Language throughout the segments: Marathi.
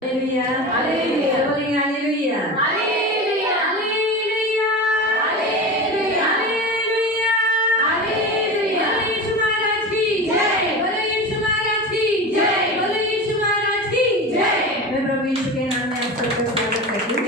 Aleluya, aleluya, aleluya, aleluya, aleluya, aleluya, aleluya, aleluya, यीशु महाराज की जय, बोलो यीशु महाराज की जय, बोलो यीशु महाराज की जय। मैं प्रभु यीशु के नाम में आप सबका स्वागत करती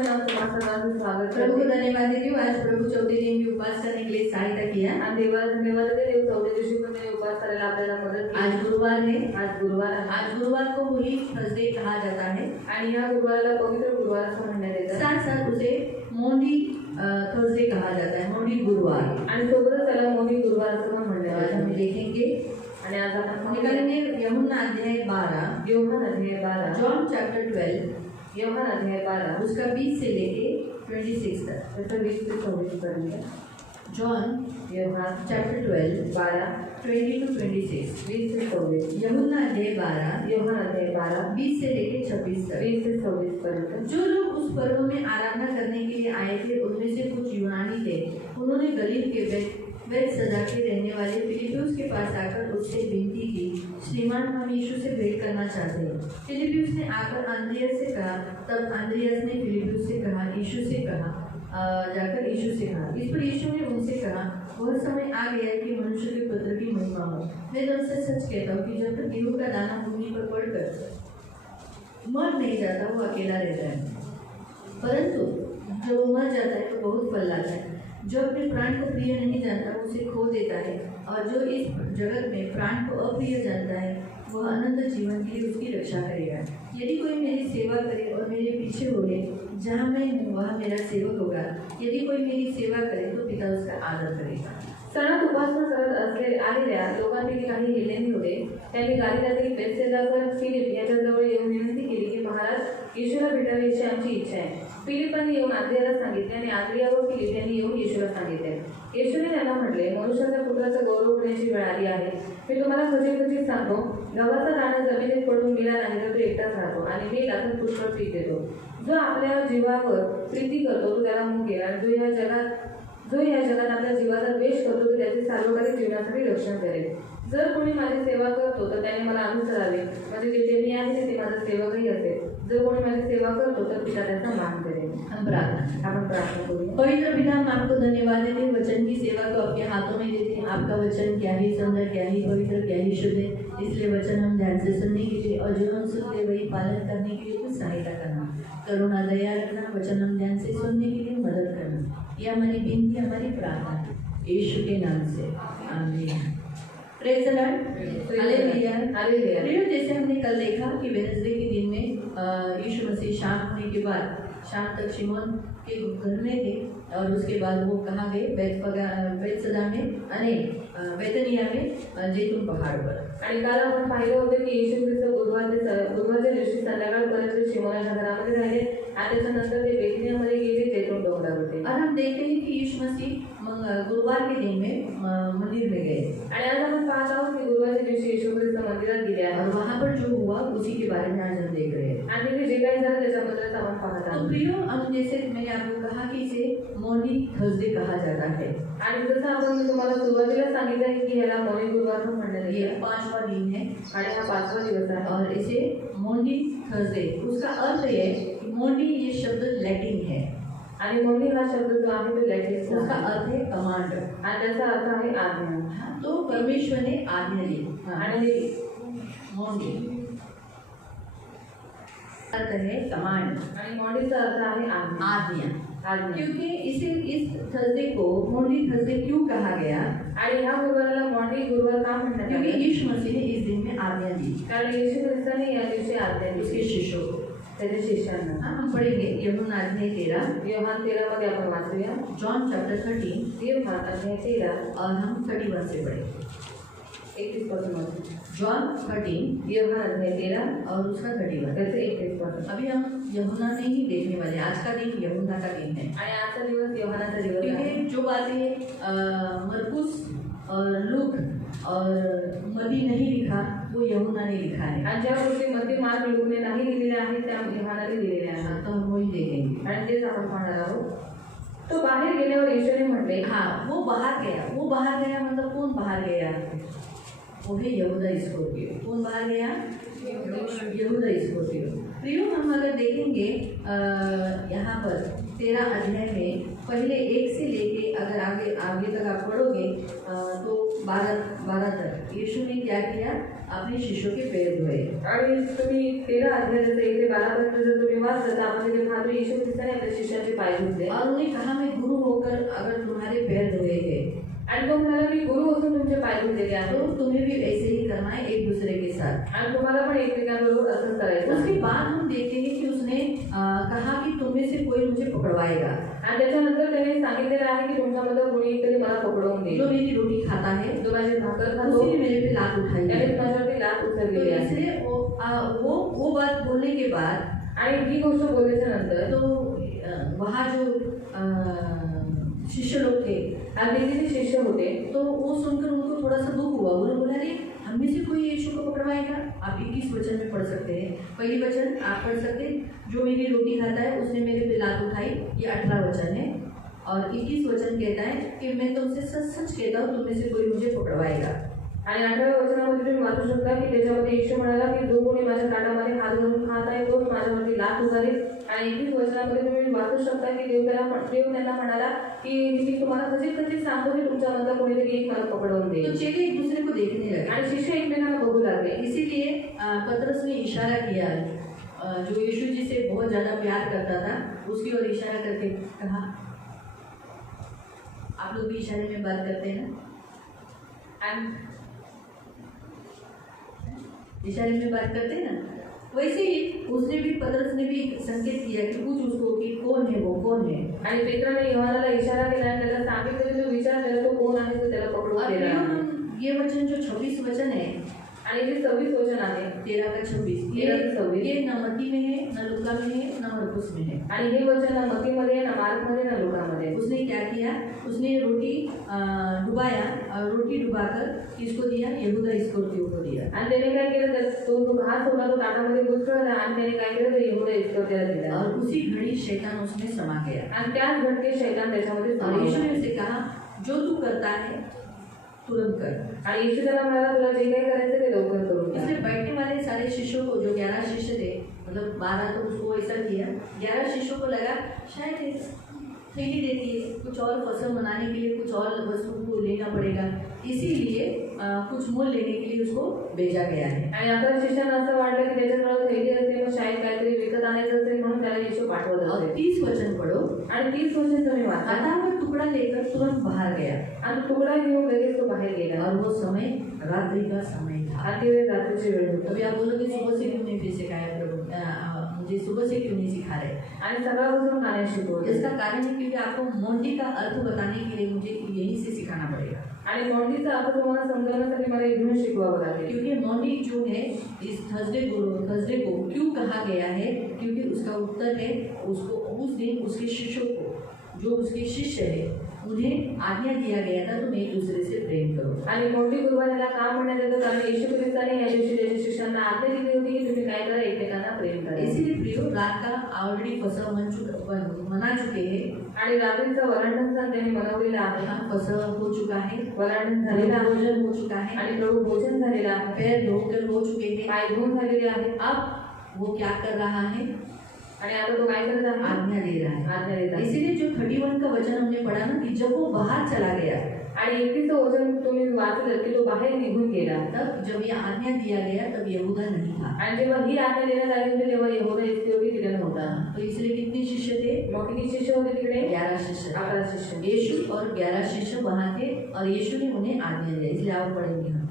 हूँ। प्रभु को धन्यवाद देती हूँ। आज प्रभु चौथे दिन की उपवास करने के लिए सहायता किया। धन्यवाद देते चौथे दिवशी पण उपवास करायला आपल्याला मदत केली। आज गुरुवार है। आज गुरुवार को होली थर्सडे कहा जाता है आणि या गुरुवारला पवित्र गुरुवार असं म्हणण्यात येतं। साथ साथ उसे मोंडी थर्सडे कहा जाता है, मोंडी गुरुवार। आणि सोबतच त्याला मोंडी गुरुवार असं पण म्हणण्यात आज येतं। हम देखेंगे आणि आज आपण निकालेंगे यूहन्ना अध्याय 12, यूहन्ना अध्याय 12, जॉन चैप्टर 12, यूहन्ना अध्याय 12 उसका 20 से लेके 26 तक, त्याचं 20 ते 24 पर्यंत। जॉन यूहन्ना चैप्टर 12 12 20 to 26, 20 से 24, यूहन्ना अध्याय 12 यूहन्ना अध्याय 12 20 से लेके 26 तक। 20 से 24 पर्यंत। जो लोग उस पर्व में आराधना करने के लिए आए थे उनमें से कुछ यूनानी थे। उन्होंने गलील के बेथसदा के रहने वाले फिलिप्पुस के पास आकर उससे विनती की, श्रीमान हम यीशु से भेंट करना चाहते हैं। फिलिप्पुस ने आकर अंद्रियास से कहा, तब अंद्रियास ने फिलिप्पुस से कहा, जाकर यीशु से कहा। इस पर यीशु ने उनसे कहा, वह समय आ गया है कि मनुष्य के पुत्र की महिमा हो। मैं तुमसे सच कहता हूँ कि जब तक गेहूं का दाना भूमि पर पड़कर मर नहीं जाता वो अकेला रहता है, परंतु जब वो मर जाता है तो बहुत फल लाता है। जो अपने प्राण को प्रिय नहीं जानता वो उसे खो देता है, और जो इस जगत में प्राण को अप्रिय जानता है वह अनंत जीवन के लिए उसकी रक्षा करेगा। यदि कोई मेरी सेवा करे और मेरे पीछे बोले, जहाँ मैं हूँ वहाँ मेरा सेवक होगा। यदि कोई मेरी सेवा करे तो पिता उसका आदर करेगा। सणात उपासना करत आलेल्या लोकांपैकी काही हेलेनी होते। त्यांनी गालिलातील बेथसेदाकर फिलिप याच्याजवळ येऊन विनंती केली की महाराज, येशूला भेटावे अशी आमची इच्छा आहे। फिलिपांनी येऊन आंद्रियाला सांगितले आणि आंद्रिया व फिलिप यांनी येऊन येशूला सांगितले। येशूने त्यांना म्हटले, मनुष्याच्या पुत्राचा गौरव होण्याची वेळ आली आहे। मी तुम्हाला खचित सांगतो, गव्हाचा दाणा जमिनीत पडून गेला नाही तर तो एकटाच राहतो आणि मेला तर पुष्कळ पीक देतो। जो आपल्या जीवावर प्रीती करतो तो त्याला मुकेल, आणि जो या जगात आपल्या जीवाचा द्वेष करतो तो त्याचे सार्वकालिक जीवनासाठी रक्षण करेल। जर कोणी माझी सेवा करतो तर त्याने मला अनुसरावे, म्हणजे जेथे मी आहे ते माझा सेवकही असेल। जर कोणी माझी सेवा करतो तर पिता त्याचा मान करेल। हम प्रार्थना करूया। पवित्र पिता, हम आपको धन्यवाद देते हैं, वचन की सेवा को आपके हाथों में देते हैं। आपका वचन क्या ही सुंदर, क्या ही पवित्र, क्या ही शुद्ध है, इसलिए वचन हम ध्यान से सुनने के लिए और जो हम सुनते वही पालन करने के लिए कुछ सहायता करना, करुणा दया रखना। वचन हम ध्यान से सुनने के लिए मदद करना, यह हमारी विनती, हमारी प्रार्थना यीशु के नाम से, आमीन। Praise the Lord, hallelujah, hallelujah. जैसे हमने कल देखा कि वेडनेसडे के दिन में यीशु मसीह शाम होने के बाद शाम तक शिमोन के घर में थे, और उसके बाद वो कहाँ गए? बेथसदा में आणि बेथनिया में जैतून पहाड़ पर। आणि काल आपण पाहिलं होतं की येशू ख्रिस्त गुरुवारच्या दिवशी संध्याकाळपर्यंत शिमोनाच्या घरामध्ये राहिले, आणि त्याच्यानंतर ते बेथनियामध्ये गेले, जैतून डोंगरावरती। और हम देखते हैं कि यीशु मसीह गुरुवार के दिन में मंदिर में गए, आणि आज आपण पाहत आहोत की गुरुवारच्या दिवशी येशू ख्रिस्त मंदिरात गेले आहेत, और वहाँ पर जो हुआ उसी के बारे में आज हम देख रहे हैं। आणि तिथे जे काही झालं त्याच्याबद्दल आपण पाहत तो आहोत। प्रियो, हम जैसे मैंने आपको कहा कि इसे मॉर्निंग थर्सडे कहा जाता है, आणि जसं आपण मी तुम्हाला सुरुवातीला सांगितलं आहे की ह्याला मॉर्निंग गुरुवार पण म्हणण्यात ये येतं, 5वां दिन है, आणि हा 5वा दिवस आहे। और इसे मॉर्निंग थर्सडे, उसका अर्थ है कि मॉर्निंग ये शब्द लैटिन है, आणि मॉर्निंग हा शब्द जो आहे तो लॅटिनचा उसका आहे, अर्थ है कमांड। आणि त्याचा अर्थ आहे आज्ञा। तो परमेश्वर ने आज्ञा दी, आणि मॉर्निंग अर्थ है कमांड, आणि मॉर्निंगचा अर्थ आहे आज्ञा। आज्ञा। आज्ञा। क्योंकि इसे इस थर्सडे को मॉर्निंग थर्सडे क्यों कहा गया? आणि ह्या गुरुवाराला मॉर्निंग गुरुवार का म्हणण्यात क्योंकि आलं? यीशु मसीह ने इस दिन में आज्ञा दी कारण येशू ख्रिस्ताने या दिवशी आज्ञा दिली उसके शिष्यों को। त्याच्या शिष्यांना। हम पढ़ेंगे यूहन्ना अध्याय 13, योहान 13 मध्ये आपण वाचूया। जॉन चैप्टर 13, योहान अध्याय 13 और हम 31 से पढ़ेंगे। 31 पासून वाचू। जॉन 13 योहान अध्याय 13 और उसका 31। त्याचे 31 पासून। अभी हम यूहन्ना नहीं देखने वाले, आज का दिन यूहन्ना का दिन है, आणि आजचा दिवस योहानाचा दिवस आहे। क्योंकि जो बातें मरकुस और लूक और मती नहीं लिखा वो यूहन्ना ने लिखा है, आणि ज्या गोष्टी मत्ती, मार्क, लूकने नाही लिहिलेल्या आहेत त्या योहानाने दिलेल्या आहेत, तो हम वही देखेंगे। आणि तेच आपण पाहणार आहोत। तो बाहेर गेल्यावर येशूने म्हटले, हाँ, वो बाहर गया मतलब कौन बाहर गया? वो है यहूदा इस्करियोती। कौन बाहर गया? यहूदा इस्करियोती। प्रियो, हम अगर देखेंगे यहाँ पर 13 अध्याय में पहले 1 से लेके अगर आगे तक आप पढ़ोगे तो 12 तक यीशु ने क्या किया, अपने शिष्यों के पैर धोए। आणि तुम्ही 13 अध्यायाचे 1 ते 12 पर्यंत जर तुम्ही वाचलं तर आपण तिथे पाहतो येशू ख्रिस्ताने आपल्या शिष्याचे पाय धुतले और उन्हें कहा, मैं गुरु होकर अगर तुम्हारे पैर धोए हैं आणि तो म्हणाला मी गुरु असून तुमचे पाय धुतलेले आहे तो तुम्हें भी ऐसे ही करना है एक दूसरे के साथ। आणि तुम्हाला पण एकमेकांबरोबर असंच करायचं आहे। उसके बाद हम देखेंगे कि उसने कहा कि तुम में से कोई मुझे पकड़वाएगा, आणि त्याच्यानंतर त्याने सांगितलेलं आहे की तुमच्यामध्ये कोणी तरी मला पकडवून देईल, जो मेरी रोटी खाता है जो माझी भाकर खातो उसी ने मेरे पे लात उठाई त्याने है। माझ्यावरती लात तो उचललेली आहे। इसलिए वो बात बोलने के बाद आणि ही गोष्ट बोलल्याच्या नंतर तो वहाँ जो शिष्य लोग थे आणि तिथे शिष्य होते तो वो सुनकर उनको थोड़ा सा दुख हुआ। उन्होंने बोला, अरे हम में से कोई यीशु को पकड़वाएगा। आप 21 वचन में पढ़ सकते हैं। पहली वचन आप पढ़ सकते हैं, जो मेरी रोटी खाता है उसने मेरे पे लात उठाई, ये 18 वचन है। और 21 वचन कहता है कि मैं तुमसे सच सच कहता हूँ, तुम में से कोई मुझे पकड़वाएगा। आणि 18व्या वचनामध्ये तुम्ही वाचू शकता की त्याच्यामध्ये येशू म्हणाला की जो कोणी माझ्या ताटामध्ये हात घालून खात आहे तोच माझ्यावरती लात उगारेल। आणि 21 वचनामध्ये तुम्ही वाचू शकता की देव त्यांना म्हणाला की मी तुम्हाला खचित सांगतो की तुमच्यामधला कोणीतरी एक मला पकडवून देईल। तो चेले एक दूसरे को देखने लगे आणि शिष्य एकमेकांना बघू लागले। इसीलिए पतरस ने इशारा किया, जो यीशु जी से बहुत ज़्यादा प्यार करता था उसकी ओर इशारा करके कहा, आप लोग भी इशारे में बात करते हैं ना, इशारे में बात करते हैं ना, वैसे ही उसने भी, पतरस ने भी संकेत किया कि पूछ उसको कि कौन है वो, कौन है। आणि पेत्राने योहानाला इशारा केला आणि त्याला सांगितलं जो विचार केला तो कोण आहे तो त्याला पकडून देणार। ये वचन जो 26 वचन है आणि जे 26 वचन आहे 13 का 26, 13 से 26 ये न मत्ती में है, न लूका में है, न मरकुस में है। आणि हे वचन ना मत्तीमध्ये ना मार्कमध्ये ना लूकामध्ये। उसने क्या किया, उसने रोटी डुबाया और रोटी डुबाकर किसको दिया, यहूदा इस्करियोती को दिया। आणि त्याने काय केलं, तो जो घास होता तो ताटामध्ये बुचकळला आणि त्याने काय केलं, तर यहूदा इस्करियोतीला दिला। और उसी घड़ी शैतान उसमें समा गया आणि त्याच घटके शैतान त्याच्यामध्ये और यीशु ने उसे कहा, जो तू करता है तुरंत कर। आणि येशू त्याला म्हणाला तुला जे काही करायचं ते लवकर करून घे। इसलिए बैठने वाले सारे शिष्यों को, जो 11 शिष्य थे, मतलब 12 तो उसको ऐसा किया, 11 शिष्यों को लगा शायद थैली देती है, कुछ और फसल बनाने के लिए कुछ और वस्तु को लेना पड़ेगा, इसीलिए कुछ मोल लेने के लिए उसको भेजा गया है। आणि आता शिष्यांना असं वाटलं की त्याच्याजवळ थैली असते, मग शायद काहीतरी विकत आणायचं असेल म्हणून त्याला येशू पाठवत और असेल। 30 वचन पढ़ो। आणि 30 वचन तुम्ही वाचा। आता वह टुकड़ा लेकर तुरंत बाहर गया आणि तुकडा घेऊन लगेच तो बाहेर गेला और वो समय रात्रि का समय था। आणि ते रात्रीची वेळ होती। अभी आप बोलोगे सुबह से क्यों नहीं फिर सिखाया प्रभु, मुझे सुबह से क्यों नहीं सिखा रहे। आणि सकाळपासून का नाही शिकवलं। इसका कारण है क्योंकि आपको मोंटी का अर्थ बताने के लिए मुझे यहीं से सिखाना पड़ेगा। आणि मोंटीचा अर्थ तुम्हाला समजावण्यासाठी मला इथून शिकवावं लागेल। क्योंकि मोंटी जो है इस थर्सडे को क्यों कहा गया है, क्योंकि उसका उत्तर है उसको उस दिन उसके शिष्यों को, जो उसके शिष्य है उन्हें आज्ञा दिया गया था तुम एक दूसरे से प्रेम करो। आणि मोठी गुरुवारीला का म्हणण्यात येतं, कारण येशू ख्रिस्ताने या दिवशी त्याच्या शिष्यांना आज्ञा दिली होती की तुम्ही काय करा, एकमेकांना प्रेम करा। इसीलिए प्रियो, रात का ऑलरेडी फसव मना चुके हैं। आणि रात्रीचा वरांढण सण त्यांनी मनवलेला आहे। हाँ, फसव हो चुका है, वरांढण झालेला आहे भोजन हो चुका है, आणि प्रभू भोजन झालेला आहे, पैर धोकर हो चुके हैं, पाय धुवून झालेले आहे। अब वो क्या कर रहा है, आणि आता तो काय करत आहे, आज्ञा दे रहा है। आज्ञा देत आहे। इसीलिए जो 31 का वचन हमने पढ़ा ना कि जब वो बाहर चला गया, आणि 31 वचन तुम्ही वाचलं की तो बाहेर निघून गेला। तब जब ये आज्ञा दिया गया तब यहूदा नहीं था। आणि जेव्हा ही आज्ञा देण्यात आली होती तेव्हा यहूदा इस्करियोती तिथे नव्हता। तो इसलिए कितने शिष्य थे, मग किती शिष्य होते तिकडे, 11 शिष्य। 11 शिष्य। यीशु और 11 शिष्य वहाँ थे और यीशु ने उन्हें आज्ञा दी। इसलिए आप पढ़ेंगे हम।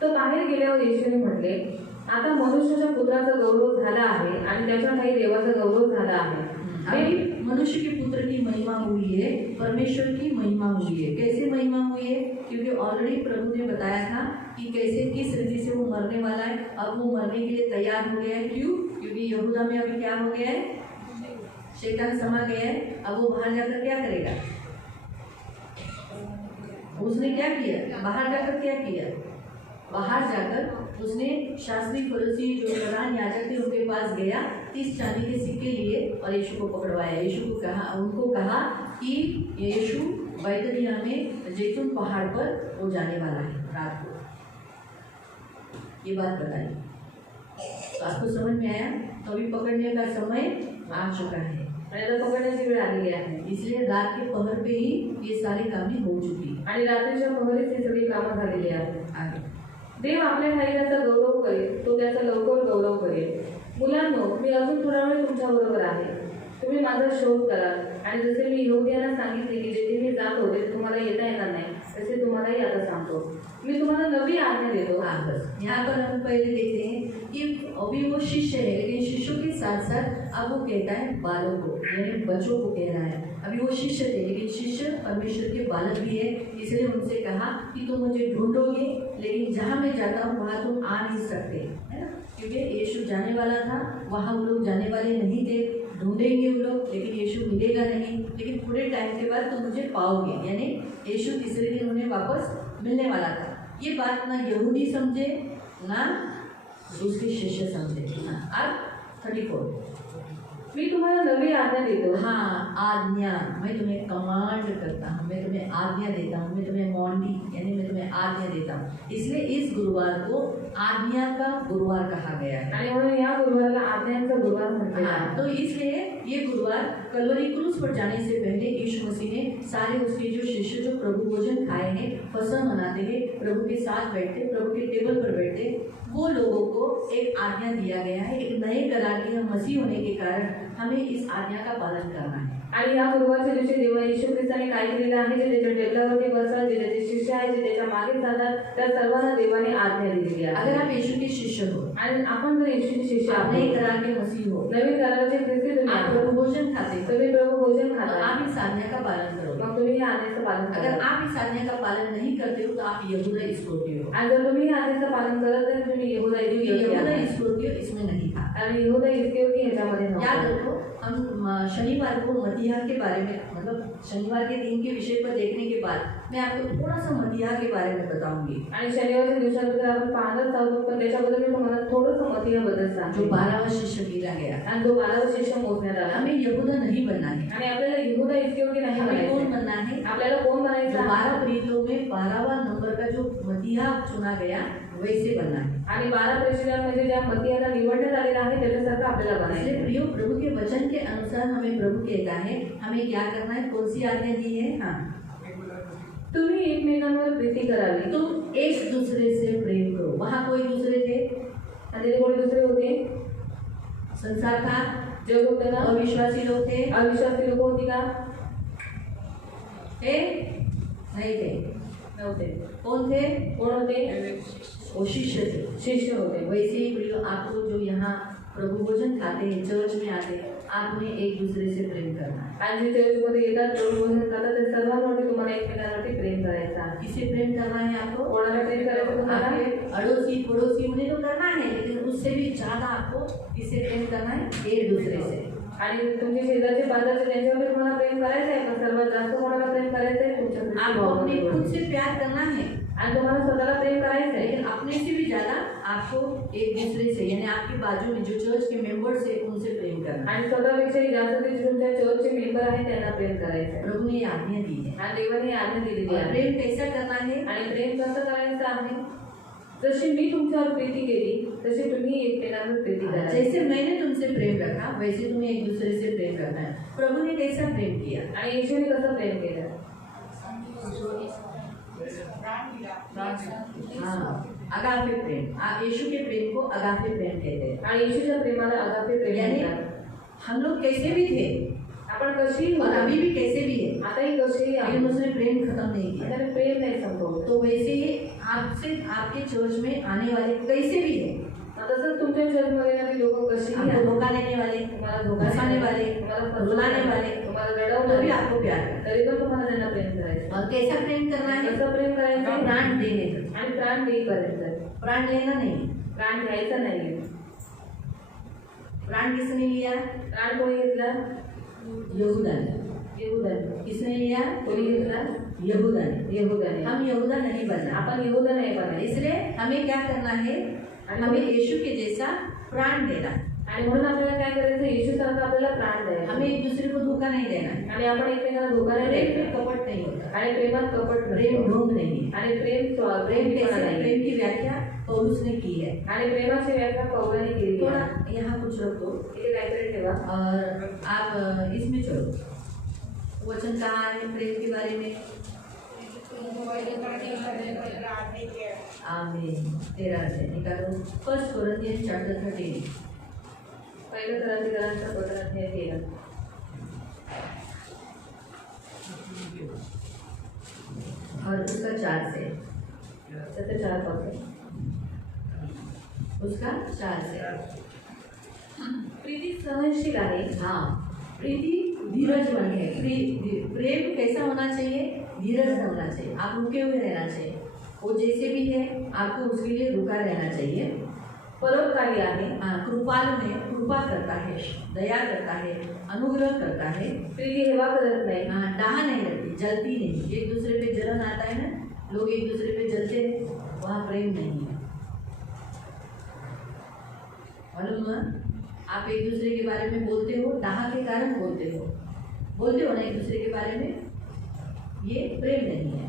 तो बाहेर गेल्यावर येशूने म्हटले, आता मनुष्याच्या पुत्राचा गौरव झाला आहे आणि त्याच्या ठाई देवाचा गौरव झाला आहे। अभी मनुष्य के पुत्र की महिमा हुई है, परमेश्वर की महिमा हुई है। कैसे महिमा हुई है, क्योंकि ऑलरेडी प्रभु ने बताया था कि कैसे किस रीति से वो मरने वाला है। अब वो मरने के लिए तैयार हो गया है। क्यों, क्योंकि यहूदा में अभी क्या हो गया है, शैतान समा गया है। अब वो बाहर जाकर क्या करेगा, उसने क्या किया, बाहर जाकर क्या किया, बाहर जाकर उसने शास्त्री फरीसी जो प्रधान याजक थे उनके पास गया, 30 चांदी के सिक्के लिए और यीशु को पकड़वाया। यीशु को कहा, उनको कहा कि यीशु बैतनिय्याह में जैतून पहाड़ पर वो जाने वाला है रात को, ये बात बताई। आपको समझ में आया? तो अभी पकड़ने का समय आ चुका है, आणि आता पकडण्याची वेळ आलेली आहे. इसलिए रात के पहर पे ही ये सारी कामें हो चुकी आणि रात्रीच्या पहरीच ही सगळी कामं झालेली आहेत. आगे देव आपल्या ठाईराचा गौरव करेल, तो त्याचा लवकर गौरव करेल. मुलांनो, मी अजून थोडा वेळ तुमच्याबरोबर आहे. तुम्ही माझा शोध कराल आणि जसे मी यहूद्यांना सांगितले की जेथे मी जात होते तुम्हाला येता येणार नाही, तसे तुम्हालाही आता सांगतो. मी तुम्हाला नवी आज्ञा देतो. हाँ बस यहाँ पर हम पहले देखते हैं कि अभी वो शिष्य है, लेकिन शिष्यों के साथ साथ अब वो कहता है बालों को, यानी बच्चों को कह रहा है. अभी वो शिष्य थे, लेकिन शिष्य परमेश्वर के बालक भी है, इसलिए उनसे कहा कि तुम मुझे ढूंढोगे, लेकिन जहाँ मैं जाता हूँ वहाँ तुम आ नहीं सकते, है ना? क्योंकि यीशु जाने वाला था, वहाँ वो लोग जाने वाले नहीं थे. ढूंढेंगे वो लोग, लेकिन यीशु मिलेगा नहीं. लेकिन थोड़े टाइम के बाद तुम मुझे पाओगे, यानी यीशु तीसरे दिन उन्हें वापस मिलने वाला था. ये बात ना यहूदी समझे ना दूसरे शिष्य समझे. अब 34. मी तुम्हाला नवी आज्ञा देतो. हाँ, आज्ञा. मैं तुम्हें कमांड करता हूँ, मैं तुम्हें आज्ञा देता हूँ, मैं तुम्हें मॉन्डी यानी मैं तुम्हें आज्ञा देता हूँ. इसलिए इस गुरुवार को आज्ञा का गुरुवार कहा गया है. आणि म्हणून या गुरुवारला आज्ञांचा गुरुवार म्हटलेला हाँ, आहे. तो इसलिए ये गुरुवार कलवरी क्रूस पर जाने से पहले यीशु मसीह ने सारे उसके जो शिष्य जो प्रभु भोजन खाए हैं, फसह मनाते हैं, प्रभु के साथ बैठते, प्रभु के टेबल पर बैठते, वो लोगों को एक आज्ञा दिया गया है. एक नए करार के हम मसीह होने के कारण हमें इस आज्ञा का पालन करना है. आणि या गुरुवारच्या दिवशी देव येशू ख्रिस्ताने काय केलेलं आहे, जे त्याच्या टेबलावरती बसतात, जे त्याचे शिष्य आहेत, जे त्याच्या मागे जातात, त्या सर्वांना देवाने आज्ञा दिलेली आहे. अगर आप यीशु के शिष्य हो, आणि आपण जर येशूचे शिष्य आप आहोत, नए करार के मसीह हो, नवीन कराराचे ख्रिस्ती तुम्ही आप आहात, प्रभु भोजन खाते हो, तुम्ही प्रभु भोजन तो खाता, आप इस आज्ञा का पालन करोगे. मग तुम्ही या आज्ञेचं पालन अगर करा. आप इस आज्ञा का पालन नहीं करते हो तो आप यहूदा इस्करियोती हो. आणि जर तुम्ही या आज्ञेचं पालन करत नाही, तुम्ही यहूदा क्योंकि इस्करियोती यहूदा आहात. इस्करियोती इसमें नहीं था. आणि यहूदा इस्करियोती ह्याच्यामध्ये याद नव्हता. रखो, हम शनिवार को मदीहा के बारे में, मतलब शनिवार के दिन के विषय पर देखने के बाद मैं आपको थोड़ा सा मदीहा के बारे में बताऊंगी. आणि शनिवारच्या दिवसाबद्दल आपण पाहतच आहोत, पण त्याच्याबद्दल मी तुम्हाला थोडंसं मतीयाबद्दल जो सांगतो. 12वां शिष्य गिरा गया, आणि जो 12वा शिष्य मोजण्यात आला. हमें यहूदा नहीं बनना है. आणि आपल्याला यहूदा इस्करियोती नाही हमें कौन बनायचं. बनना है? आपल्याला कोण बनायचं जो आहे? 12 प्रेरितों में 12वां नंबर का जो मदीहा चुना गया वैसे बनना है. आणि 12 प्रेषितांमध्ये ज्या मतीयाला निवडण्यात आलेला आहे त्याच्यासारखं आपल्याला बनायचं इसलिए आहे. प्रियो, प्रभु के वचन के अनुसार हमें प्रभु कहता है हमें क्या करना है. कौन सी आज्ञा दी है? हाँ, तुम्ही एकमेकांवर प्रीती करावी. तुम एक दूसरे से प्रेम करो. वहाँ कोई दूसरे थे, आणि ते कोणी दुसरे होते? संसार था, जग होतं ना, अविश्वासी लोग थे, अविश्वासी लोक होती का? थे नहीं थे. नव्हते. कौन थे? कोण होते? वो शिष्य थे. शिष्य होते. वैसे ही प्रियो, आपको जो यहाँ प्रभु भोजन खाते हैं, चर्च में आते हैं, आप उन्हें एक दूसरे से प्रेम करना है. आणि जे चर्चमध्ये येतात, प्रभु भोजन खातात, ते सर्वांवरती तुम्हाला एकमेकांवरती प्रेम करायचं आहे. किसे प्रेम करना है आपको? कोणाला प्रेम करायचं तुम्हाला? आपके अड़ोसी पड़ोसी उन्हें तो करना है, लेकिन उससे भी ज्यादा आपको किससे प्रेम करना है? एक दूसरे से. आणि तुमचे शेजारचे पाजारचे त्यांच्यावर तुम्हाला प्रेम करायचं आहे, पण सर्वात जास्त कोणाला प्रेम करायचं आहे? तुमच्या ख्रिस्ती आपको अपने भावाबरोबर. खुद से प्यार करना है, आणि तुम्हाला स्वतःला प्रेम करायचं आहे. लेकिन अपने से भी ज्यादा आपको एक दूसरे से, यानी आपके बाजू में जो चर्च के मेंबर्स है उनसे प्रेम करना है. आणि स्वतःपेक्षाही जास्त जे तुमच्या चर्चचे मेंबर आहेत त्यांना प्रेम करायचं आहे. प्रभु ने ये आज्ञा दी है. आणि देवाने आज्ञा दिलेली और आहे. प्रेम कैसा करना है? आणि प्रेम कसं करायचं आहे? जशी मी तुमच्यावर प्रीती केली तशी तुम्ही एकमेकांवर प्रीती करा. जैसे मैंने तुमसे प्रेम रखा वैसे तुम्हें एक दूसरे से प्रेम करना है. प्रभु ने कैसा प्रेम किया? आणि येशूने कसं प्रेम केलं? हाँ, अगापे प्रेम. आप यीशु के प्रेम को अगापे प्रेम कहते हैं. आणि येशूच्या प्रेमाला अगापे प्रेम यानी म्हणतात. हम लोग कैसे भी थे आपण कशीही और होतो, अभी भी कैसे भी है, आताही कशीही लेकिन आहे, उसने प्रेम खत्म नहीं किया. त्याने प्रेम नाही संपवलं. तो वैसे ही आपसे आपके चर्च में आने वाले कैसे भी है, तसंच तुमच्या चर्चमध्ये येणारी लोक कशीही आपको आहेत, धोखा देने वाले, तुम्हाला धोका हंसाने वाले, तुम्हाला रुलाने वाले, तुम्हाला तो भी रडवणारे, आपको प्यार करते हैं. तरी पण तुम्हाला त्यांना प्रेम करायचं. और कैसा प्रेम करना है? कसं प्रेम करायचं? प्राण देने तक. आणि प्राण देईपर्यंत. प्राण लेना नहीं. प्राण घ्यायचा नाही. प्राण किसने लिया? प्राण कोणी घेतला? यहूदा ने. यहूदाने. किसने लिया? कोणी घेतला? यहूदा ने. यहूदाने. हम यहूदा नहीं बनना. आपण यहूदा नाही बनायचं. इसलिए हमें क्या करना है? हमें यीशु के जैसा प्राण देना है. आणि म्हणून आपल्याला काय करायचं? येशूसारखं आपल्याला प्राण द्यायचं. हमें एक दूसरे को धोखा नहीं देना है. आणि आपण एकमेकांना धोका नाही प्रेम द्यायचा. में कपट नहीं होता. आणि प्रेमात कपट प्रेम नसतो. ढोंग नहीं है. आणि प्रेम प्रेम कैसे? नाही. प्रेम की व्याख्या पौलुस ने की है। आणि प्रेमाची व्याख्या पौलाने केली थोड़ा आहे। यहाँ कुछ रखो इथे काहीतरी ठेवा और आप इसमें चलो। वचन कहाँ है प्रेम के बारे में? आमीन। 13 से निकालो। 1 कोरिन्थियंस चैप्टर 13। पहिलं कोरिन्थियरांच्या पत्रात हे 13 और उसका 4 से, त्याचे 4 पद उसका 4 से। प्रीती सहनशील आहे। हाँ, प्रीति धीरजवान है। प्रेम कैसा होना चाहिए? धीरज होना चाहिए। आप रुके हुए रहना चाहिए। वो जैसे भी है आपको उसके लिए रुका रहना चाहिए। परोपकारी आहे। हाँ, कृपालु है, कृपा करता है, दया करता है, अनुग्रह करता है। प्रीती हेवा करत नाही। हाँ, डाह नहीं लगती, जलती नहीं। एक दूसरे पे जलन आता है ना, लोग एक दूसरे पे जलते हैं, वहाँ प्रेम नहीं है। मालूम हुआ? आप एक दूसरे के बारे में बोलते हो, डाह के कारण बोलते हो ना एक दूसरे के बारे में, ये प्रेम नहीं है।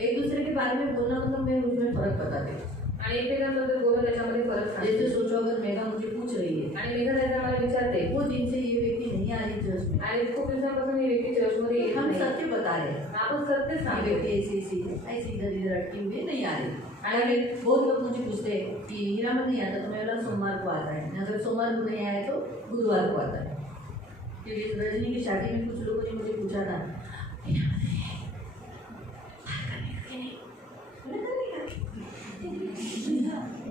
एक दूसरे के बारे में बोलना मतलब मैं उसमें फर्क बताते हूँ। आणि एकमेकांबद्दल बोलून त्याच्यामध्ये फरक जैसे सांगते। सोचो अगर मेघा मुझे पूछ रही है, आणि मेघा त्याचा मला विचारते वो दिन से ये व्यक्ति नहीं आ रही चर्च में, आणि खूप दिवसांपासून ही व्यक्ति चर्चमध्ये येत हम नाही। सत्य बता रहे हैं, आपण सत्य ये सांगतो। व्यक्ति ऐसी ऐसी इधर इधर अटकी हुई नहीं आ रही। अगर बहुत लोग मुझे पूछते हैं कि हीरामन नहीं आता तो मैं बोला सोमवार को आता है, अगर सोमवार को नहीं आया तो बुधवार को आता है। क्योंकि रजनी की शादी में कुछ लोगों ने मुझे पूछा था,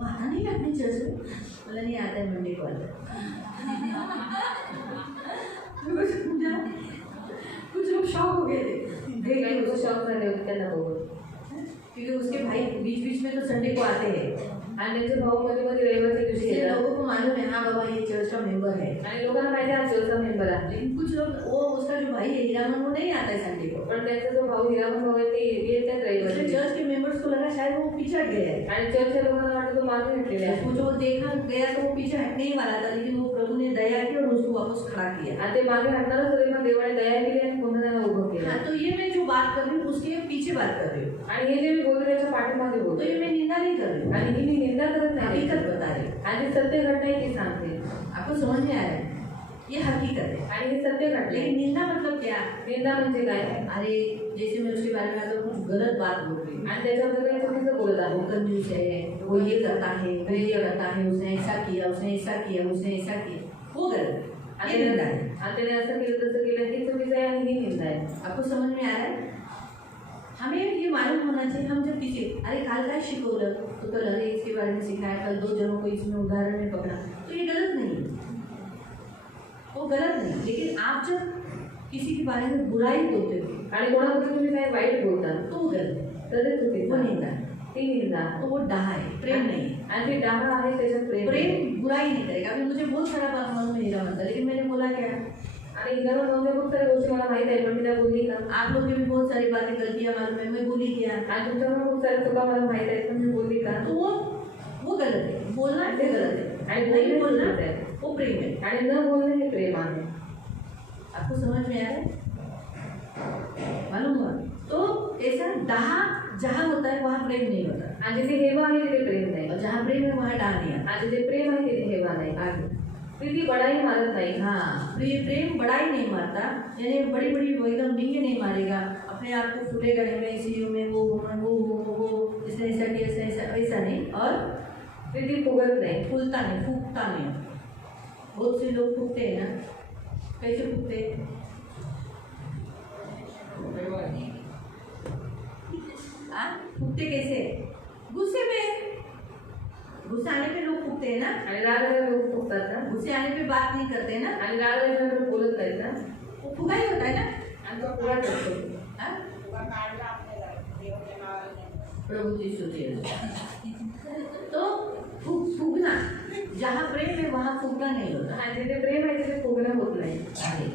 आता नहीं अपने चर्च में? बोला नहीं आता है, मंडे को आता है। कुछ लोग शॉक हो गए थे देख के तो उसको, शॉक झाले होते त्यांना बघून। क्योंकि उसके भाई बीच बीच में तो संडे को आते हैं। आणि त्यांचे भाऊ मध्ये मध्ये रविवारच्या दिवशी इसलिए येतात। लोगों को मालूम है हाँ बाबा ये चर्च का मेंबर है। आणि लोकांना माहिती आहे हा चर्चचा मेंबर आहे। लेकिन कुछ लोग, वो उसका जो भाई है हीरामन, वो नहीं आता है संडे को। पण त्यांचा जो भाऊ हिरामन भाऊ आहे ते येतात इसलिए रविवारी। चर्च के मेंबर्स को लगा शायद वो पिछड़ गया है। आणि चर्चच्या लोकांना वाटतं तो मागे हटलेला आहे। उसको जो देखा गया तो वो पीछे हटने ही वाला था, लेकिन वो प्रभु ने दया की और उसको वापस खड़ा किया। आणि ते मागे हटणारच होते पण देवाने दया केली आणि पुन्हा त्यांना उभं केलं। हाँ, तो ये मैं जो बात कर रही हूँ उसके पीछे बात कर रही हूँ। आणि हे जे मी बोलते त्याच्या पाठीमागे तो बोलते। ये मैं निंदा नहीं कर रही हूँ, आणि ही मी निंदा करत नाही, हकीकत बता रही हूँ। आणि सत्य घटना आहे ती सांगते। आपको समझ में आ रहा है? ये हकीकत है। आणि हे सत्य घटना आहे। लेकिन निंदा मतलब क्या? निंदा म्हणजे काय? अरे जैसे मैं उसके बारे में अगर कुछ गलत बात बोल रही हूँ, आणि त्याच्याबद्दल काही चुकीचं बोलत वो आहे। कंजूस है, वो ये करता है, वो ये करता है, उसने ऐसा किया, उसने ऐसा किया, उसने ऐसा किया, वो गलत है, ये निंदा है। आणि त्याने असं केलं तसं केलं हे चुकीचं आहे आणि ही निंदा आहे। आपको समझ में आ रहा है? हमें ये मालूम होना चाहिए। हम जब किसी, अरे काल काय शिकवलं तो कल अरे इसके बारे में सिखाया, कल 2 जनों को इसमें उदाहरण में पकड़ा, तो ये गलत नहीं है, वो गलत नहीं। लेकिन आप जब किसी के बारे में बुराई बोलते हो आणि कोणाबद्दल तुम्ही काय वाईट बोलता तो वो गलत है, तर ते वो चुकीचं निंदा है, ती निंदा। तो वो डाहा है, प्रेम नहीं है। आणि ते डाहा आहे त्याच्यात प्रेम आहे। प्रेम बुराई नहीं करेगा। अभी मुझे बहुत सारा बात मालूम है हीरा मंदिर, लेकिन मैंने बोला क्या? आणि हिरामन भाऊच्या खूप साऱ्या गोष्टी मला माहित आहे पण मी त्या बोलली का? आप लोग की भी बहुत सारी बातें गलतियां मालूम है, मैं बोली क्या? आणि तुमच्याकडून खूप साऱ्या चुका मला माहित आहेत पण मी बोलली का? तो वो गलत है, बोलना वो गलत है, आणि नहीं बोलना गलत आहे। वो प्रेम है। आणि न बोलणं हे प्रेम आहे। आपको समझ में आ रहा है? मालूम हुआ? तो ऐसा डाहा जहाँ होता है वहाँ प्रेम नहीं होता, आणि जिथे हेवा आहे तिथे प्रेम नाही, और जहाँ प्रेम है वहाँ डाह नहीं आता। आणि जिथे प्रेम आहे तिथे हेवा नाही। आगे प्रीती बडाई मारत नाही। हाँ, प्रेम बड़ाई नहीं मारता, यानी बड़ी बड़ी एकदम डींगे नहीं मारेगा, अपने आप को फूलेगा नहीं, मैं ICU में वो इसने ऐसा किया, इसने ऐसा नहीं। और प्रीती फुगत नाही। फूलता नहीं, फूकता नहीं। बहुत से लोग फूकते हैं ना, कैसे फूकते हैं? फूकते कैसे? गुस्से में, गुस्सा आने पे लोग फूकते हैं ना, आणि राग आल्यावर लोक फुगतात ना, गुस्से आने पे बात नहीं करते ना, आणि राग आल्यानंतर बोलत नाहीत ना, वो फुगा ही होता है ना। आणि तो फुगा करतो। हाँ? प्रभु की स्तुति हो। तो फूकना, जहाँ प्रेम है वहाँ फूकना नहीं होता। आणि जिथे प्रेम आहे तिथे फुगणं होत नाही। आगे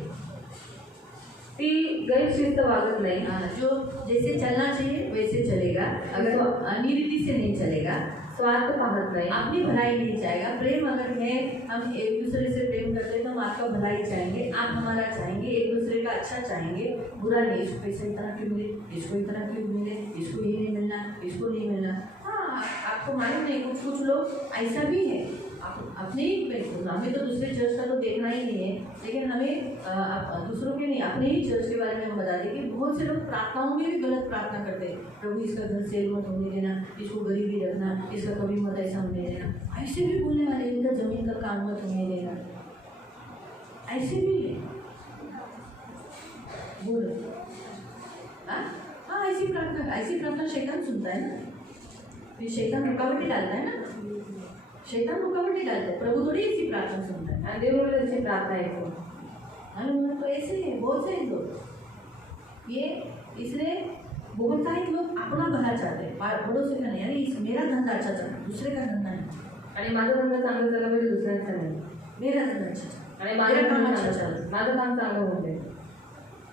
ती गैरशिस्त वागत नाही। जो जैसे चलना चाहिए वैसे चलेगा, अगर वो अनिरीति से नहीं चलेगा, स्वार्थ पाहत नाही, अपनी भलाई नहीं चाहेगा। प्रेम अगर है, हम एक दूसरे से प्रेम करते हैं तो हम आपका भलाई चाहेंगे, आप हमारा चाहेंगे, एक दूसरे का अच्छा चाहेंगे, बुरा नहीं। इसको पैसे इतना क्यों मिले, इसको इतना क्यों मिले, इसको ये नहीं मिलना, इसको नहीं मिलना। हाँ, आपको मालूम नहीं, कुछ लोग ऐसा भी है। अपने ही बिल्कुल, हमें तो दूसरे चर्च का तो देखना ही नहीं है, लेकिन हमें दूसरों के नहीं, अपने ही चर्च के बारे में हम बता दें कि बहुत से लोग प्रार्थनाओं में भी गलत प्रार्थना करते हैं। प्रभु इसका घर सेल मत होने देना, इसको गरीबी रखना, इसका कभी मत ऐसा होने देना। ऐसे भी बोलने वाले, इनका जमीन का काम मत होने देना, ऐसे भी है। बोलो हाँ, ऐसी प्रार्थना शैतान सुनता है ना, फिर शैतान रुकावटी डालता है ना, शैतान रुकावटी डालता है। प्रभु थोड़ी ऐसी प्रार्थना सुनता है। देव ऐसी प्रार्थना है तो ऐसे है, बहुत से लोग ये, इसलिए बहुत सारे लोग अपना भला चाहते हैं, पड़ोसी का नहीं। अरे मेरा धंधा अच्छा चला, दूसरे का धंधा नहीं। आणि माझा धंदा चांगला झाला पाहिजे, दुसऱ्यांचा नाही। मेरा धंधा अच्छा चला आणि माझं काम अच्छा चला, माझं काम चांगलं होऊ दे।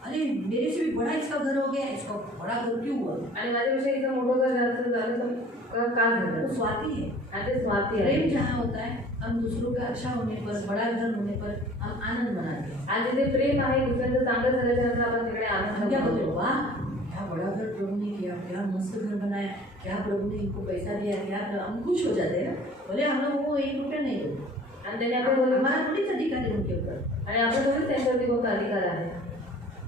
अरे मेरे से भी बड़ा इसका घर हो गया, इसका बड़ा घर क्यों हुआ? आणि माझ्यापेक्षा इथं मोठं घर जास्त झालं तर का झालं? वो स्वार्थी है। आणि ते स्वार्थी आहे। प्रेम जहाँ होता है, हम दूसरों का अच्छा होने पर, बड़ा घर होने पर हम आनंद मनाते हैं। आणि जिथे प्रेम आहे, दुसऱ्यांचं चांगलं झाल्याच्यानंतर आपण तिकडे हम आनंद क्या बोलते करतो। हो, वाह क्या बड़ा घर प्रभु ने किया, क्या मस्त घर बनाया, क्या प्रभु ने इनको पैसा दिया, क्या हम खुश हो जाते हैं ना। बोले हम लोग वो 1 रुपया नहीं दो, आणि त्याने आपल्याला बोलले हमारा थोड़ी अधिकार है उनके ऊपर। आणि आपण थोडीच त्यांच्यावरती कोणता अधिकार आहे।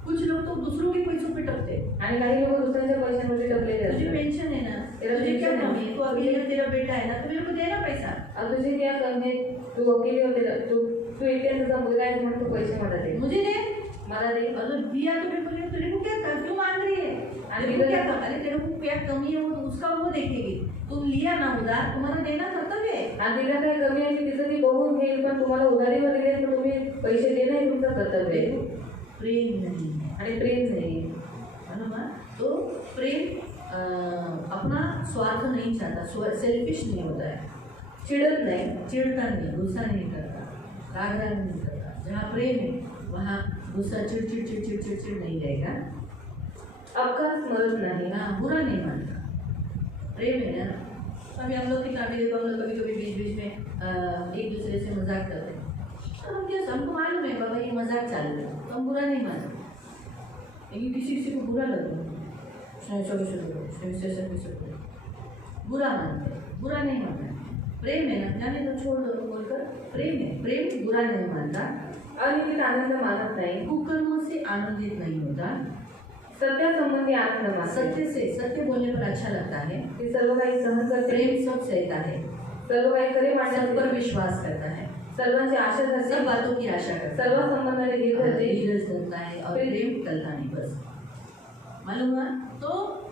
कुछ लोग तो दूसरों के पैसों पे टपते हैं। आणि काही लोक दुसऱ्यांच्या पैशांमध्ये टपलेले तुझे असतात। पेंशन है ना, तेरा तुझे क्या पेंशन है। कमी है? तो अभी अगर तेरा बेटा है ना, तो मेरे को देना पैसा। अब तुझे क्या कमी आहे? तू वकील होते, तू एकट्या तुझा मुलगा आहे म्हणून तू पैसे मला दे, मुझे दे। मला दे। अगर दिया तो मेरे को, तेरे को क्या क्यों मांग रही है? तेरे को क्या अरे तेरे को क्या कमी है, वो उसका वो देखेगी। तुम लिया ना उधार, तुम्हारा देना कर्तव्य है। आणि तिला काय कमी आहे तिचं ती बघून घेईल, पण तुम्हाला उधारीवर दिले तर तुम्ही पैसे देणं हे तुमचं कर्तव्य आहे। प्रेम नहीं है, आणि प्रेम नाही है ना। तो प्रेम अपना स्वार्थ नहीं चाहता, सेल्फिश नहीं होता है, चिडत नाही, चिढ़ता नहीं, गुस्सा नहीं करता, राग नहीं करता। जहाँ प्रेम है वहाँ गुस्सा, चिड़ नहीं रहेगा, अपकार स्मरत नाही। हाँ, बुरा नहीं मानता। प्रेम है ना। अभी हम लोग किताबें देखो, हम लोग कभी कभी बीच में एक दूसरे से मजाक करते हैं, तो हम क्या, हमको मालूम है बाबा ये मजाक चाल रहा है, तो हम बुरा नहीं मानते। लेकिन किसी को बुरा लगता है, बुरा मानते हैं, बुरा नहीं मानते। प्रेम है ना, जाने तो छोड़ दो बोलकर, प्रेम है, प्रेम बुरा नहीं मानता, अनियमित आनंद मानत नाही, कुकर्म से आनंदित नहीं होता, सत्यासंबंधी आनंद मानते, सत्य से, सत्य बोलने पर अच्छा लगता है, ते सर्व काही सहन करते, प्रेम सब सहता है, सर्व काही खरे सब मानण्यास पर विश्वास करता है, सर्वांची आशा सब धरते, बातों की आशा करता है, सर्व संबंधाने धीर धरते, धीरज धरता है और प्रेम टलता नहीं। बस मालूम है। तो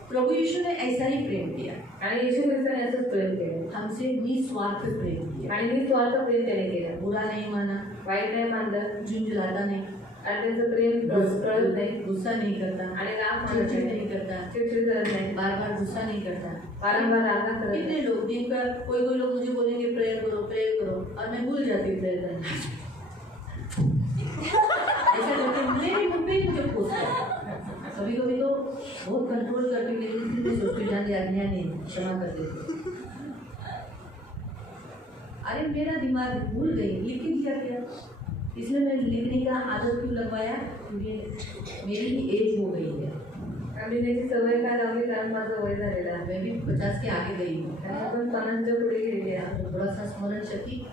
प्रभु यीशु ने ऐसा ही प्रेम किया, आणि येशू ख्रिस्ताने असंच प्रेम केलं, हमसे निस्वार्थ प्रेम किया, आणि निस्वार्थ प्रेम त्याने केलं, बुरा नहीं माना, वाईट नाही मानलं, झुंझलाता नहीं, आणि त्याचं प्रेम कळत नाही, गुस्सा नहीं करता, आणि राग मानत चिड़चिड़ नाही, नहीं करता, चिडचिड करत नाही, बार बार गुस्सा नहीं करता। वारंवार राग करत नाही। कितने लोग दिन का, कोई लोग मुझे बोलेंगे प्रेयर करो, और मैं भूल जाती हूँ प्रेयर करना। ऐसा करके मुझे पूछता है। कभी कभी तो बहुत कंट्रोल करके, लेकिन मैं सोचती जाने अज्ञा नहीं, क्षमा कर देती। अरे मेरा दिमाग भूल गई, लिख दिया क्या, इसलिए मैंने लिखने का आदत क्यों लगवाया, क्योंकि मेरी ही एज हो गई है, आम्ही त्याची सवय काय लावली, कारण माझं वय झालेलं आहे, मैं भी 50 के आगे गई हूँ। आणि आपण 50च्या पुढे गेलेली आहे, तो थोड़ा सा स्मरण शक्ति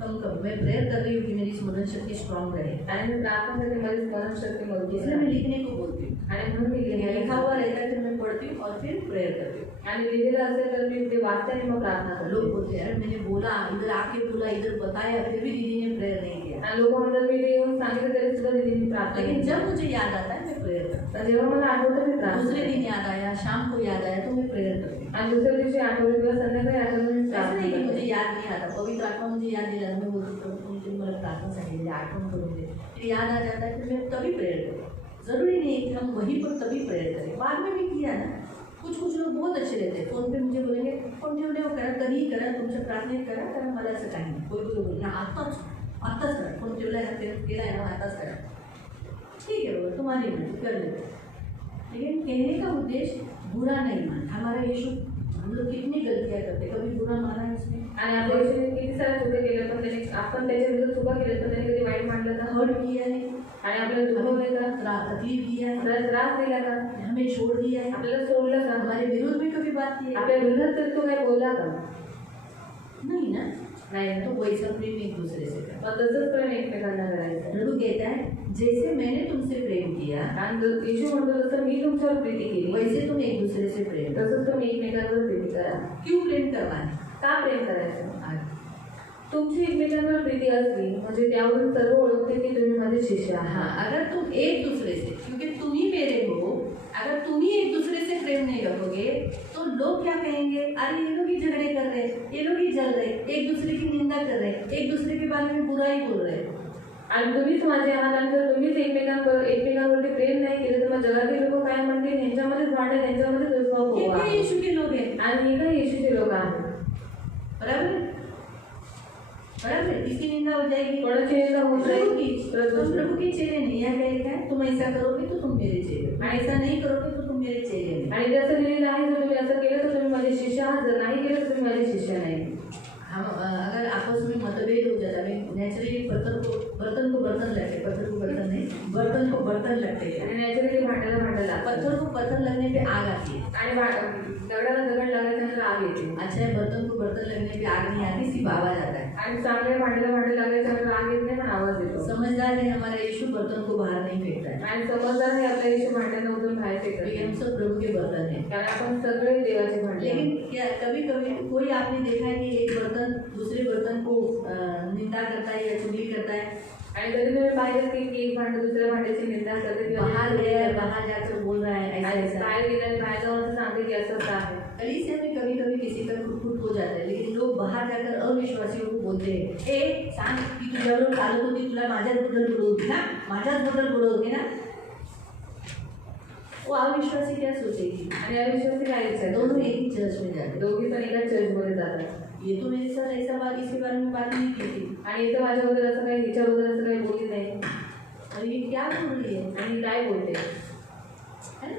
कम मैं प्रेयर कर रही हूँ कि मेरी स्मरण शक्ति स्ट्रांग रहे, आणि मी प्रार्थना करते माझी स्मरण शक्ती मजबूत इसलिए मैं आहे, लिखने को बोलती हूँ। आणि म्हणून मी लिखा लिहिलेलं हुआ रहता है, फिर मैं पढ़ती हूँ और फिर प्रेयर करती हूँ। आणि लिहिलेलं असेल तर मी ते वाचते आणि मग प्रार्थना लोग करते, बोलते हैं अरे मैंने बोला, इधर आके बोला, इधर बताया, फिर भी दीदी ने प्रेयर नहीं किया। आणि लोक म्हणतात मी ते येऊन सांगितलं तरी सुद्धा दिदीने प्रार्थना लेकिन केली, जब मुझे याद आता है मैं प्रेयर करती तर जेव्हा मला आठवतं मी हूँ। प्रार्थना दूसरे करते, दिन याद आया, शाम को याद आया, तो मैं प्रेयर करती हूँ। आणि दुसऱ्या दिवशी आठवलं किंवा संध्याकाळी आठवलं मी ऐसा प्रार्थना नहीं कि मुझे करते, याद नहीं आता, पवित्र आत्मा मुझे याद दिला, मैं बोलती हूँ मुझे मला प्रार्थना सांगितली, आठवण करून दे, फिर याद आ जाता है, फिर मैं तभी प्रेयर करती हूँ। जरूरी नहीं है कि हम वहीं पर तभी प्रेयर करें, बाद में भी किया ना। कुछ लोग बहुत अच्छे रहते हैं, फोन पे मुझे बोलेंगे, फोन ठेवले हो करा, कधीही करा, तुमच्या प्रार्थनेत करा, कारण मला असं काही नाही। कोई लोग बोलना आताच करा, फोन ठेवला आहे, केला है ना, आताच करा, ठीक है बाबा तुम्हारी मर्जी, कर लेते। लेकिन कहने का उद्देश्य बुरा नहीं मानता, हमारा यीशु हम लोग कितनी गलतियां करते, कभी बुरा माना है उसने, आणि आपल्या येशूने किती साऱ्या चुका केल्या, पण त्याने आपण त्याच्या विरुद्ध चुका केल्या पण त्याने कधी वाईट मानलं का? हर्ट किया है, आणि आपल्याला दुखवलं का? तकलीफ दिया है, आपल्याला त्रास दिला का? हमें छोड़ दिया है, आपल्याला सोडलं का? हमारे विरोध में कभी बात की है? आपल्या विरोधात तरी तो काय बोलला का? नहीं ना। नाही तो ना. वैसा प्रेम एक दूसरे से करना। मग तसंच प्रेम एकमेकांना करायचं. प्रभु कहता है जैसे मैंने तुमसे प्रेम किया आणि येशू म्हणतो जसं मी तुमच्यावर प्रीती केली वैसे तुम एक दूसरे से प्रेम करो। तसंच तुम्ही एकमेकांवर प्रीती करा. क्यों प्रेम करवाना? का प्रेम करायचं? आज तुमची एकमेकांवर प्रीती असली म्हणजे त्यावरून सर्व ओळखते की तुम्ही माझे शिष्य हाँ, आहात. अगर तुम एक दूसरे से, क्योंकि तुम ही मेरे हो, अगर तुम ही एक दूसरे से प्रेम नहीं रखोगे तो लोग क्या कहेंगे? अरे ये लोग ही झगड़े कर रहे हैं, ये लोग ही जल रहे, एक दूसरे की निंदा कर रहे, एक दूसरे के बारे में बुराई बोल रहे। आणि तुम्हीच माझे आहात आणि जर तुम्हीच एकमेकांवरती प्रेम नाही केलं तर मग जगातील लोक काय म्हणतील? ह्यांच्यामध्येच भांडण, ह्यांच्यामध्येच दुष्भाव ये होवा. क्या यीशु के लोग हैं? आणि हे काय येशूचे लोक आहेत. बराबर है? बराबर है? इसकी निंदा हो जाएगी। कोणाची निंदा होत प्रभु नाही? की, तुम प्रभु के चेले नहीं। यहाँ क्या लिखा है? तुम ऐसा करोगे तो तुम मेरे चेले हो, ऐसा नहीं करोगे तो तुम मेरे चेले नहीं। आणि जसं लिहिलेलं आहे जर तुम्ही असं केलं तर तुम्ही माझे शिष्य आहात, जर नाही केलं तर तुम्ही माझे शिष्य नाही. हम अगर आपस में मतभेद हो जाता है, नेचुरली बर्तन को बर्तन लगते, पत्थर को बर्तन नहीं, बर्तन को बर्तन लगते हैं। आणि नॅचरली भांडायला पत्थर को पत्थर लगने पे आग आती है। आणि दगडाला दगड लागायच्यानंतर आग येते. अच्छा है, बर्तन को बर्तन लगने पे आग नहीं आती, सिर्फ आवाज आता है। आणि चांगल्या भांडायला लागायच्यानंतर आग येत नाही पण आवाज येतो. समझदार है हमारा यीशु, बर्तन को बाहर नहीं फेंकता है, आणि समजदार हे आपल्या येशू भांड्यानं उतरून बाहेर क्योंकि फेकत. हम सब प्रभु के बर्तन हैं। कारण आपण सगळे देवाचे भांडे आहोत. लेकिन क्या कभी कभी कोई आपने देखा है कि एक बर्तन दूसरे बर्तन को निंदा करता है या चुगली करता है? आणि कधी तुम्ही पाहिलं की एक भांडं दुसऱ्या भांड्याची निंदा करते किंवा बाहर गया, बाहर जाकर बोल रहा है ऐसा आणि ऐसा। बाहेर गेल्याने बाहेर जाऊन असं सांगते की असं असं आहे. कलीसिया में कभी कभी किसी का खुद हो जाता है, लेकिन लोग बाहर जाकर अविश्वासियों को बोलते हैं, ए सांग की तुझ्यावर चालत होती, तुला माझ्याबद्दल बोलवते ना, माझ्याचबद्दल बोलवते ना। वो अविश्वासी क्या सोचेगी? आणि अविश्वासी काय विचार? दोनों एक ही चर्च में जाते हैं। दोघी पण एका चर्चमध्ये जातात. ये तो मेरे साथ ऐसा बात, इसके बारे में बात नहीं की थी, आणि इथं माझ्याबद्दल असं काही, हिच्याबद्दल असं काही बोलली नाही. और ये क्या बोल रही है? आणि काय बोलते? है?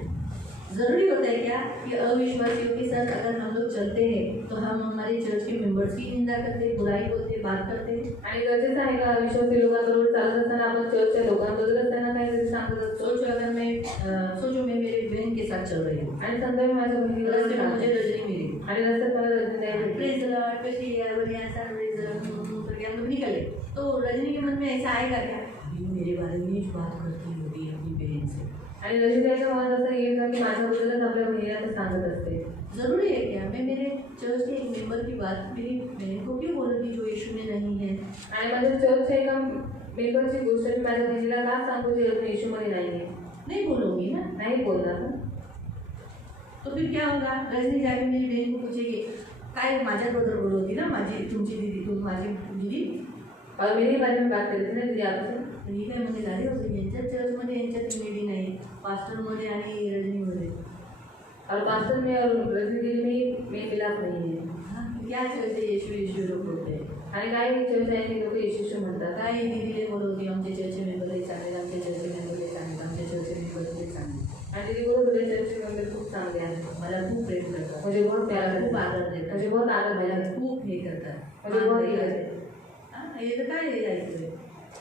जरूरी होता है क्या कि अविश्वासियों के साथ अगर हम लोग चलते हैं तो हम हमारे चर्च के मेंबर्स की निंदा करते, बुराई बोलते, बात करते हैं? आणि गरजेचं आहे का अविश्वासी लोकांबरोबर चालत असताना आपण चर्चच्या लोकांबद्दल त्यांना काहीतरी सांगत असतो? सोचो अगर मैं सोचो मैं मेरे बहन के साथ चल रही हूँ, आणि समजा मी माझ्या बहिणीला रास्ते में मुझे सांगते. रजनी मिली, आणि रस्त्यात मला रजनी नाही भेटली. प्रेज द लॉर्ड, कैसी है बढ़िया, ऐसा प्रेज द लॉर्ड करके हम लोग निकले, तो रजनी के मन में ऐसा आएगा क्या, अभी वो मेरे बारे में बात करती होगी अपनी बहन से? आणि रजनीच्या मनात असं येईल का की माझ्याबद्दलच आपल्या बहिणीला ते सांगत असते. जरूरी है क्या मैं मेरे चर्च के एक मेंबर की बात मेरी बहन को क्यों बोलूँगी जो यीशु में नहीं है? आणि माझ्या चर्चच्या एका मेंबरची गोष्ट मी माझ्या बहिणीला का सांगू जे अजून येशूमध्ये नाही आहे? नहीं बोलूँगी ना। नाही बोलणार ना. तो फिर क्या होगा? रजनी जाके मेरी बहन को पूछेगी, काय माझ्याबद्दल बोलवती ना, माझी तुमची दीदी, तुम माझी दीदी, और मेरी बारे में बात करते ना तुझे आपसे. ही काय म्हणजे झाले होते यांच्या चर्चमध्ये यांच्यात इमेडी नाही, पास्टरमध्ये आणि रजनीमध्ये। और पास्टर में और रजनी दीदी में मेल मिलाप नहीं है. हाँ, क्या चर्च आहे येशू येशू लोक बोलते, आणि काय चर्च आहे ते लोक येशूशी म्हणतात. काय दीदीला बोलवते आमच्या चर्चचे मेंबर चांगले, आमच्या चर्चचे मेंबर चांगले, आमच्या चर्चचे मेंबर चांगले, आणि दीदी बोलत होते चर्चचे मेंबर खूप चांगले आहेत, मला खूप प्रेम करतात, मुझे बहुत प्यार मला खूप करतात, आदर देतात, मुझे बहुत आदर मला दिला, खूप हे करतात, मुझे बहुत ही करते. हाँ, ये तो काय है ऐसे?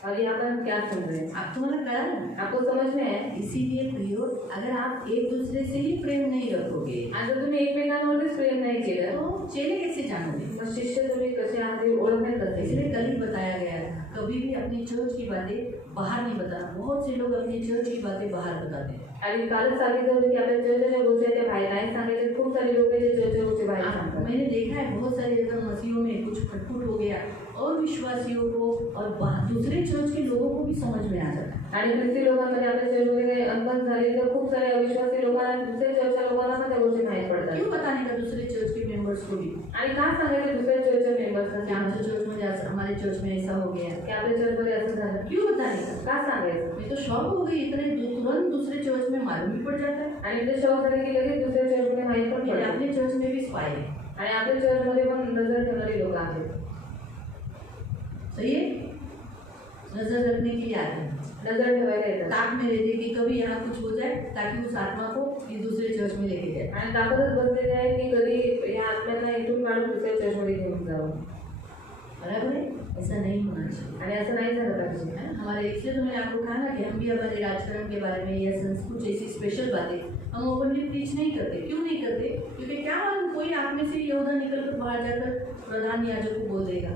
और यहाँ पर हम क्या सुन रहे हैं? आप तुम्हाला कळा ना? आपको समझ में है? इसीलिए प्रियो, अगर आप एक दूसरे से ही प्रेम नहीं रखोगे आणि जर तुम्ही एकमेकांवरतीच प्रेम नाही केलं तो चेले कैसे जानोगे? मग शिष्य तुम्ही कसे आहात हे ओळखण्यात कसे? इसलिए कल ही बताया गया था, कभी भी अपनी चर्च की बातें बाहर नहीं बताना। बहुत से लोग अपनी चर्च की बातें बाहर बताते हैं। आणि कालच सांगितलं होतं की आपल्या चर्चेच्या गोष्टी आहेत त्या बाहेर नाही सांगायच्या. खूप सारे लोक जे चर्चेच्या गोष्टी बाहेर सांगतात. मैंने देखा है बहुत सारे जगह मसीहों में कुछ खटपट हो गया और विश्वासियों को और दूसरे चर्च के लोगों को भी समझ में आ जाता है। आणि ख्रिस्ती लोकांमध्ये आपल्या चर्चमध्ये काही अनबन झाली तर खूप सारे अविश्वासी लोकांना दुसऱ्या चर्चच्या लोकांना पण त्या गोष्टी माहीत पडतात. क्यों बताने का दूसरे चर्च के मेंबर्स को भी आणि का सांगायचं दुसऱ्या चर्चच्या कि मेंबर्सना हमारे चर्च में हमारे चर्च में ऐसा हो गया, की आपल्या चर्चमध्ये असं झालं? क्यों बताने का? का सांगायचं? मैं तो शॉक हो गई, इतने तुरंत दूसरे चर्च में मालूम भी पड़ जाता है। आणि ते शॉक झाले की लगेच दुसऱ्या चर्चमध्ये माहीत पण मेरे पडलं. अपने चर्च में भी स्पाई है। आणि आपल्या चर्चमध्ये पण नजर ठेवणारी लोक आहेत. सही है? नजर रखने के लिए आते हैं, नजर ठेवायला येतात ताक में रहते कि कभी यहाँ कुछ हो जाए ताकि उस आत्मा को इस दूसरे चर्च में लेके जाए। आणि ताकदच बसलेले आहे की कधी या आत्म्यांना इथून काढून दुसऱ्या चर्चमध्ये घेऊन जावं बराबर है, ऐसा नहीं होना चाहिए। आणि असं नाही झालं पाहिजे है ना? हमारे इसलिए तो मैंने आपको कहा ना कि हम भी हमारे राजकरण के बारे में या कुछ ऐसी स्पेशल बातें हम ओपनली प्रीच नहीं करते। क्यों नहीं करते? क्योंकि क्या मालूम कोई आप में से यहूदा निकल कर बाहर जाकर प्रधान याजक को बोल देगा।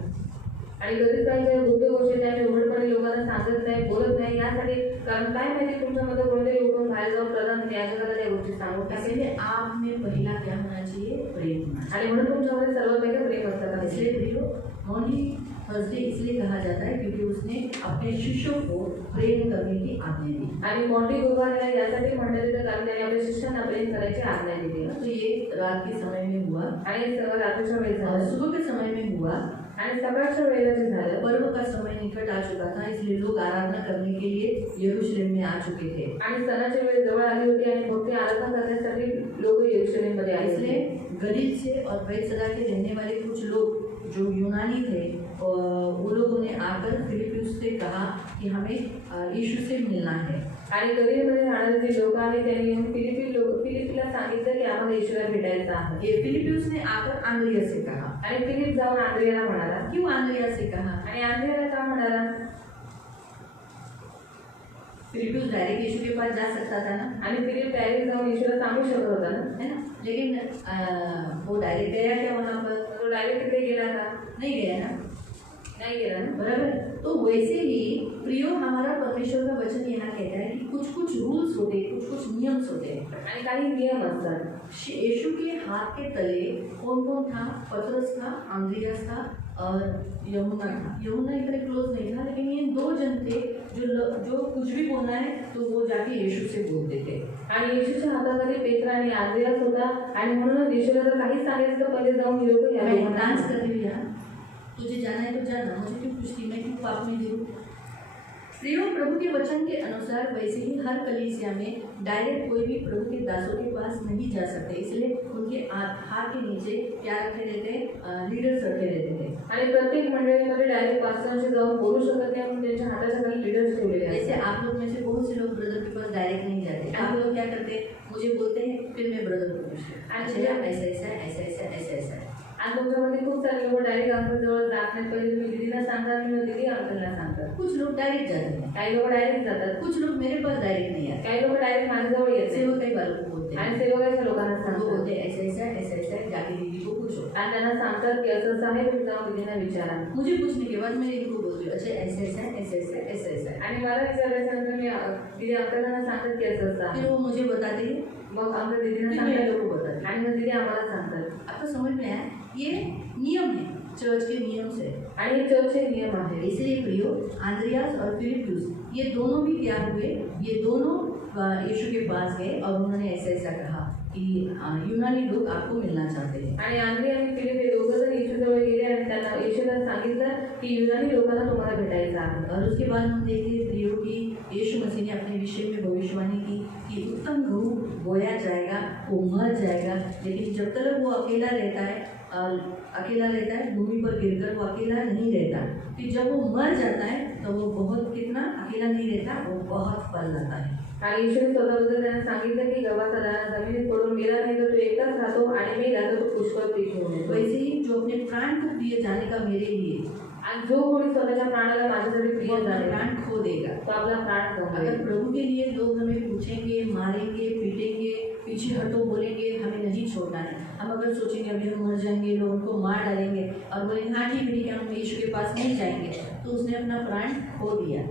आणि कधीच काही गुप्त गोष्टी नाही उघडपणे लोकांना सांगत नाही बोलत नाही यासाठी कारण काय माहिती तुमच्यामध्ये कोणतरी उठून बाहेर जाऊन प्रधान याजकाला त्या गोष्टी सांगू टाकेल इसलिए आप में पहला क्या होना चाहिए? प्रेम होना चाहिए। आणि म्हणून तुमच्यामध्ये सर्वात पहिले प्रेम असतं इसलिए प्रियो मौनी थर्सडे इसलिए कहा जाता है क्योंकि उसने अपने शिष्यों को प्रेम करने की आज्ञा दी। आणि मॉन्टी गुरुवार याला यासाठी म्हणलं जातं कारण त्याने आपल्या शिष्यांना प्रेम करायची आज्ञा दिली तो ये रात के समय में हुआ आणि सगळं रात्रीच्या वेळी और झालं सुबह के समय में हुआ। आणि सकाळच्या वेळेला जे झालं पर्व का समय निकट आ चुका था, इसलिए लोग आराधना करने के लिए यरूशलेम में आ चुके थे। आणि सणाची वेळ जवळ आली होती आणि भक्ती आराधना करण्यासाठी लोक यरूशलेममध्ये आले इसलिए होते गलील से और बैतसैदा के रहने वाले कुछ लोग जो यूनानी थे वो लोगों ने आकर फिलिप्पुस से कहा कि हमें यीशु से मिलना है। आणि गलीलमध्ये राहणारे जे लोक आहेत त्यांनी येऊन फिलिपीला सांगितलं की आम्हाला येशूला भेटायचं आहे ये फिलिप्पुस ने आकर आंद्रिया से कहा। आणि फिलिप जाऊन आंद्रियाला म्हणाला क्यों आंद्रिया से कहा? आणि आंद्रियाला का म्हणाला फिलिप्पुस डायरेक्ट यीशु के पास जा सकता था ना, आणि फिलिप डायरेक्ट जाऊन येशूला सांगू शकत होता ना है ना, लेकिन वो डायरेक्ट गया क्या वहाँ पर? तो डायरेक्ट तिथे गेला का नहीं गया ना, नाही गेला ना बराबर। तो वैसे ही प्रियो हमारा परमेश्वर का वचन यहाँ कहता है कि कुछ कुछ रूल्स होते हैं, कुछ कुछ नियम्स होते हैं आणि काही नियम असतात यीशु के हाथ के तले कौन कौन था? पतरस था, आंद्रियास था और यहुन्ना था। यहुन्ना इतने क्लोज नहीं था, लेकिन ये दो जन थे जो कुछ भी बोलना है तो वो जाके यीशु से बोलते थे। आणि येशूच्या हाताखाली पेत्र आणि आंद्रियास होता आणि म्हणूनच येशूला जर काही सांगायचं तर पहिले जाऊन हे लोक या मैं लोकांना डांस कर रही हूँ, तुझे जाना है तो जाना, मुझे क्यों पूछती, मैं क्यों पाप में गिरूं? प्रियो प्रभु के वचन के अनुसार वैसे ही हर कलीसिया में डायरेक्ट कोई भी प्रभु के दासों के पास नहीं जा सकते, इसलिए उनके हाथ के नीचे क्या रखे रहते हैं? लीडर्स रखे रहते थे। आणि प्रत्येक मंडळीमध्ये डायरेक्ट पास्टरांशी जाऊन बोलू शकत नाही म्हणून त्यांच्या हाताच्या खाली लीडर्स ठेवलेले जैसे आहेत आप लोग में से बहुत से लोग ब्रदर के पास डायरेक्ट नहीं जाते। आप लोग क्या करते हैं? मुझे बोलते हैं, फिर मैं ब्रदर को पूछती हूँ, अच्छा ऐसा ऐसा ऐसा ऐसा ऐसा ऐसा है। आणि तुमच्यामध्ये खूप सारे लोक डायरेक्ट अंकल जवळ जात नाहीत पहिले तुम्ही दीदीला सांगता आणि दीदी अंकलला सांगतात कुछ लोग डायरेक्ट जाते हैं, काही लोक डायरेक्ट जातात कुछ लोग मेरे पास डायरेक्ट नहीं आते। काही लोक डायरेक्ट माझ्याजवळ येते सेवक कई बार को बोलते हैं, आणि सेवकाच्या लोकांना वो सांगतात बोलते हैं ऐसा ऐसा ऐसा ऐसा है, जाके दीदी को पूछो। आणि त्यांना सांगतात की असं असं आहे तुम्ही जाऊन दीदींना विचारा मुझे पूछने के बाद मैं इनको बोलती हूँ, अच्छा ऐसा ऐसा है, ऐसा ऐसा है, ऐसा ऐसा है। आणि मला विचारायच्यानंतर मी दीदी अंकलांना सांगतात की असं असं आहे फिर वो मुझे बताते हैं, मग अंकल दीदींना फिर मैं इन सांगतात लोगों को बताती हूँ। आणि मग दीदी आम्हाला सांगतात आपको समझ में आया? ये नियम है, चर्च के नियम से। आणि हे चर्चचे नियम आहे इसलिए प्रियो आंद्रियास और फिलिप्पुस ये दोनों भी क्या हुए? ये दोनों यीशु के पास गए और उन्होंने ऐसा ऐसा कहा कि यूनानी लोग आपको मिलना चाहते हैं। आणि आंद्री आणि फिलिप हे दोघं जण येशूजवळ गेले आणि त्यांना येशूला सांगितलं की युनानी लोकांना तुम्हाला भेटायचं आहे और उसके बाद हम देखते हैं प्रियो की यीशु मसीह ने अपने विषय में भविष्यवाणी की कि उत्तम गहू बोया जाएगा, वो मर जाएगा, लेकिन जब तक वो अकेला रहता है भूमि पर गिरकर वो अकेला नहीं रहता, फिर जब वो मर जाता है तो वो बहुत कितना अकेला नहीं रहता, वो बहुत फल लाता है। आणि येशूने स्वतःबद्दल त्यांना सांगितलं की गव्हाचा दाणा जमिनीत पडून गेला नाही तर तो एकटाच राहतो आणि मी राहतो तो पुष्कळ पीक घेऊन येतो वैसे ही जो अपने प्राण को दिए जाने का मेरे लिए, आणि जो कोणी स्वतःच्या प्राणाला माझ्यासाठी वो प्रिय अपना झाले प्राण खो देगा। तो आपला प्राण अगर गमावेल प्रभु के लिए लोग हमें पूछेंगे, मारेंगे, पीटेंगे, पीछे हटो बोलेंगे, हमें नहीं छोड़ना है। हम अगर सोचेंगे अभी हम मर जाएंगे, लोग हमको मार डालेंगे और बोलेंगे हाँ ठीक है हम यीशु के पास नहीं जाएंगे, तो उसने अपना प्राण खो दिया,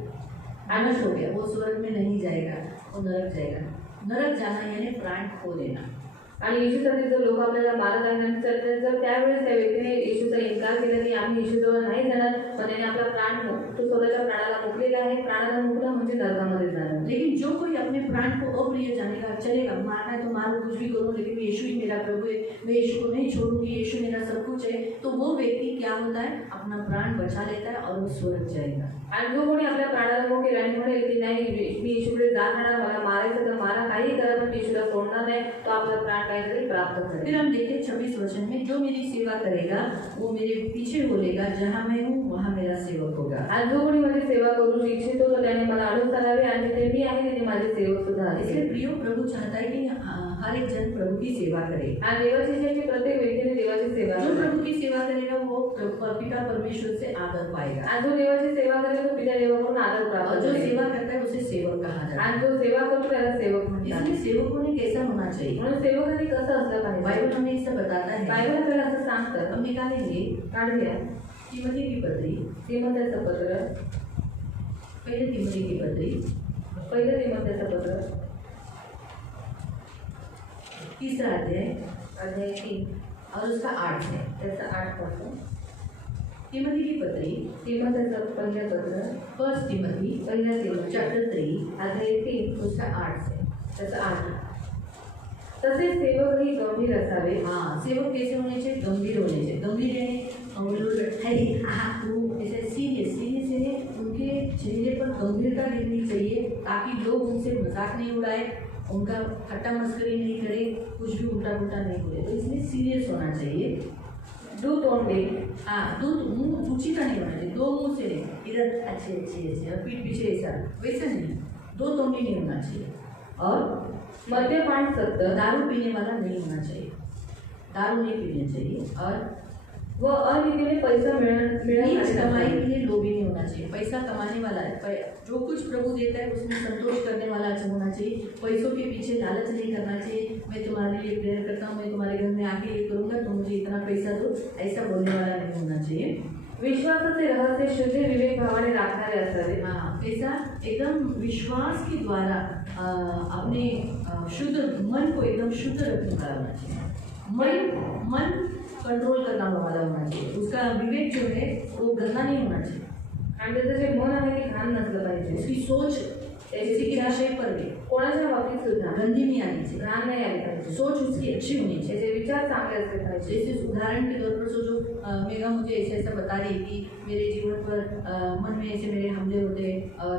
अनर्थ हो गया, वो स्वर्ग में नहीं जाएगा, वो नरक जाएगा। नरक जाना यानी प्राण खो देना। आणि येशूसाठी जर लोक आपल्याला मारत आहेत तर जर त्यावेळेस त्या व्यक्तीने येशूचा इन्कार केला की आम्ही येशूजवळ नाही जाणार पण त्याने आपला प्राण तो स्वतःच्या प्राणाला मुकलेला आहे प्राणाला मुकला म्हणजे नरकामध्ये जाणार लेकिन जो कोई अपने प्राण को अप्रिय जाने का चलेगा, मारना है तो मारो, कुछ भी करो, लेकिन यीशु ही मेरा प्रभु है, मैं यीशु को नहीं छोड़ूंगी, यीशु मेरा सब कुछ है, तो वो व्यक्ति क्या होता है? अपना प्राण बचा लेता है और वो स्वर्ग जाएगा। आणि जो कोणी आपल्या प्राणाला मुकेल आणि म्हणेल की नाही मी येशूकडे जात राहणार, मला मारायचं तर मारा, काही करा पण येशूला सोडणार नाही, तो आपला प्राण काहीतरी प्राप्त करेल। फिर हम देखते 26 वचन में, जो मेरी सेवा करेगा वो मेरे पीछे बोलेगा, जहाँ मैं हूँ वहाँ मेरा सेवक होगा। आणि जो कोणी माझी सेवा करू इच्छितो तो त्याने मला अनुसरावे आणि ते मी आहे तिथे माझे सेवक सुद्धा आहेत. इसलिए प्रियो प्रभु चाहता है कि हर एक जन प्रभु की सेवा करे। आणि देवाची इच्छा आहे की प्रत्येक व्यक्तीने देवाची सेवा जो करावी. प्रभु की सेवा करेगा वो पिता परमेश्वर से आदर पाएगा, आणि जो देवाची सेवा करेल तो पिता देवाकडून आदर और प्राप्त जो करेल. सेवा करता है उसे सेवक कहा जाता है। आणि जो सेवा करतो त्याला सेवक म्हणतात. इसलिए सेवकों ने कैसा होना चाहिए, म्हणून सेवकाने कसं असलं पाहिजे. बाइबल हमें इससे बताता है। बायबल आपल्याला असं सांगतं. हम निकालेंगे काढूया तिमोथी की पत्री, तिमोथेचं पत्र, पहले तिमोथी की पत्री पहिलं तिमोथेचं पत्र, 3 अध्याय अध्याय 3 और उसका 8 है। त्याचं 8 पासून. तिमोथी की पत्री, तिमोथेचं पहिलं पत्र, फर्स्ट तिमोथी पहिलं तिमोथी चैप्टर 3 अध्याय 3 उसका 8 से। त्याचं 8. तसेच सेवकही गंभीर असावे. हाँ, सेवक कैसे होने चाहिए, गंभीर होने चाहिए। गंभीर यानी वो लोग है वो ऐसे सीरियस यानी उनके चेहरे पर गंभीरता दिखनी चाहिए, ताकि लोग उनसे मजाक नहीं उड़ाए, उनका खट्टा मस्करी नहीं करे, कुछ भी उल्टा पुल्टा नहीं बोले, तो इसलिए सीरियस होना चाहिए। दुतोंडे, हाँ, दो मुंह ऊंची का नहीं होना चाहिए, दो मुंह से नहीं, इधर अच्छे अच्छे ऐसे और पीठ पीछे ऐसा, वैसा नहीं, दो तोंडी नहीं होना चाहिए। और मद्यपान सक्त, दारू पीने वाला नहीं होना चाहिए, दारू नहीं पीना चाहिए। और व अनितीने पैसा नीच मिळवण्याची कमाई कमाई. के लिए लोभी नहीं होना चाहिए, पैसा कमाने वाला है, जो कुछ प्रभु देता है उसमें संतोष करने वाला अच्छा होना चाहिए। पैसों के पीछे लालच नहीं करना चाहिए, मैं तुम्हारे लिए प्रेयर करता हूँ, मैं तुम्हारे घर में आके ये करूँगा, तुम मुझे इतना पैसा दो, ऐसा बोलने वाला नहीं होना चाहिए। विश्वासाचे रहस्य शुद्ध विवेक भावाने राखणारे असावे. हाँ, ऐसा एकदम विश्वास के द्वारा अपने शुद्ध मन को एकदम शुद्ध रखने वाला होना चाहिए। मन कंट्रोल करना वाला होना चाहिए, उसका विवेक जो है वो गंदा नहीं होना चाहिए, आणि त्याचं जे मन आहे ते घाण नसलं पाहिजे. उसकी सोच किसी के विषय पर भी कोणाच्या बाबतीत सुद्धा गंदी नहीं आनी चाहिए, घाण नाही आली पाहिजे. सोच उसकी अच्छी होनी चाहिए। त्याचे विचार चांगले असले पाहिजे. जैसे उदाहरण के तौर पर जो मेघा मुझे ऐसा ऐसा बता रही थी, मेरे जीवन पर मन में ऐसे मेरे हमले होते और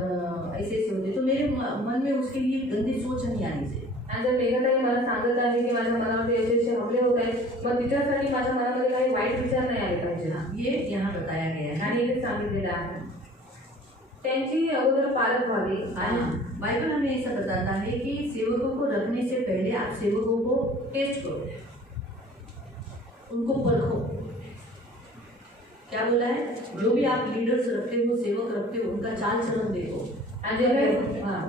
ऐसे ऐसे होते, तो मेरे मन में उसके लिए गंदी सोच नहीं आनी चाहिए। आणि जर मेघताई मला सांगत आहे की माझ्या मनामध्ये असे हमले होत आहेत, मग तिच्यासाठी माझ्या मनामध्ये काही वाईट विचार नाही आले पाहिजे. हाँ, ये यहाँ बताया गया है। आणि इथे सांगितलेलं आहे त्यांची अगोदर पालक व्हावी. आणि हाँ, बाइबल हमें ऐसा बताता है कि सेवकों को रखने से पहले आप सेवकों को टेस्ट करो, उनको परखो। क्या बोला है, जो भी आप लीडर्स रखते हो, सेवक रखते हो, उनका चाल चलन देखो, आणि जे काही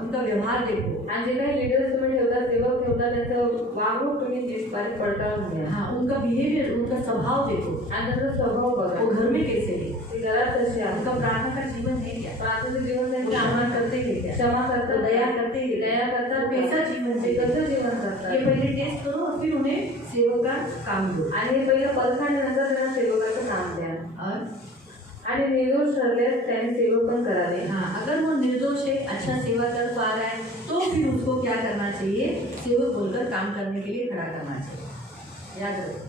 उनका व्यवहार देखो। आणि जे काही लीडर्स तुम्ही ठेवता, सेवक ठेवता, त्यांचं वागणूक तुम्ही बारीक पडताळून घ्या. हाँ, उनका बिहेवियर, उनका स्वभाव देखो, आणि त्यांचा स्वभाव बघा, वो घर में कैसे है, ते घरात कसे आहे, उनका प्रार्थना का जीवन है क्या, प्रार्थनेचं जीवन वो त्यांचे क्षमा आम्हाला करते हैं क्या, क्षमा करतात, दया करते हैं, दया करतात, कैसा जीवन ते है, कसं जीवन ये करतात. पहले टेस्ट करो और फिर उन्हें सेवक का काम दो। आणि हे पहिलं परखा आणि नंतर त्यांना सेवकाचं काम द्या. और आणि निर्दोष ठरल्यास त्याने सेवक पण करावे. हाँ, अगर वो निर्दोष है, अच्छा सेवा कर पा रहा है, तो फिर उसको क्या करना चाहिए, सेवक बोलकर काम करने के लिए खड़ा करना चाहिए। याद रखो,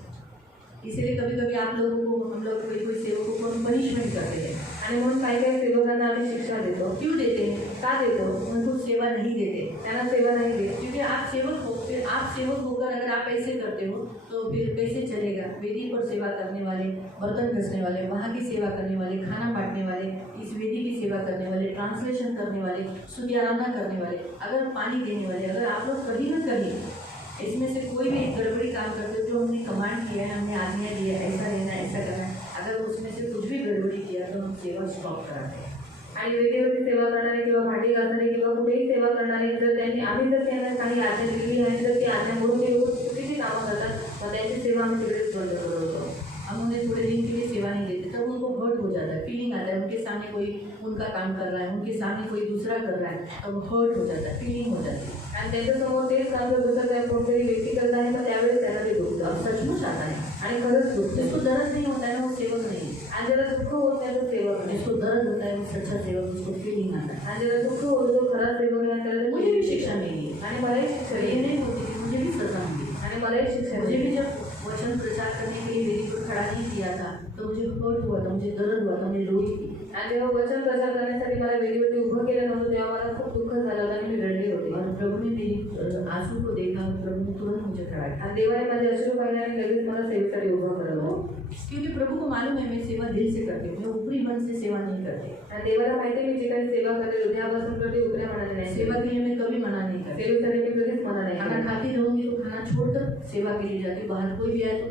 इसीलिए कभी कभी आप लोगों को, हम लोग कोई सेवकों को पनिशमेंट करते हैं। आणि म्हणून काही काही सेवकांना आम्ही शिक्षा देतो. क्यों देते हैं, का देतो, उनको सेवा नहीं देते, त्यांना सेवा नाही देत. क्योंकि आप सेवक हो, फिर आप सेवक होकर अगर आप ऐसे करते हो तो फिर कैसे चलेगा। वेदी पर सेवा करने वाले, बर्तन घसने वाले, वहाँ की सेवा करने वाले, खाना बांटने वाले, इस वेदी की सेवा करने वाले, ट्रांसलेशन करने वाले, स्तुति आराधना करने वाले, अगर पानी देने वाले, अगर आप लोग कहीं ना कहीं इसमें से कोई भी गड़बड़ी काम करते हो, जो हमने कमांड किया है, हमने आज्ञा दी है, ऐसा लेना ऐसा करना है, अगर उसमें से कुछ भी गड़बड़ी किया तो हम सेवा स्टॉप कराते हैं। आणि वेळेवरती सेवा करणारे किंवा भांडी घासणारे किंवा कुठेही सेवा करणारे जर त्यांनी आम्ही जर त्यांना काही आज्ञा दिलेली आहे, तर ती आज्ञा म्हणून ते लोक चुकीची कामं करतात, मग त्यांची सेवा आम्ही तिकडेच बंद करतो. हम उन्हें थोड़े दिन के लिए सेवा नहीं देते, तब उनको हर्ट हो जाता है, फीलिंग आता है, उनके सामने कोई उनका काम कर रहा है, उनके सामने कोई दूसरा कर रहा है, तब हर्ट हो जाता है, फीलिंग हो जाती है। आणि त्यांच्यासमोर तेच काम जर दुसरं काही कोणतरी व्यक्ती करत आहे, मग त्यावेळेस त्यांना ते दुखतं. अब सचमुच आता है, आणि खरंच दुखतं. जिसको दर्द नहीं होता है वो सेवक नहीं है, आणि ज्याला दुःख होत नाही तो सेवक नाही. जिसको दर्द होता है वो सच्चा सेवक, उसको फीलिंग आता है। आणि ज्याला दुःख होतं तो खरा सेवक आहे, त्याला ते मुझे भी शिक्षा मिली है, आणि मलाही शिक्षा ये दिली. नहीं होती थी, मुझे भी सजा मिली, आणि मलाही शिक्षा मुझे दिली. भी जब वचन प्रचार करने के लिए वेदी पर खड़ा नहीं किया था तो मुझे हर्ट हुआ था, मुझे दर्द हुआ था, मैं रोई थी। आणि जेव्हा वचन प्रचार करण्यासाठी मला वेदीवरती उभं केलं नव्हतं, तेव्हा मला खूप दुःख झालं होतं आणि मी रडली होती. और प्रभु ने मेरी आंसू को देखा, प्रभु ने तुरंत मुझे खड़ा किया। आणि देवाने माझे अश्रू पाहिले आणि लगेच मला सेवेसाठी उभं करवलं. क्योंकि प्रभु को मालूम है मैं सेवा दिल से करती हूँ, मैं ऊपरी मन से सेवा नहीं करती। आणि देवाला माहिती आहे मी जे काही सेवा करते हृदयापासून करते, उपऱ्या मनाने नाही. सेवा के लिए मैं कभी मना नहीं करती। सेवेसाठी मी कधीच मना नाही खाना करत. खाती रहूंगी तो खाना छोड़कर सेवा के लिए जाती हूँ। बाहर कोई भी आए तो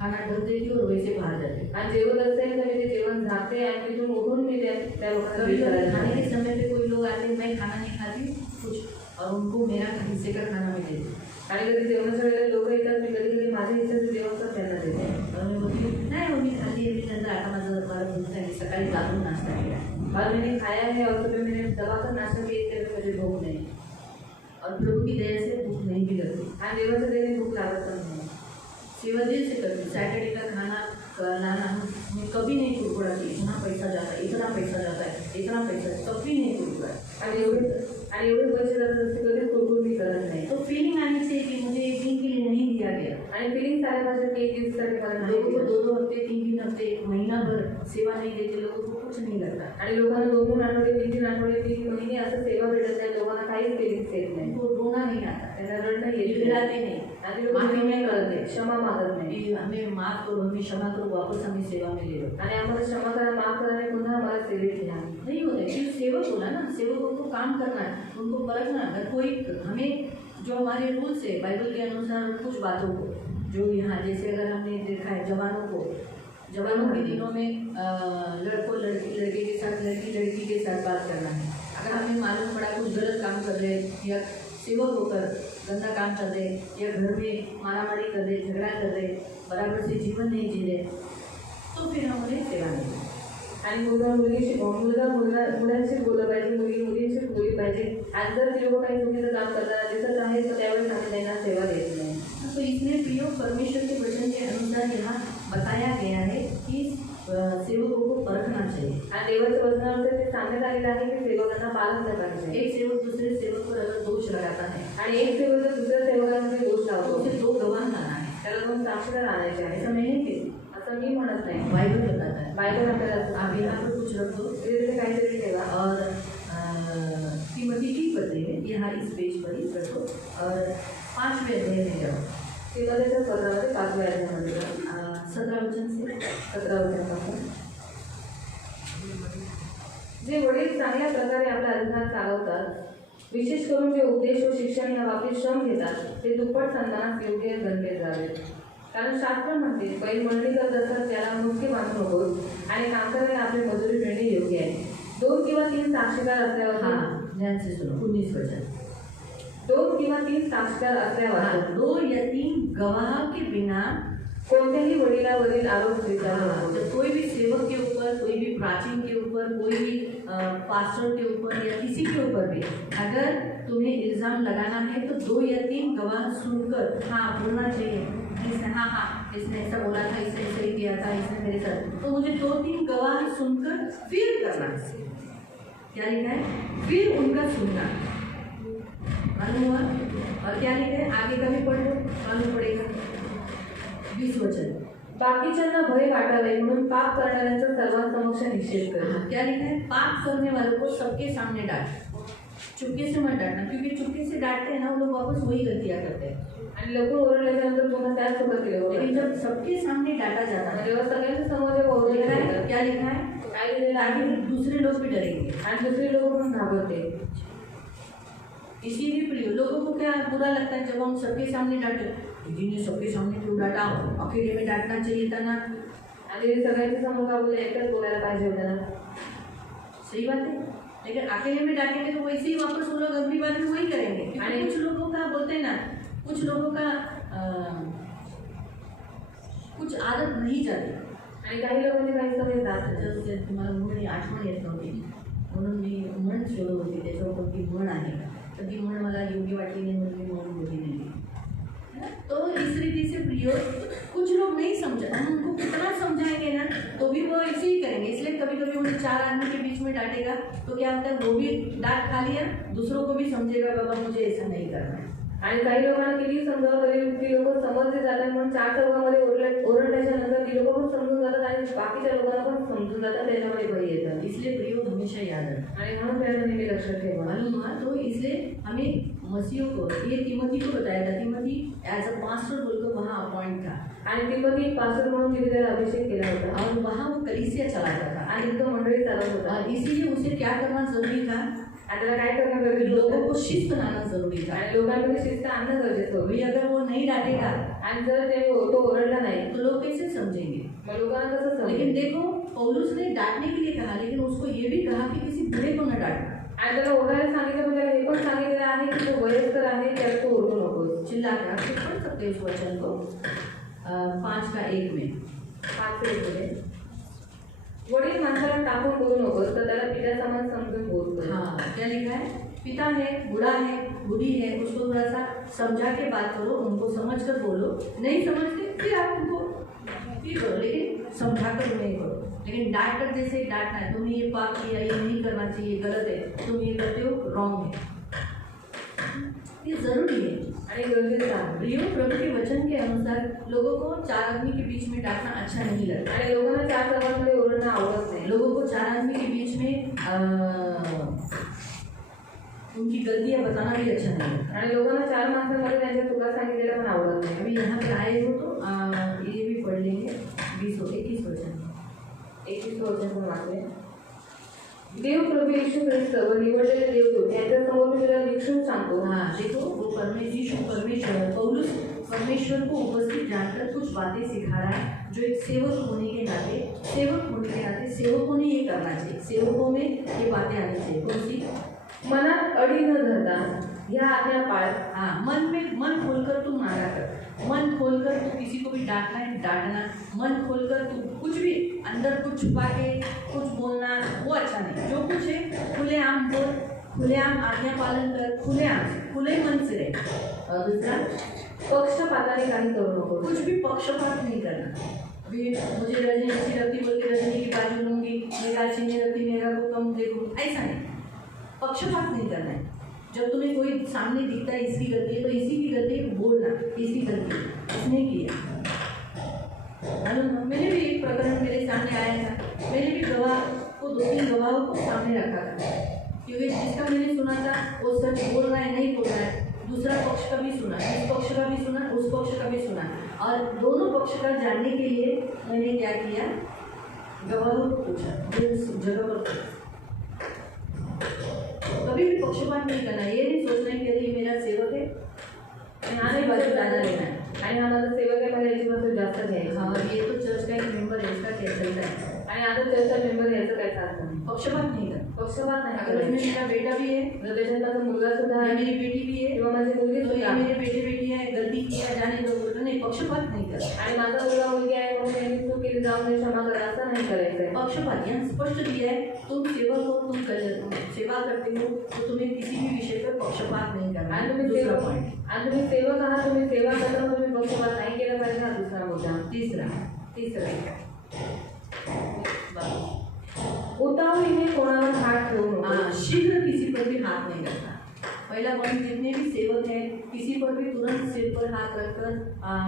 खाना ढक देती हूँ और वैसे बाहर जाती हूँ। आणि जेवण असेल तर मी ते जेवण झाकते आणि तिथून उठून मी त्या लोकांना कभी भेट करायला खाने जाते. के समय पे कोई लोग आते हैं, मैं खाना नहीं खाती कुछ, और उनको मेरा हिस्से का खाना मैं देती हूँ। आणि कधी जेवणाच्या वेळेला लोक येतात, मी कधी कधी माझ्या हिस्साचं जेवण तर त्यांना देते. और मैं बोलती हूँ नहीं मम्मी खाली अभी नंतर आता माझा बारा भूक है, सकाळी जागून नाश्ता किया और मैंने खाया है और सुबह मैंने दबाकर नाश्ता किया, इसलिए मुझे भूख नहीं. और प्रभु की दया से भूख नहीं भी लगती। आणि देवाच्या दयेने भूख लागत पण नाही. सेवा दिल से करती। सैटरडे का खाना लाना मैं कभी नहीं कुड़कुड़ाती, इतना पैसा जाता है, इतना पैसा जाता है, इतना पैसा, कभी नहीं कुड़कुड़ाती। आणि एवढे पैसे जातात असते कधीच कुरकुर मी करत नाही. तो फीलिंग आनी चाहिए कि मुझे एक दिन के लिए नहीं दिया गया। आणि फिलिंग साऱ्या माझ्या की एक दिवसासाठी मला नाही लोगों को दिलं. 2-2 हफ्ते 3-3 हफ्ते एक महीना भर सेवा नहीं देते, लोगों को कुछ नहीं लगता। आणि लोकांना 2-2 आठवडे 3-3 आठवडे 3 महिने असं सेवा भेटत नाही, लोकांना काहीच फिलिंग्स येत नाही. उनको रोना नहीं आता, त्यांना रडणं येत गिड़गिड़ाते नाही. नहीं, आणि लोक माफी क्षमा नहीं करत करते, नाही, क्षमा मागत नाही. कि हमें माफ करो, हमें क्षमा करो, वापस हमें सेवा में ले लो। आणि आम्हाला क्षमा करा, माफ करा आणि पुन्हा आम्हाला सेवेत घ्या. नहीं होता, फिर सेवक बोला ना, सेवकों को काम करना है, उनको परखना। अगर कोई हमें जो हमारे रूल्स है बाइबल के अनुसार कुछ बातों को, जो यहाँ जैसे अगर हमने देखा है जवानों के दिनों में लड़कों लड़के के साथ लड़की के साथ बात करना है। अगर हमें मालूम पड़ा कुछ गलत काम कर रहे या सेवक होकर गंदा काम कर रहे या घर में मारामारी कर रहे, झगड़ा कर रहे, बराबर से जीवन नहीं जी रहे, तो फिर हम उन्हें सेवा नहीं दें। आणि मुलगा मुलांशीच बोललं पाहिजे, मुलगी मुलींशीच बोलली पाहिजे. आणि जर ती लोक काही चुकीचं काम करताना दिसत आहे तर त्यावेळेस आम्ही त्यांना सेवा देत नाही. तो इसलिए प्रियो परमेश्वर के वचन के अनुसार यहाँ बताया गया है कि सेवकों को परखना चाहिए। आणि देवाच्या वचनानुसार ते सांगण्यात आलेलं आहे की सेवकांना पाळलं पाहिजे. एक सेवक दूसरे सेवक पर अगर दोष लगाता है आणि एक सेवक जर दुसऱ्या सेवकांमध्ये दोष तो लावतो, उसे 2 गवाह लाना है। त्याला 2 साक्षीदार आणायचे ऐसा आहे. मैं नहीं कहती, असं मी म्हणत नाही, बाइबल बताता है। बायबल आपल्याला असं आप सांगते. यहाँ पर कुछ रख दो तिथे काहीतरी ठेवा. और तिमोथी की पत्री में यहाँ इस पेज पर ही रखो और 5वें अध्याय में जाओ, तिमोथेच्या पत्रामध्ये 5व्या अध्यायामध्ये जा. 17 वचन से 17 वचनापासून. जे वडील चांगल्या प्रकारे आपला अधिकार चालवतात, विशेष करून जे उपदेश व शिक्षण या बाबतीत श्रम घेतात, ते दुप्पट सन्मानास योग्य गणले जावेत. कारण शास्त्र म्हणते, बैल मळणी करत असतात त्याला मुख्य बांधू नकोस आणि काम करायला आपली मजुरी मिळणे योग्य आहे. 2 किंवा 3 साक्षीदार असल्यावर हाँ ध्यान से सुनो 19 वचन 2 किंवा 3 साक्षीदार असल्यावर 2 या 3 गवाह के बिना कोणत्याही वडिलावरील आरोप स्वीकारला हाँ, जातो. जब कोई भी सेवक के ऊपर, कोई भी प्राचीन के ऊपर, कोई भी पास्टर के ऊपर या किसी के ऊपर भी अगर तुम्हें इल्ज़ाम लगाना है तो 2 या 3 गवाह सुनकर हाँ बोलना चाहिए, इसने हाँ इसने ऐसा बोला था, इसने ऐसा ही किया था, इसने मेरे साथ, तो मुझे 2-3 गवाह सुनकर फिर करना। क्या लिखा है? फिर उनका सुनना। मालूम हुआ? और क्या लिखा है आगे का भी पढ़ लो, मालूम पड़ेगा। 20 वचन बाकीच्यांना भय वाटावे म्हणून पाप करणाऱ्यांचा सर्वांसमक्ष निषेध कर. क्या लिखा है? पाप करने वालों को सबके सामने डांट, चुपके से मत डांटना, क्योंकि चुपके से डांटते हैं ना वो लोग वापस वही गलतियां करते हैं। आणि लपून ओरडल्याच्यानंतर पुन्हा त्याच चुका केल्या लेकिन होत्या. जब सबके सामने डांटा जाता है, जेव्हा सगळ्यांच्या समोर जेव्हा लिखा ओरडलं है जातं, क्या लिखा है? काय लिहिलेलं ताकि आहे? दूसरे लोग भी डरेंगे। आणि दुसरे लोक पण घाबरते. इसीलिए प्रिय लोगों को क्या बुरा लगता है जब हम सबके सामने डांटे, दीदी ने सबके सामने क्यों डांटा, अकेले में डांटना चाहिए था ना। आणि सगळ्यांच्या समोर का बोले एकच बोलायला पाहिजे होतं ना. सही बात है, लेकिन अकेले में डांटेंगे तो वैसे ही वापस वो लोग अगली बार भी वही करेंगे। और कुछ लोगों का बोलते हैं ना, कुछ लोगों का कुछ आदत नहीं जाती। आणि काही लोकांची काही सवय जात नाही. जसं तुम्हाला म्हण आठवण येत नव्हती म्हणून मी म्हण शोधत होती, त्याच्यावर कोणती म्हण आहे तर ती म्हण मला योग्य वाटली नहीं, म्हणून मी म्हण बोली नहीं। तो इस रीति से प्रियो कुछ लोग नहीं समझा, हम उनको कितना समझाएंगे ना तो भी वो ऐसे ही करेंगे। इसलिए कभी कभी उन्हें 4 आदमी के बीच में डांटेगा तो क्या होता है, वो भी डांट खा लिया, दूसरों को भी समझेगा बाबा मुझे ऐसा नहीं करना है। आणि काही लोकांना किती समजावं तरी ती लोक समजले जातात, म्हणून चार चौघामध्ये ओरडल्याच्या नंतर ती लोक पण समजून जातात आणि बाकीच्या लोकांना पण समजून जातात, त्याच्यामध्ये भय येतात. इसलिए प्रियो हमेशा याद रखना. आणि म्हणून त्याला नेहमी लक्षात ठेवा. मालूम हुआ? तो इसलिए हमें मसीहों को, ये तिमोथी को बताया था. तिमोथी एज अ पास्टर बोलकर वहाँ अपॉइंट था आणि तिमोथी पास्टर म्हणून तिने त्याला अभिषेक केला होता और वहाँ वो कलीसिया चलाता था. आणि तो मंडळी चालवत होता. और इसीलिए उसे क्या करना जरूरी था? आणि त्याला काय करणं गरजेचं लोगों होतं? को शिस्त बनाना जरूरी था. आणि लोकांमध्ये शिस्त आणणं गरजेचं होतं. अभी अगर वो नहीं डांटेगा आणि जर तो ओरडला नाही तो लोग कैसे समझेंगे? मग लोकांना कसं लेकिन समजेल? देखो, पौलुस ने डांटने के लिए कहा, लेकिन उसको ये भी कहा कि किसी बुरे को न डांटना. आणि त्याला ओरडायला सांगितलं, पण त्याला हे पण सांगितलेलं आहे की तो वयस्कर आहे, त्याला तो ओरडू नकोस. चिल्ला कर आप पढ़ सकते हैं इस वचन को 5:1 में. 5:1 वडील माणसाला टाकून बोलू नकोस, तर त्याला पित्या समान समजून बोल. हाँ, क्या लिखा है? पिता है, बूढ़ा है, बूढ़ी है, उसको थोड़ा सा समझा के बात करो, उनको समझ कर बोलो. नहीं समझते फिर आप उनको फिर करो, लेकिन समझा कर नहीं करो. लेकिन डांट कर जैसे डांटना है, तुमने ये पाप किया, ये नहीं करना चाहिए, गलत है, तुम ये करते हो, रॉन्ग है. ये जरूरी है. आणि गरजेचं आहे. प्रियो, प्रभु के वचन के अनुसार लोगों को चार आदमी के बीच में डांटना अच्छा नहीं लगता. आणि लोकांना चार चौघांमध्ये ओरडणं आवडत नाही. लोगों को चार आदमी के बीच में उनकी गलतियां बताना भी अच्छा नहीं लगता. आणि लोकांना चार माणसांमध्ये त्यांच्या चुका सांगितलेल्या पण आवडत नाही. अभी यहाँ पे आए हो तो ये भी पढ़ लेंगे 21 वचन. 21 वचन पण वाचले. देव प्रभू यीशु ख्रिस्त व निवडलेले देवदूत यांच्या समोर मी तुला निक्षून सांगतो. हाँ, देखो, वो परमेश्वर पौलुस परमेश्वर को उपस्थित जानकर कुछ बातें सिखा रहा है, जो एक सेवक होने के नाते सेवकों ने ये करना चाहिए. सेवकों में ये बातें आनी चाहिए. कौन सी? मनात अडी न धरता ह्या आज्ञा पाळ. हाँ, मन खोलकर तू मारा कर. मन खोलकर तू किसी को भी डांटना है डांटना. मन खोलकर तू कुछ भी अंदर कुछ छुपा के कुछ बोलना, वो अच्छा नहीं. जो कुछ है खुलेआम बोल, खुलेआम आज्ञा पालन कर, खुले मन से रहे. और दूसरा, पक्षपाताने काही करू नको. कुछ भी पक्षपात नहीं करना. अभी मुझे रजनी अच्छी लगती बोल के रजनी की बाजू लूंगी, मेरा अच्छी नहीं लगती मेरा को कम देखूँ, ऐसा नहीं. पक्षपात नहीं करना है. जब तुम्हें कोई सामने दिखता है इसकी गलती है तो इसी की गलती है बोलना, इसकी गलती है, इसने किया. मैंने भी एक प्रकरण मेरे सामने आया था. मैंने भी गवाह को 2-3 गवाहों को सामने रखा था, क्योंकि जिसका मैंने सुना था वो सच बोल रहा है नहीं बोल रहा है. दूसरा पक्ष का भी सुना, इस पक्ष का भी सुना, उस पक्ष का भी सुना, और दोनों पक्ष का जानने के लिए मैंने क्या किया, गवाहों को पूछा. जिस जगह पर कभी भी पक्षपात नहीं करना. ये नहीं सोचना है कि अरे ये मेरा सेवक है, आणि बाजू ज़्यादा लेना है. आणि हा माझा सेवक आहे, मला याची बाजू जास्त घ्यायची. हाँ, ये तो चर्च का एक मेंबर है, इसका क्या चलता है. आणि आता चर्चा मेंबर याचं काय चालतं नाही. पक्षपात नहीं करना. पक्षपात नाही अगर उसमें करायचं. मेरा बेटा भी है, जर त्याच्यात माझा मुलगा सुद्धा या आहे मेरी बेटी भी है, किंवा माझी मुलगी तो सुद्धा ये आहे मेरे बेटे बेटियां है, गलती किया जाने दो, नहीं, पक्षपात नहीं करना. आणि माझा मुलगा मुलगी आहे म्हणून त्यांनी चूक केली जाऊन दे, क्षमा करा, असं नाही करायचंय. पक्षपात यहाँ स्पष्ट दिया है. तुम सेवक हो, तुम सेवा करते हो, तो तुम्हें किसी भी विषय पर पक्षपात नहीं करना. आणि तुम्ही दूसरा सेवक पॉइंट. आणि तुम्ही सेवक आहात, तुम्ही सेवा करता, तुम्ही पक्षपात नाही केला पाहिजे. हा दुसरा मुद्दा. तीसरा उतावळीने कोणावर हात ठेवू नको. हाँ, शीघ्र किसी पर भी हाथ नहीं रखना. पहला पॉइंट, जितने भी सेवक हैं किसी पर भी तुरंत सिर पर हाथ रखकर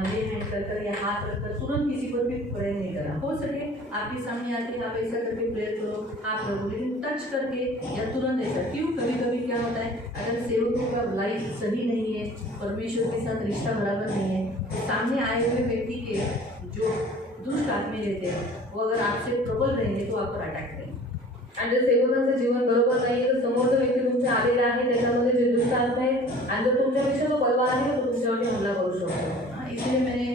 ले हैंड कर या हाथ रखकर तुरंत किसी पर भी प्रेयर नहीं करना. हो सके आपके सामने आके आप ऐसा करके प्रेयर करो, आप प्रभु, लेकिन टच करके या तुरंत ऐसा. क्यों? कभी कभी क्या होता है, अगर सेवकों का लाइफ सही नहीं है, परमेश्वर के साथ रिश्ता बराबर नहीं है, तो सामने आए हुए व्यक्ति के जो दुष्ट आत्मे रहते हैं वो अगर आपसे प्रबल रहेंगे तो आप पर अटैक करेंगे. आणि जर सेवकांचं जीवन बरोबर नाही तर समोरचा व्यक्ती तुमच्या आलेला आहे, त्याच्यामध्ये जे दुष्ट आत्मा आहे आणि जर तुमच्यापेक्षा तो बलवान आहे तो तुमच्यावरती हमला करू शकतो. इसलिए मैंने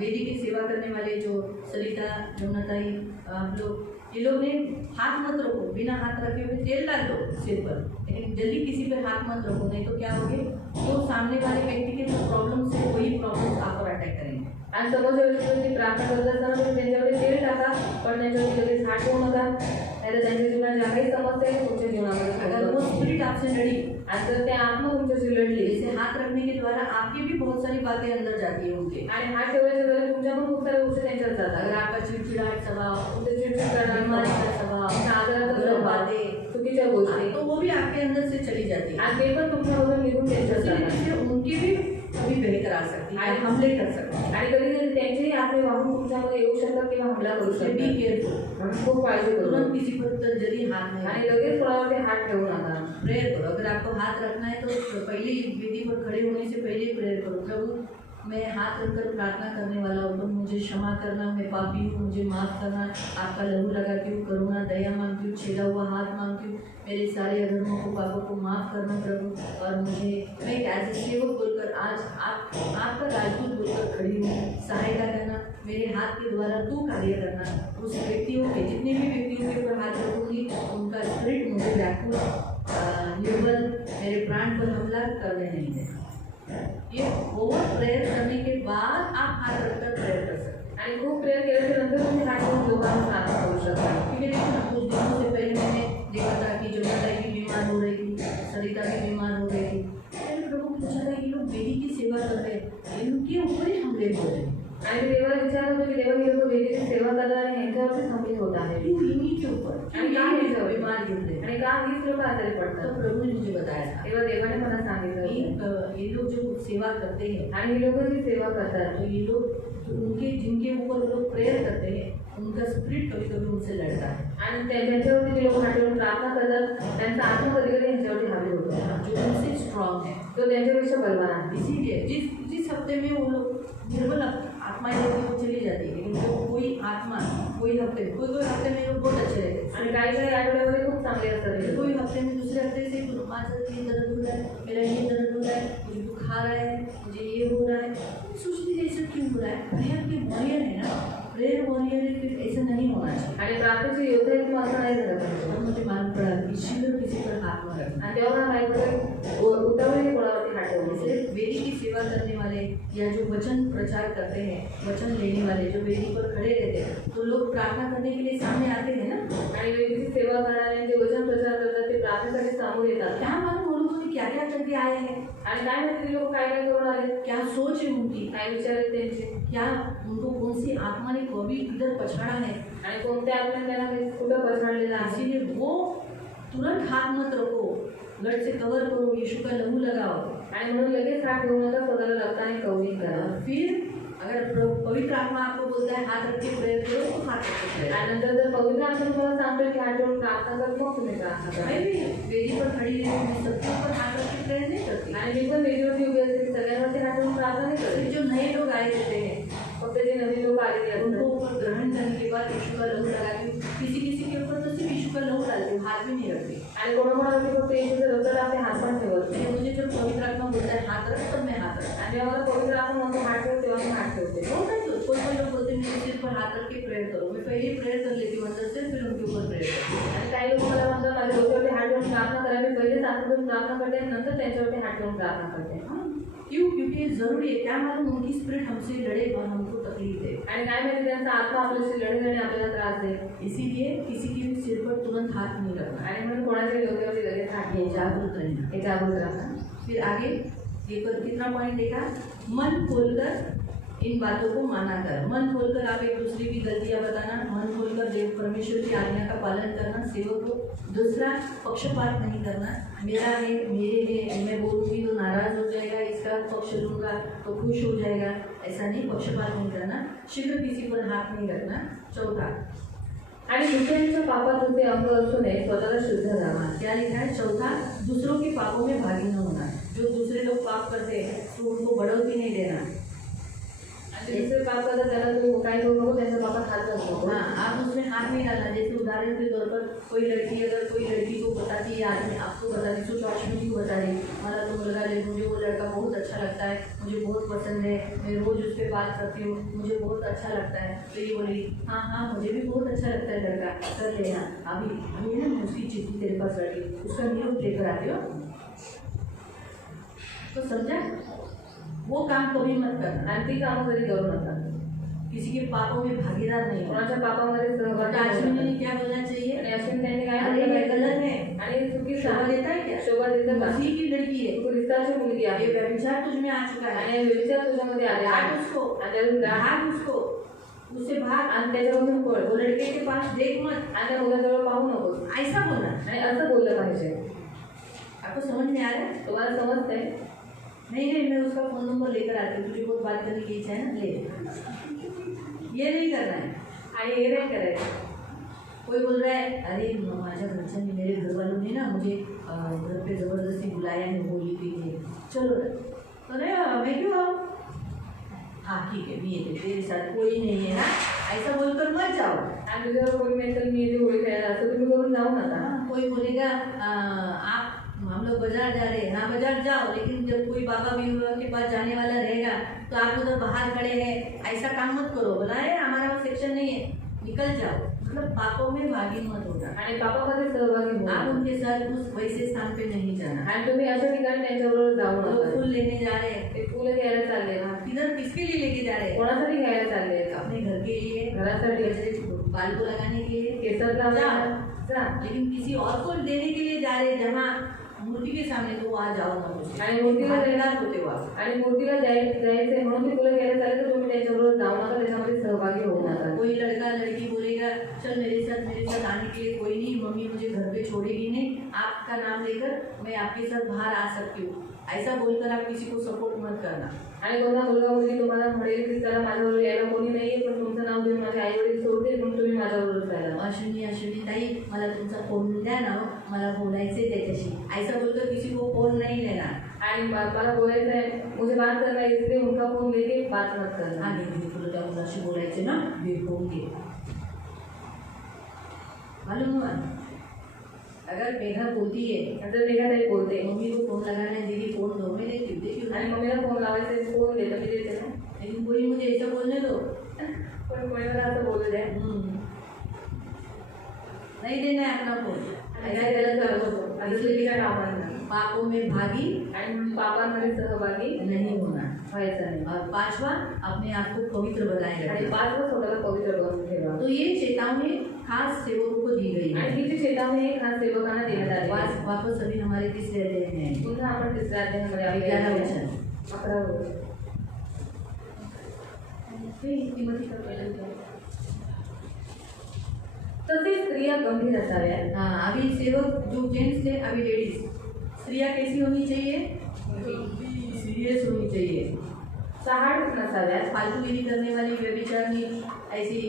वेदी की सेवा करने वाले जो सरिता, जमुनाताई, आप लोग, ये लोग ने हाथ मत रखो, बिना हाथ रखे हुए तेल डाल दो सिर पर, लेकिन जल्दी किसी पर हाथ मत रखो, नहीं तो क्या होगे, तो सामने वाले व्यक्ति के जो प्रॉब्लम्स है वही प्रॉब्लम्स आप पर अटैक करेंगे. आणि समोरच्या व्यक्तीवरती प्रार्थना करत असताना तुम्ही त्यांच्यावरती तेल टाका, पण त्यांच्यावरती लगेच हात ठेवू नका. नाहीतर त्यांच्या जीवनात ज्या काही समस्या आहेत तुमच्या जीवनामध्ये अगर वो स्पिरिट आपसे लड़ी, आणि जर ते आत्मा तुमच्याशी लढली, जैसे हाथ रखने के द्वारा आपकी भी बहुत सारी बातें अंदर जाती है उनके. आणि हात ठेवल्याच्या वेळेस तुमच्या पण खूप साऱ्या गोष्टी त्यांच्यात अगर जातात. आपका चिड़चिड़ाहट स्वभाव, तुमचे चिडचिड करणार, बीमारी का स्वभाव, तुमच्या आजाराचा गलत स्वभाव, बातें, चुकीची चुकीच्या गोष्टी तो वो भी आपके अंदर से चली जाती है। आणि ते पण तुमच्याबरोबर निघून त्यांच्यात जातात इसलिए उनकी भी कभी बेहतर आ सकती है, हमले कर सकते हैं। आणि कधी कधी त्यांचेही आत्मे वाहून तुमच्यामध्ये येऊ शकतात किंवा हमला करू उससे बी शकतात केयरफुल, म्हणून खूप काळजी करू तुरंत किसी पर जल्दी हाथ नहीं आणि लगेच कोणावरती हात ठेवू नका प्रेयर करो। अगर आपको हाथ रखना है तो पहले वेदी पर खड़े होने से पहले प्रेयर करो, प्रभु मैं हाथ रखकर प्रार्थना करने वाला हूँ, तुम मुझे क्षमा करना, मैं पापी हूँ, मुझे माफ़ करना, आपका लहू लगाती हूँ, करुणा दया मांगती हूँ, छेदा हुआ हाथ मांगती हूँ, मेरे सारे अधर्मों को पापों को माफ़ करना प्रभु। और मुझे मैं एक एज ए सेवक बोलकर आज आपका राजदूत बोलकर खड़ी हूँ, सहायता करना, मेरे हाथ के द्वारा तू कार्य करना। उस व्यक्तियों के जितने भी व्यक्तियों के ऊपर हाथ रखूँगी उनका स्पिरिट मुझे व्याकुल निर्बल मेरे प्राण पर हमला करने नहीं देना। ये ओवर प्रेयर करने के बाद आप हाथ रखकर प्रेयर कर सकते हैं। आणि खूप प्रेयर केल्याच्या नंतर तुम्ही हात ठेवून लोकांना प्रार्थना करू शकता क्योंकि देखो ना, कुछ दिनों से पहले मैंने देखा था कि जमुना भी बीमार हो रही थी, सरिता भी बीमार हो रही थी। मैंने प्रभु पूछा था कि लोग वेदी की सेवा कर रहे हैं, इनके ऊपर ही हमले हो रहे हैं। आणि मी देवाला विचारलं होतं की देवा हे लोक वेदीची सेवा करतात आणि यांच्यावरतीच हमले होत आहेत इन्हीं के ऊपर आणि का हे लोक बीमार गिर रहे हैं। आणि का हीच लोक आजारी तो पडतात प्रभु ने मुझे बताया था तेव्हा देवाने मला सांगितलं कि ये लोग जो सेवा करते हैं, आणि ही लोक जी सेवा करतात तो ये लोग उनके जिनके ऊपर वो लोग प्रेयर करते हैं, उनका स्पिरिट कभी कभी उनसे लड़ता है। आणि त्यांच्यावरती जे लोक हात ठेवून प्रार्थना करतात त्यांचा आत्मा कधी कधी यांच्यावरती हावी होतो जो उनसे स्ट्रांग है। तो त्यांच्यापेक्षा बलवान आहे इसीलिए जिस हफ्ते में वो लोग निर्बल आत्माएं लेती वो चली जाती है, लेकिन जो कोई आत्मा कोई हफ्ते में लोग बहुत अच्छे रहते हैं, आणि काही काही आठवड्यामध्ये खूप चांगले असतात हे लोक. कोई हफ्ते में दूसरे हफ्ते से माझा ये दर्द हो रहा है, मेरा ये दर्द हो रहा है, मुझे बुखार आ रहा है, मुझे ये हो रहा है। मैं सोचती थी ऐसा क्यों हो रहा है? प्रेयर के वॉरियर है ना, प्रेयर वॉरियर है, फिर ऐसा नहीं होना चाहिए। आणि प्रार्थनेचे योद्धा आहेत किंवा असं नाही झालं पाहिजे और मुझे मालूम पड़ा कि शीघ्र किसी पर हाथ न रखना। आणि तेव्हा मला माहित पडलं उतावळी कोणावरती हात ठेवू नये. सिर्फ वेदी की सेवा करने वाले या जो वचन प्रचार करते हैं, वचन लेने वाले जो वेदी पर खड़े रहते हैं, तो लोग प्रार्थना करने के लिए सामने आते हैं ना। आणि वेदीची सेवा करणारे जे वचन प्रचार करतात ते प्रार्थनेसाठी समोर येतात क्या मालूम वो लोगों ने क्या क्या करके आए हैं, आणि काय माहिती लोक काय काय करून आले क्या सोच है उनकी, काय विचार आहेत त्यांचे क्या उनको कौन सी आत्मा ने कभी इधर पछाड़ा है। आणि कोणत्या आत्म्याने त्यांना कुठं पछाडलेलं आहे इसीलिए वो तुरंत हाथ मत रखो, ब्लड से कवर करो, यीशु का लहू लगाओ। आणि म्हणून लगेच हात ठेवू नका स्वतःला रक्ताने कवरिंग करा फिर अगर पवित्र आत्मा आपको बोलता है हाथ रख के प्रेयर करो तो हाथ रख के प्रेयर आणि नंतर जर पवित्र आत्मा तुम्हाला सांगतो की हात ठेवून प्रार्थना कर मग तुम्ही प्रार्थना करा मैं भी वेदी पर खड़ी रहती हूँ, मैं सबके ऊपर हाथ रख के प्रेयर नहीं करती। आणि मी पण वेदीवरती उभी असते सगळ्यांवरती हात ठेवून प्रार्थना नाही करते जो नए लोग आए रहते हैं फक्त जे नवीन लोक आलेले उनको असतात ऊपर ग्रहण करने के बाद यीशु का लहू लगाती हूँ। किसी किसी के ऊपर तो सिर्फ यीशु का लहू डालती हूँ, हाथ भी नहीं रखती। आणि कोणाकोणावरती फक्त येशूचं रक्त टाकते हात पण ठेवत नाही. मुझे जब पवित्र आत्मा बोलता है हाथ रख, तब मैं हाथ रखता आणि जेव्हा मला पवित्र आत्मा म्हणतो हात ठेव तेव्हा मी हात ठेवते हूँ। कोई लोग बोलते हैं मेरे सिर पर हाथ रख के प्रेयर करो, मैं पहले प्रेयर कर लेती हूँ अंदर से, फिर उनके ऊपर प्रेयर करती हूँ। आणि काही लोक मला म्हणतात माझ्या डोक्यावरती हात ठेवून प्रार्थना करा मी पहिले सासूकडून प्रार्थना करते आणि नंतर त्यांच्यावरती हात ठेवून प्रार्थना करते क्यों? क्योंकि ये जरूरी है। क्या मालूम उनकी स्पिरिट हमसे लड़े और हमको तकलीफ दे, आणि काय माहिती त्यांचा आत्मा आपल्याशी लढेल आणि आपल्याला त्रास देईल इसीलिए किसी के भी सिर पर तुरंत हाथ नहीं रखना आणि म्हणून कोणाच्या डोक्यावरती लगेच हात है, घ्यायचा जागरूक रहना। हे जागरूक राहा. फिर आगे ये पर कितना पॉइंट देखा, मन खोलकर इन बातों को माना कर। मन खोलकर आप एक दूसरे की गलतियां बताना, मन खोलकर देव परमेश्वर की आज्ञा का पालन करना, सेवक को। दूसरा, पक्षपात नहीं करना, मेरा है मेरे है, मैं बोलूँगी तो नाराज हो जाएगा, इसका पक्ष लूँगा तो खुश हो जाएगा, ऐसा नहीं, पक्षपात नहीं करना। शीघ्र किसी पर हाथ नहीं रखना। चौथा, आणि दुसऱ्यांच्या पापात तुमचे अंग असू नये स्वतःला शुद्ध राहा. क्या लिखा है? चौथा, दूसरों के पापों में भागी न होना। जो दूसरे लोग पाप करते हैं तो उनको बढ़ोतरी नहीं देना। आणि दुसरे पाप करतात त्याला तू काही लोक नको त्यांच्या पापात हात घालू नको. हाँ, आप उसमें हाथ नहीं डालना। जैसे उदाहरण के तौर पर कोई लड़की अगर कोई लड़की को बताती है, आदमी आपको बताती, सोच अश्विनी को बता रही, मला तो मुलगा ले, मुझे वो लड़का बहुत अच्छा लगता है, मुझे बहुत पसंद है, मैं रोज उस पर बात करती हूँ, मुझे बहुत अच्छा लगता है। तो ये बोली हाँ हाँ मुझे भी बहुत अच्छा लगता है लड़का, कर ले। हाँ अभी ना उसकी चिट्ठी तेरे पास रखी, उसका नियोग लेकर आती हो। तो समझा, वो काम कभी मत करना। आणि ती कामं कधी करू नका. किसी के पापों में भागीदार नहीं होना। कोणाच्या पापामध्ये सहभागी अश्विनी होऊ ने नका. क्या बोलना चाहिए? आणि अश्विन त्यांनी काय अरे ये म्हटलं गलत है, आणि चुकी शोभा देता है क्या? शोभा देतं का? उसी की लड़की है, तू रिस्ताची मुलगी ये आहे व्यभिचार तुझ में आ चुका है, आणि विचार तुझ्यामध्ये आले डांट उसको, आणि त्यातून डांट उसको। उससे भाग आणि त्याच्यावरून पळ. वो लड़के के पास देख मत, आणि त्या मुलाजवळ पाहू नकोस. ऐसा बोला. आणि असं बोललं पाहिजे. आपको समझ में आ रहा है? तुम्हाला समजतंय? नहीं मैं उसका फोन नंबर लेकर आती हूँ, तुझे बहुत बात करने की इच्छा है ना, ले. ये नहीं करना है. आणि हे नाही करायचं. कोई बोल रहा है अरे माझ्या घरच्यांनी मेरे घर वालों ने ना मुझे घर पे ज़बरदस्ती बुलाया है होली के लिए, चलो. अरे मैं क्यों आऊँ? हाँ ठीक है, मैं ये तेरे साथ कोई नहीं है ना, ऐसा बोलकर मत जाओ. आणि तुझ्यावर कोणी नाही तर मी येते होळी खेळायला, असं तुम्ही करून जाऊ नका. कोई बोलेगा आप हम लोग बाजार जा रहे हैं, हाँ बाजार जाओ, लेकिन जब कोई बाबा भी के पास जाने वाला रहेगा तो आप उधर बाहर खड़े हैं, ऐसा काम मत करो. बोला है हमारा वो सेक्शन नहीं है, निकल जाओ. मतलब पापों में भागी मत होना. आणि पापामध्ये सहभागी हो. आप उनके साथ उस वैसे स्थान पे नहीं जाना. आणि तुम्ही अशा ठिकाणी त्यांच्याबरोबर जाऊ वो नका. फूल लेने जा रहे हैं, ते फुलं घ्यायला चालले. किधर किसके लिए लेके जा रहे हैं? कोणासाठी घ्यायला चालले? अपने घर के लिए, घरासाठी, बाल को लगाने के लिए, केसात लावायला जा. लेकिन किसी और को देने के लिए जा रहे हैं जहाँ मूर्ति के सामने, तो वहाँ जाओ ना. आणि मूर्तीला भागीदार होते हो आप. आणि मूर्तीला जायचंय म्हणून ते फुलं घ्यायला चालले तर तुम्ही त्यांच्याबरोबर जाऊ नका, त्याच्यामध्ये सहभागी होऊ नका. कोई लड़का लड़की बोलेगा चल मेरे साथ आने के लिए कोई नहीं, मम्मी मुझे घर पे छोड़ेगी नहीं, आपका नाम लेकर मैं आपके साथ बाहर आ सकती हूँ, ऐसा बोलकर आप किसी को सपोर्ट मत करना. आणि कोणता मुलगा मुलगी तुम्हाला म्हणेल की त्याला माझ्याबरोबर यायला कोणी नाहीये, पण तुमचं नाव घेऊन माझे आई वडील सोडतील म्हणून तुम्ही माझ्याबरोबर जायला. अश्विनी ताई मला तुमचा फोन द्या ना, मला बोलायचे त्याच्याशी, ऐसा बोलकर किसी को फोन नहीं लेना. आणि मला बोलायचं आहे, मुझे बात करना है इसलिए उनका फोन लेके बात मत करना. हाँ दीदी तुला त्या मुलाशी बोलायचे ना, दे फोन घे. मालूम हुआ, अगर मेघा बोलती है, नंतर मेघा ताई बोलते मम्मी को फोन लगाना है, दीदी फोन दो, मैं देती हूँ. आणि मम्मीला फोन लावायचा फोन देतो, मी देते ना. लेकिन कोई मुझे ऐसा बोलने दो. पण कोणी मला असं बोलू द्या. नहीं देना है अपना फोन. ऐसा गलत करत होतो. असं तिच्या कामांना. पापों में भागी आणि पापांमध्ये सहभागी नहीं होना. व्हायचं नाही. और पांचवा, अपने आप को पवित्र बनाए आणि रखना. 5 वर्ष स्वतःला पवित्र बनवून ठेवा. तो ये चेतावनी खास सेवकों को दी गई है. आणि ही जी चेतावणी आहे खास सेवकांना देण्यात आली आहे. वापस अभी हमारे तीसरे अध्याय में आएंगे. पुन्हा आपण तिसऱ्या अध्यायामध्ये 11 वचन. 11 वचन. तसेच स्त्रिया गंभीर असाव्यात. हाँ अभी सेवक जो जेंट्स थे, अभी लेडीज. स्त्रिया कैसी होनी चाहिए? सीरियस होनी चाहिए. सहाट नसाव्यात. फालतूगिरी करने वाली, व्यभिचारनी, ऐसी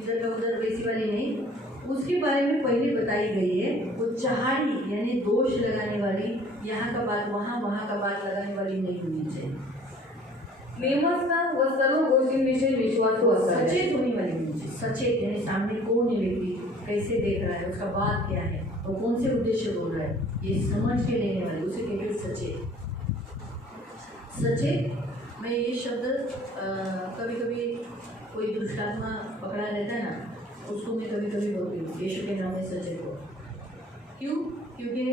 इधर का उधर वैसी वाली नहीं. उसके बारे में पहले बताई गई है. वो चहाड़ी यानी दोष लगाने वाली, यहाँ का बात वहाँ का बात लगाने वाली नहीं होनी चाहिए. नेमस्था व सर्व गोष्टींविषयी विश्वासू असाव्यात. सचेत होने वाली होनी चाहिए. सचेत यानी सामने कौन है व्यक्ति, कैसे देख रहा है, उसका बात क्या है, वो कौन से उद्देश्य बोल रहा है, ये समझ के लेने वाली, उसे कहते हैं सचेत. सचेत मैं ये शब्द कभी कभी कोई दुष्टात्मा पकड़ा रहता है ना, उसको मैं कभी कभी बोलती हूँ यीशु के नाम में सचेत हो. क्यों? क्योंकि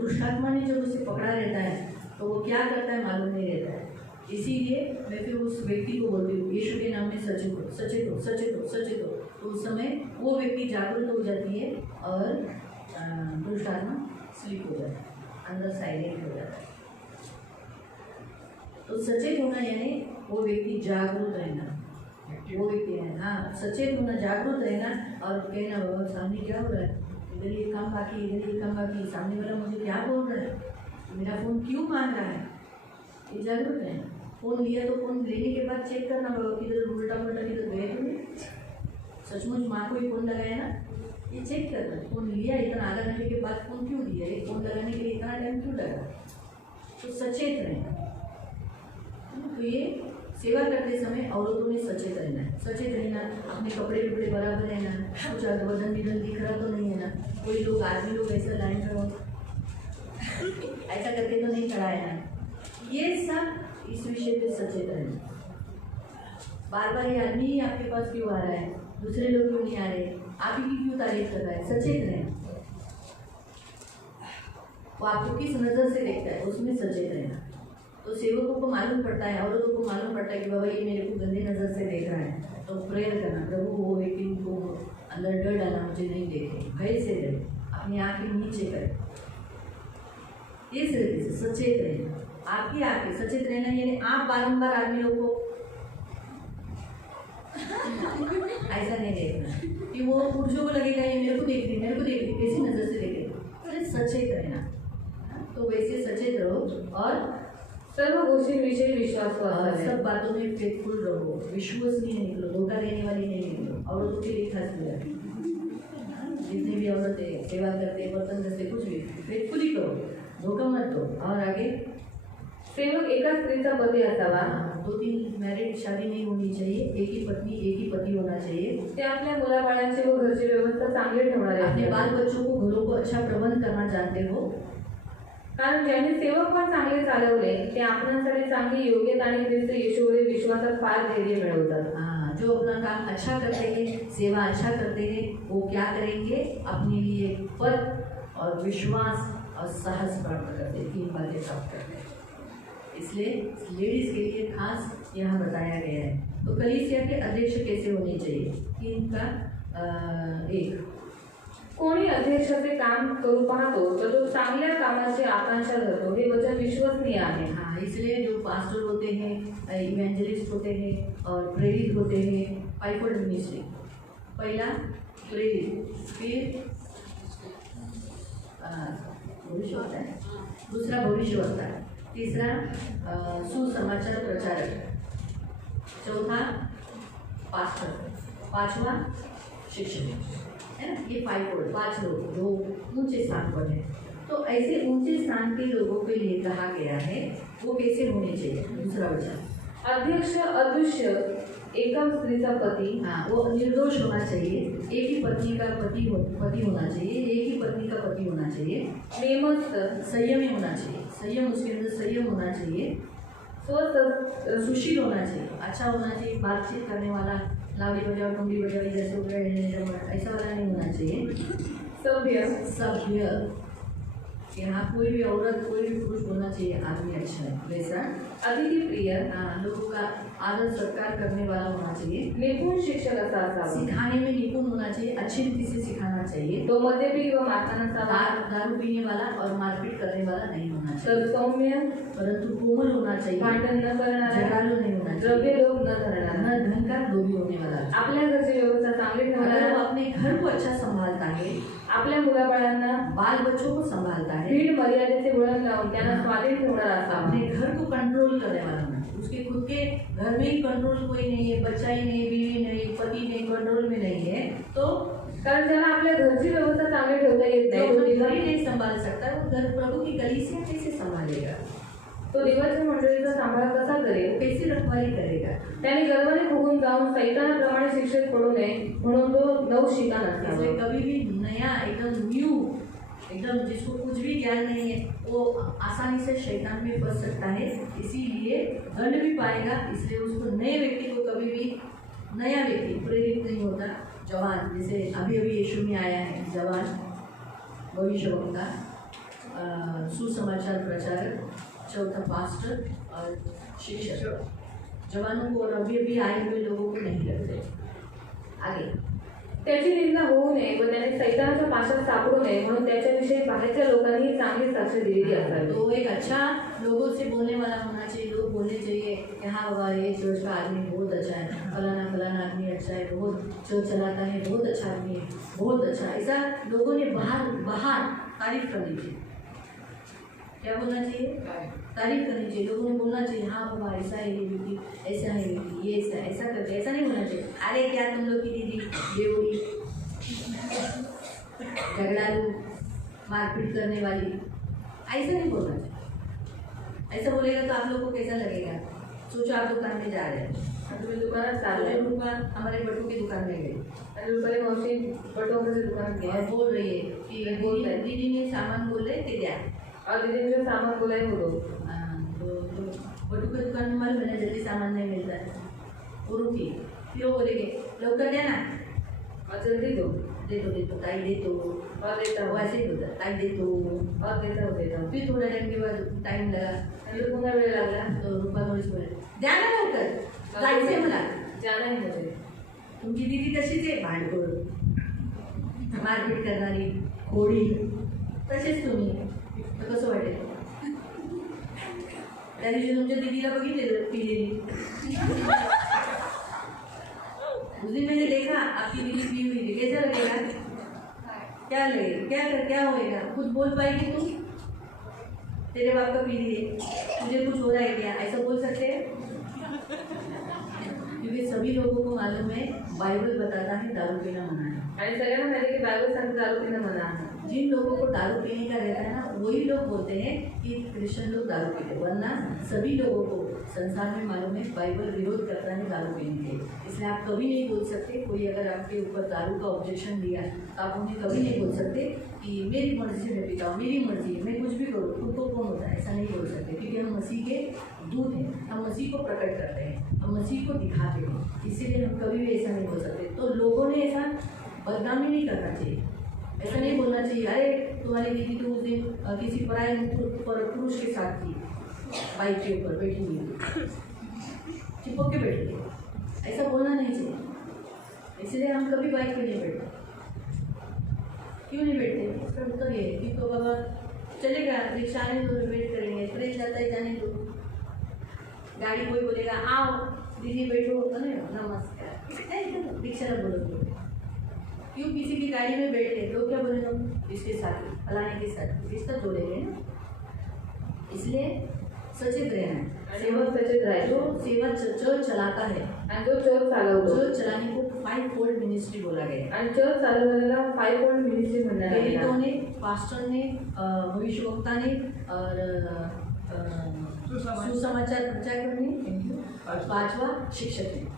दुष्टात्मा ने जब उसे पकड़ा रहता है तो वो क्या करता है मालूम नहीं रहता है. इसीलिए मैं फिर उस व्यक्ति को बोलती हूँ यीशु के नाम में सचेत हो, सचेत हो, सचेत हो, सचेत हो. तो उस समय वो व्यक्ति जागरूक हो जाती है और दुष्टात्मा स्लीप हो जाता है, अंदर साइलेंट हो जाता है. तो सचेत होना यानी वो व्यक्ति जागरूक रहना, वो व्यक्ति है. हाँ सचेत होना, जागरूक रहना और कहना बाबा सामने क्या हो रहा है, इधर ये काम बाकी, इधर ये काम बाकी, सामने वाला मुझे क्या बोल रहा है, मेरा फ़ोन क्यों मांग रहा है, ये जागरूक रहना. फ़ोन लिया तो फ़ोन लेने के बाद चेक करना बाबा किधर उल्टा पुल्टा किधर गए तुमने, सचमुच माँ को ही फ़ोन लगाया ना, ये चेक करना. फ़ोन लिया इतना आधा घंटे के बाद फ़ोन क्यों लिया, ये फ़ोन लगाने के लिए इतना टाइम क्यों लगा. तो सचेत रहना. तो ये सेवा करते समय औरतों में सचेत रहना है. सचेत रहना, अपने कपड़े वपड़े बराबर रहना, कुछ वजन विधन दिख रहा तो नहीं है ना. कोई लोग आदमी लोग ऐसा लाइन करो ऐसा करके तो नहीं खड़ा है ना. ये सब इस विषय पे सचेत रहना. बार बार ये आदमी ही आपके पास क्यों आ रहा है, दूसरे लोग क्यों नहीं आ रहे, आप ही की क्यों तारीफ कर रहा है. सचेत रहना. वो आपको किस नज़र से देखता है उसमें सचेत रहना. तो सेवकों को मालूम पड़ता है, औरतों को मालूम पड़ता है कि बाबा ये मेरे को गंदे नज़र से देख रहा है, तो प्रेयर करना, प्रभु वो व्यक्ति को अंदर डर डालना, मुझे नहीं देखे, भय से रहे, अपनी आँखें नीचे करें. इस तरीके से सचेत रहना. आपकी आँखें सचेत रहना यानी आप बारंबार आदमी लोग को ऐसा नहीं देखना कि वो पुरुषों को लगेगा ये मेरे को देख रही कैसी नज़र से देख रही। अरे सचेत रहना, तो वैसे सचेत रहो और सर्व गोष्टींविषयी विश्वास सब बातों में फेथफुल रहो, विश्वसनीय निकलो, धोखा देने वाली नहीं निकलो। औरतों के लिए खास मिला, जितनी भी औरतें सेवा करते बर्तन करते कुछ भी फेथफुली करो, धोखा मत दो। और आगे सेवक एका स्त्रीचा पती असावा, 2-3 मैरिड शादी नहीं होनी चाहिए, एक ही पत्नी एक ही पति होना चाहिए। ते आपल्या मुलाबाळांची व घरची व्यवस्था चांगली ठेवणारे अपने बाल बच्चों को घरों को अच्छा प्रबंध करना जानते हो, कारण ज्यांनी सेवक पण चांगले चालवले ते आपणासाठी चांगली योग्यता आणि ख्रिस्त येशूवरील विश्वासात फार धैर्य मिळवतात। हाँ, जो अपना काम अच्छा करते हैं, सेवा अच्छा करते हैं, वो क्या करेंगे, अपने लिए पद और विश्वास और साहस प्राप्त करते हैं, 3 बातें प्राप्त करते हैं। इसलिए लेडीज के लिए खास यहाँ बताया गया है। तो कलीसिया के अध्यक्ष कैसे होने चाहिए, 3 का 1। कोणी अध्यक्षाचे काम करू पाहतो तर तो चांगल्या कामाची आकांक्षा धरतो, हे वचन विश्वसनीय आहे। हाँ, इसलिए जो पास्टर होते हैं, इवेंजलिस्ट होते हैं और प्रेरित होते हैं, पाइफोल्ड मिनिस्ट्री, पहला प्रेरित, फिर भविष्य होता है, दूसरा भविष्य होता है, तीसरा सुसमाचार प्रचारक, चौथा पास्टर, 5वां शिक्षक, है ना। ये 5 लोग जो ऊंचे स्थान पर हैं। तो ऐसे ऊंचे स्थान के लोगों के लिए कहा गया है वो कैसे होने चाहिए। दूसरा वचन, अध्यक्ष अदृश्य एका स्त्रीचा पती, हाँ, वो निर्दोष होना चाहिए, एक ही पत्नी का पति होना चाहिए, एक ही पत्नी का पति होना चाहिए, नेमस्थ, संयमी होना चाहिए, संयम उसके अंदर संयम होना चाहिए, स्वस्थ, सुशील होना चाहिए, अच्छा होना चाहिए, बातचीत करने वाला, लावड़ी बजाओ टुंडी बजाओ जैसे हो गया ऐसा वाला नहीं होना चाहिए, सभ्य। यहाँ कोई भी औरत कोई भी पुरुष होना चाहिए, आदमी अच्छा है वैसा, अतिथि प्रिय, लोगों का आदर सत्कार करने वाला होना चाहिए, निपुण शिक्षक असावा, सिखाने में निपुण होना चाहिए, अच्छी रीति से सिखाना चाहिए, तो मद्यपी व माता नसावा, दारू पीने वाला और मारपीट करने वाला नहीं होना तर चाहिए, सौम्य, परंतु कोमल होना चाहिए, भांडण न करणारा, झगड़ालू नहीं होना चाहिए, द्रव्य लोभ न धरणारा, न धन का लोभी होने वाला। आपल्या घरची व्यवस्था चांगली अगर ठेवणारा, वो अपने घर को अच्छा संभालता है, आपल्या मुलाबाळांना बाल बच्चों को संभालता है, भीड मर्यादेचे वळण लावून त्यांना स्वाधीन ठेवणारा असावा, अपने घर को कंट्रोल करने वाला होना, उसके खुद के घर में ही कंट्रोल कोई नहीं है, बच्चा ही नहीं, बीवी नहीं, पति नहीं, कंट्रोल में नहीं है, तो कारण ज्याला आपल्या घरची व्यवस्था चांगली ठेवता येत तो नाही अपना तो घर ही नहीं संभाल सकता, वो घर प्रभु की कलीसिया कैसे संभालेगा, तो देवाच्या मंडळीचा सांभाळ कसा करेल, कैसे रखवाली करेगा। त्याने गर्वाने फुगून जाऊन सैतानाप्रमाणे शिक्षेत पडू नये म्हणून तो नवशिका नसावा। इसलिए कभी भी नया एकदम न्यू, एकदम जिसको कुछ भी ज्ञान नहीं है वो आसानी से शैतान में फंस सकता है, इसीलिए दंड भी पाएगा। इसलिए उसको नए व्यक्ति को कभी भी नया व्यक्ति प्रेरित नहीं होता। जवान जैसे अभी यीशु में आया है, जवान भविष्यवक्ता, सुसमाचार प्रचारक, चौथा पास्टर और शिक्षक, जवानों को और अभी आए हुए लोगों को नहीं लगते। आगे त्याची निंदा होऊ नये व त्याने सैतानाच्या पाशात सापडू नये म्हणून त्याच्याविषयी बाहेरच्या लोकांनी चांगली साक्ष दिलेली असावी। तो एक अच्छा लोगों से बोलने वाला होना चाहिए, लोग बोलने चाहिए कि हाँ बाबा ये चर्च का आदमी बहुत अच्छा है, फलाना फलाना आदमी अच्छा है, बहुत चर्च चलाता है, बहुत अच्छा आदमी है, बहुत अच्छा, ऐसा लोगों ने बाहर तारीफ करनी चाहिए। क्या बोलना चाहिए, तारीफ करनी चाहिए, लोगों ने बोलना चाहिए हाँ बाबा ऐसा है ये दीदी, ऐसा है दीदी, ये ऐसा करते, ऐसा नहीं होना चाहिए। अरे क्या तुम लोग की दीदी बेवड़ी, झगड़ालू, मारपीट करने वाली, ऐसा नहीं बोलना चाहिए। ऐसा बोलेगा तो आप लोग को कैसा लगेगा। सोचो आप दुकान में जा रहे हैं, तुम्ही दुकानात चालले, दुकान हमारे बटू की दुकान में गई आणि रुपाली मावशी बटोबाची दुकानात और गेली बोल रही है कि दीदी ने सामान बोले ते द्या, और दीदींचे सामान बोलाय होतो। तो बटू की दुकान में मालूम है ना जल्दी सामान नहीं मिलता है, वो रुकी, फिर वो बोलेंगे लवकर द्या ना, और जल्दी दो, दे दो ताई दे दो, और देता वो ऐसे ही होता ताई दे दो, और देता फिर थोड़ा टाइम के बाद टाइम लगा, नंतर पुन्हा वेळ लागला, तो रुपा थोडीच बोले द्या ना लवकर जायचंय मला। जाणंही होते। तुमची दीदी तशीच आहे, भांडखोर, मारपीट करणारी, खोडी, तसेच तुम्ही, तर कसं वाटेल। त्या दिवशी तुमच्या दीदीला बघितलेलं पिलेली, उस दिन मैंने देखा आपकी बीवी पी हुई थी, कैसा लगेगा? क्या लगेगा? क्या होएगा? कुछ बोल पाएगी तुम? तेरे बाप का पी रही है, तुझे कुछ हो रहा है क्या? ऐसा बोल सकते हैं? क्योंकि सभी लोगों को मालूम है बाइबल बताता है दारू पीना मना है। आणि सगळ्यांना माहिती आहे की बायबल सांगते दारू पिणं मना आहे। जिन लोगों को दारू पीने का रहता है ना, वही लोग बोलते हैं कि क्रिश्चियन लोग दारू पीते, वरना सभी लोगों को संसार में मालूम है बाइबल विरोध करता है दारू पीने के। इसलिए आप कभी नहीं बोल सकते, कोई अगर आपके ऊपर दारू का ऑब्जेक्शन दिया तो आप उन्हें कभी नहीं बोल सकते कि मेरी मर्जी से मैं पीता हूँ, मेरी मर्जी है, मैं कुछ भी करूँ, तुमको कौन होता है? ऐसा नहीं बोल सकते, क्योंकि हम मसीह के दूत हैं, हम मसीह को प्रकट करते हैं, हम मसीह को दिखाते हैं, इसीलिए हम कभी भी ऐसा नहीं बोल सकते। तो लोगों ने ऐसा बदनामी नहीं करना चाहिए, ऐसा नहीं बोलना चाहिए अरे तुम्हारी दीदी तो उस दिन किसी पराये पुरुष के साथ थी, बाइक के ऊपर बैठी हुई, चिपक के बैठी थी, ऐसा बोलना नहीं चाहिए। इसलिए हम कभी बाइक पे नहीं बैठते। क्यों नहीं बैठते? इसका उत्तर ये है कि तो बाबा चलेगा, रिक्शा आने दो, वेट करेंगे, ट्रेन जाता है जाने दो, गाड़ी कोई बोलेगा आओ दीदी बैठो, नमस्कार, रिक्शा बोलो क्यों किसी की गाड़ी में बैठे लोग क्या बोले तुम इसके साथ फलाने के साथ रिश्ता जोड़ेंगे ना। इसलिए सचेत रहना है, सेवक सचेत रहे, जो सेवा चर्च चलाता है आणि जो चर्च चालवतो, चर्च चलाने को 5-fold मिनिस्ट्री बोला गया। आणि चर्च चालवण्याला 5-fold मिनिस्ट्री म्हणण्यात आली आहे। ने पास्टर ने भविष्यवक्ता ने और सुसमाचार प्रचार करने, पांचवा शिक्षक ने,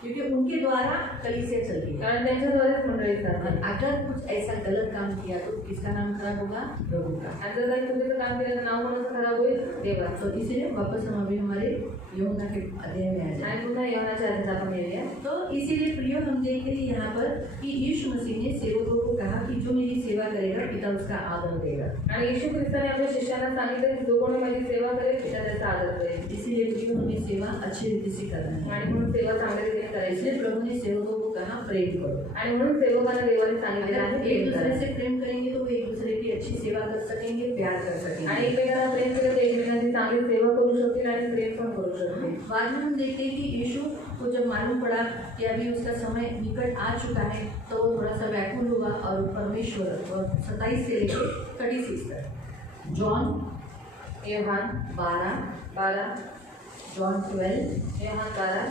क्योंकि उनके द्वारा कलीसिया चलती है, कारण त्यांच्याद्वारेच मंडळी चालते। अगर कुछ ऐसा गलत काम किया तो किसका नाम खराब होगा? प्रभु का। अगर काही चुकीचं काम केलं तर नाव कोणाचं खराब होईल? देवाचं। तो इसलिए वापस हम अभी हमारे यूहन्ना के अध्याय में आ जाए आणि पुन्हा योहानाच्या अध्यायात आपण येऊया। तो इसीलिए प्रियो हम देखते हैं यहाँ पर कि यीशु मसीह ने सेवकों को कहा कि जो मेरी सेवा करेगा पिता उसका आदर देगा। आणि येशू ख्रिस्ताने आपल्या शिष्यांना सांगितलं की जो कोणी माझी सेवा करेल पिता त्याचा आदर करेल। इसीलिए प्रियो हमें सेवा अच्छी रीति से करना है, आणि म्हणून सेवा चांगल्या रीतीने करायची। इसलिए प्रभु ने सेवकों को कहा प्रेम करो, आणि म्हणून सेवकांना देवाने सांगितलेलं आहे अगर एक दूसरे से प्रेम करेंगे तो वो एक दूसरे की अच्छी सेवा कर सकेंगे, प्यार कर सकेंगे, आणि एकमेकांना प्रेम केलं तर एकमेकांची चांगली सेवा करू शकतील आणि प्रेम पण करू शकतील। बाद में हम देखते हैं कि यीशु को जब मालूम पड़ा कि अभी उसका समय निकट आ चुका है तो वो थोड़ा सा व्याकुल हुआ और परमेश्वर, और 27 से लेकर 36 तक जॉन योहान 12, जॉन 12, योहान 12,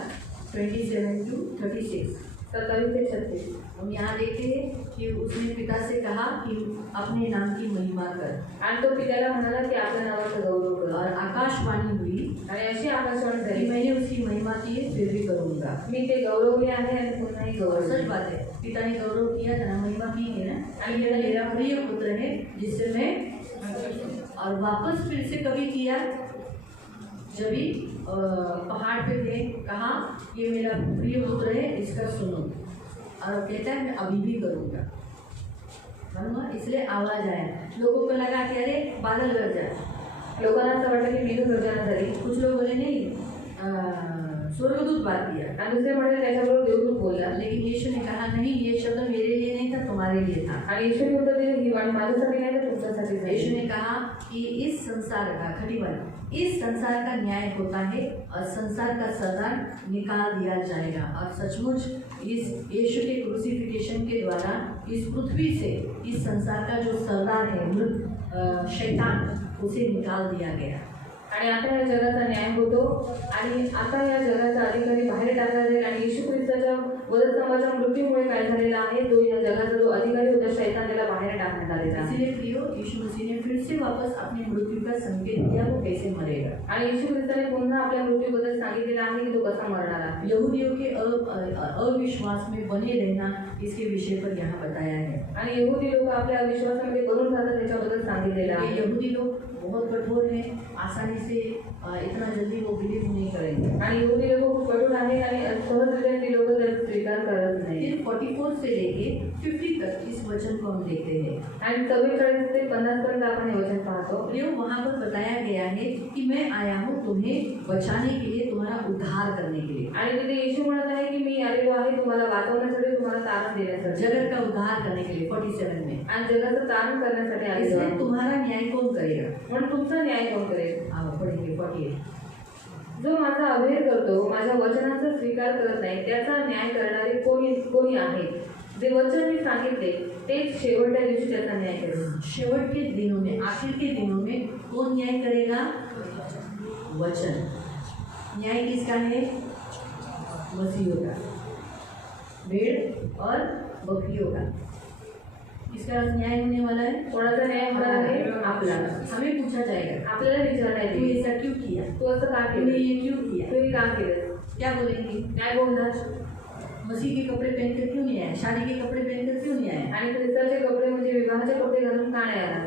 27 to 36 27 से 36 हम यहाँ देखते हैं कि उसने पिता से कहा कि अपने नाम की महिमा कर, आणि तो पित्याला म्हणाला की आपल्या नावाचा गौरव कर। और आकाशवाणी हुई आणि अशी आकाशवाणी कि झाली मैंने उसकी महिमा की है फिर भी करूँगा। मी ते गौरवले आहे आणि पुन्हाही और गौरव। सच बात है, पिता ने गौरव किया था ना, महिमा की है ना, और ये मेरा प्रिय पुत्र है जिससे मैं, और वापस फिर से कभी किया जब भी पहाड़ पे थे, कहा ये मेरा प्रिय पुत्र है इसका सुनो, और कहता है मैं अभी भी करूँगा। मालूम, इसलिए आवाज आया, लोगों को लगा कि अरे बादल गरजा, लोकांना असं वाटलं की मेघ गर्जना झाली। कुछ लोग बोले नहीं स्वर्गदूत बात किया, आणि दुसरे म्हणाले त्याच्याबरोबर देवदूत बोलला। लेकिन यीशु ने कहा नहीं, ये शब्द मेरे लिए नहीं था, तुम्हारे लिए था। आणि येशूने उत्तर दिले ही वाणी माझ्यासाठी नाही तर तुमच्यासाठी झाली। यीशु ने कहा कि इस संसार का खटीवाला, इस संसार का न्याय होता है और संसार का सरदार निकाल दिया जाएगा, और सचमुच इस यीशु के क्रूसिफिकेशन के द्वारा इस पृथ्वी से इस संसार का जो सरदार है मृत शैतान, उसे निकाल दिया गया। आणि आता या जगाचा न्याय होतो आणि आता या जगाचा अधिकारी बाहेर टाकला जाईल। आणि येशू ख्रिस्ताच्या वधस्तंभाच्या मृत्यूमुळे काय झालेला आहे, तो या जगाचा जो अधिकारी होता शैतान त्याला बाहेर टाकण्यात आलेला आहे। इसलिए प्रियो यीशु मसीह ने फिर से वापस अपनी मृत्यु का संकेत दिया वो कैसे मरेगा। आणि येशू ख्रिस्ताने पुन्हा आपल्या मृत्यूबद्दल सांगितलेलं आहे की तो कसा मरणार आहे। यहूदियों के अविश्वास में बने रहना इसके विषय पर यहाँ बताया है। आणि यहूदी लोक आपल्या अविश्वासामध्ये बनून राहतात त्याच्याबद्दल सांगितलेलं ये आहे। यहूदी लोग बहुत कठोर हैं, आसानी से इतना जल्दी वो बिलीव नहीं करेंगे। आणि यहूदी लोक खूप कठोर आहेत आणि सहजरित्या ती लोक त्याचा स्वीकार करत नाही। फिर 44 से लेके 50 तक इस वचन को हम देखते हैं। आणि 44 ते 50 पर्यंत आपण हे वचन पाहतो। प्रियो, वहाँ पर बताया गया है कि मैं आया हूँ तुम्हें बचाने के लिए, तुम्हारा उद्धार करने के लिए। आणि तिथे येशू म्हणत आहे की मी आलेलो आहे तुम्हाला वाचवण्यासाठी, तुम्हाला तारण देण्यासाठी, जगत का उद्धार करने के लिए 47 में। आणि जगाचं तारण करण्यासाठी आलेलो आहे। इसमें तुम्हारा न्याय कौन करेगा? म्हणून तुमचा न्याय कोण करेल? आओ पढ़ेंगे 48। जो माझा अभेद करतो, माझ्या वचनाचा स्वीकार करत नाही, त्याचा न्याय करणारे कोणी आहे? जे वचन मी सांगितले तेच शेवटच्या दिवशी त्याचा न्याय करेल. शेवट के दिनों में, आखिर के दिनों में कौन न्याय करेगा? वचन. न्याय किसका है? मसीहों का, भेड़ और बकरियों का. किसका न्याय होने वाला है? कोणाचा न्याय होणार आहे? आपला. हमें पूछा जाएगा, आपल्याला विचारण्यात तू येईल, ऐसा क्यों किया? तू असं का तूने केलं? ये क्यों किया? तू हे का केलं? क्या बोलेंगे? काय बोलणार? मसीह के कपड़े पहनकर क्यों नहीं आए? शादी के कपड़े पहनकर क्यों नहीं आए? आणि ख्रिस्ताचे कपडे म्हणजे विवाहाचे कपडे घालून का नाही आला?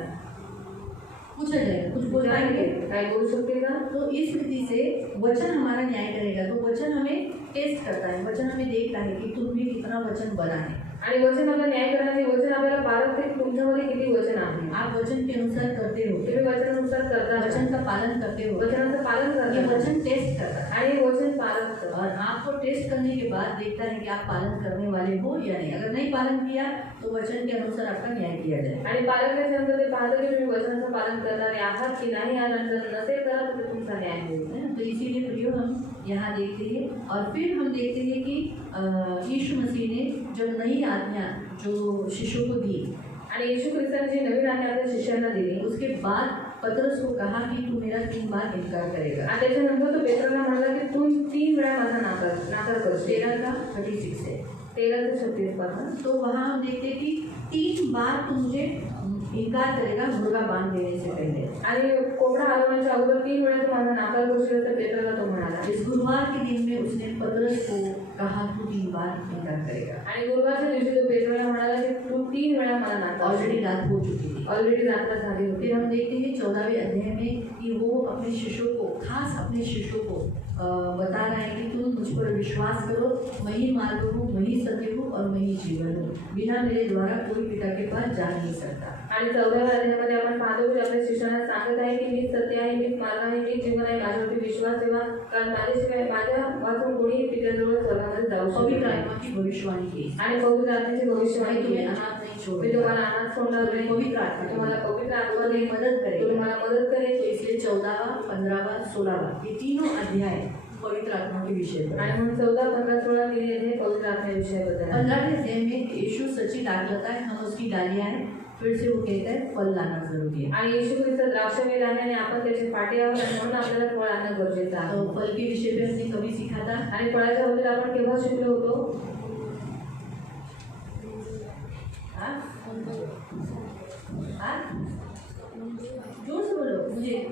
पूछा जाएगा, कुछ बोल पाएंगे? काय बोलू शकते का? तो इस रीति से वचन हमारा न्याय करेगा. तो वचन हमें टेस्ट करता है, वचन हमें देखता है कि तुम में कितना वचन बना है. आणि वचन आपला न्याय करणारे वचन आपल्याला पारखते की तुमच्यामध्ये किती वचन आहे. आप वचन के अनुसार करते हो, तुम्ही वचनानुसार करता, वचन का पालन करते हो, वचनाचं पालन ये करता वचन टेस्ट करता है. आणि हे वचन पाळत. और आपको टेस्ट करने के बाद देखता है कि आप पालन करने वाले हो या नहीं. अगर नहीं पालन किया तो वचन के अनुसार आपका न्याय किया जाए. आणि पालकाच्या नंतर ते पाहतं की तुम्ही वचनाचं पालन करणारे आहात की नाही. आणि जर नसेल करा तर तुमचा न्याय होईल. है ना? तो इसीलिए प्रियो हम यहाँ देखते हैं. और फिर हम देखते हैं कि यीशु मसीह ने जब नई आज्ञा जो शिष्यों को दी, आणि येशू ख्रिस्ताने जी नवीन आज्ञा आपल्या शिष्यांना दिली, उसके बाद पतरस को कहा कि तू मेरा 3 बार इनकार करेगा. आणि त्याच्यानंतर तो पेत्राला म्हणाला की तू 3 वेळा माझा नाकार करशील. 13 का 36 है. 13 ते 36 पासून. तो वहाँ हम देखते हैं कि 3 बार तू मुझे इनकार करेगा मुर्गा बांध देने से पहले. आणि कोबडा हलवण्याच्या अगोदर 3 वेळा तू माझा नाकार करशील. तर पेत्राला तो म्हणाला. इस गुरुवार के दिन में उसने पतरस को कहा तू 3 बार इनकार करेगा. आणि गुरुवारच्या दिवशी तो पेत्राला म्हणाला की तू 3 वेळा मला नाकार. ऑलरेडी रात हो चुकी थी. ऑलरेडी रात्र झाली होती. फिर हम देखते हैं 14वें अध्याय में कि वो अपने शिष्यों को, खास अपने शिष्यों को बता रहा है कि तुम मुझ पर विश्वास करो, मैं ही मार्ग हूँ, मैं ही सत्य हूँ और मैं ही जीवन हूँ. बिना मेरे द्वारा कोई पिता के पास जा नहीं सकता. आणि 14व्या अध्यायामध्ये आपण पाहतो की आपल्या शिष्यांना सांगत आहे की मीच सत्य आहे, मीच मार्ग आहे, मीच जीवन आहे. माझ्यावरती विश्वास ठेवा, कारण माझ्याशिवाय माझ्या वाचून कोणीही पित्याजवळ स्वर्गामध्ये जाऊ शकत पवित्र नाही. आत्मा की भविष्यवाणी की आणि पवित्र आत्म्याची भविष्यवाणी तुम्हें केली. अनाथ नहीं मी छोड़ेगा. तुम्हाला अनाथ सोडणार नाही. पवित्र आत्मा तुम्हाला पवित्र आत्मा तुम्हारी देईल, मदद करेगा. तुम्हाला मदत करेल. तो इसलिए 14वां, 15वां, 16वां ये तीनों अध्याय पवित्र आत्मा के विषय पर. आणि म्हणून 14, 15, 16 तिन्ही अध्याय पवित्र आत्म्याविषयाबद्दल आहे. 15वें अध्याय में यीशु सच्ची दाखलता है, हम उसकी डालियां हैं. फिर से वो कहता है फल लाना जरूरी है. आणि येशू ख्रिस्त द्राक्षवेल आहे आणि आपण त्याचे पाठी आहोत आणि म्हणून आपल्याला फळ आणणं गरजेचं आहे. तो फल के विषय पे हमने कभी सीखा था. आणि फळाच्या बाबतीत आपण केव्हा शिकलो होतो? हाँ? हाँ? जोर से बोलो. मुझे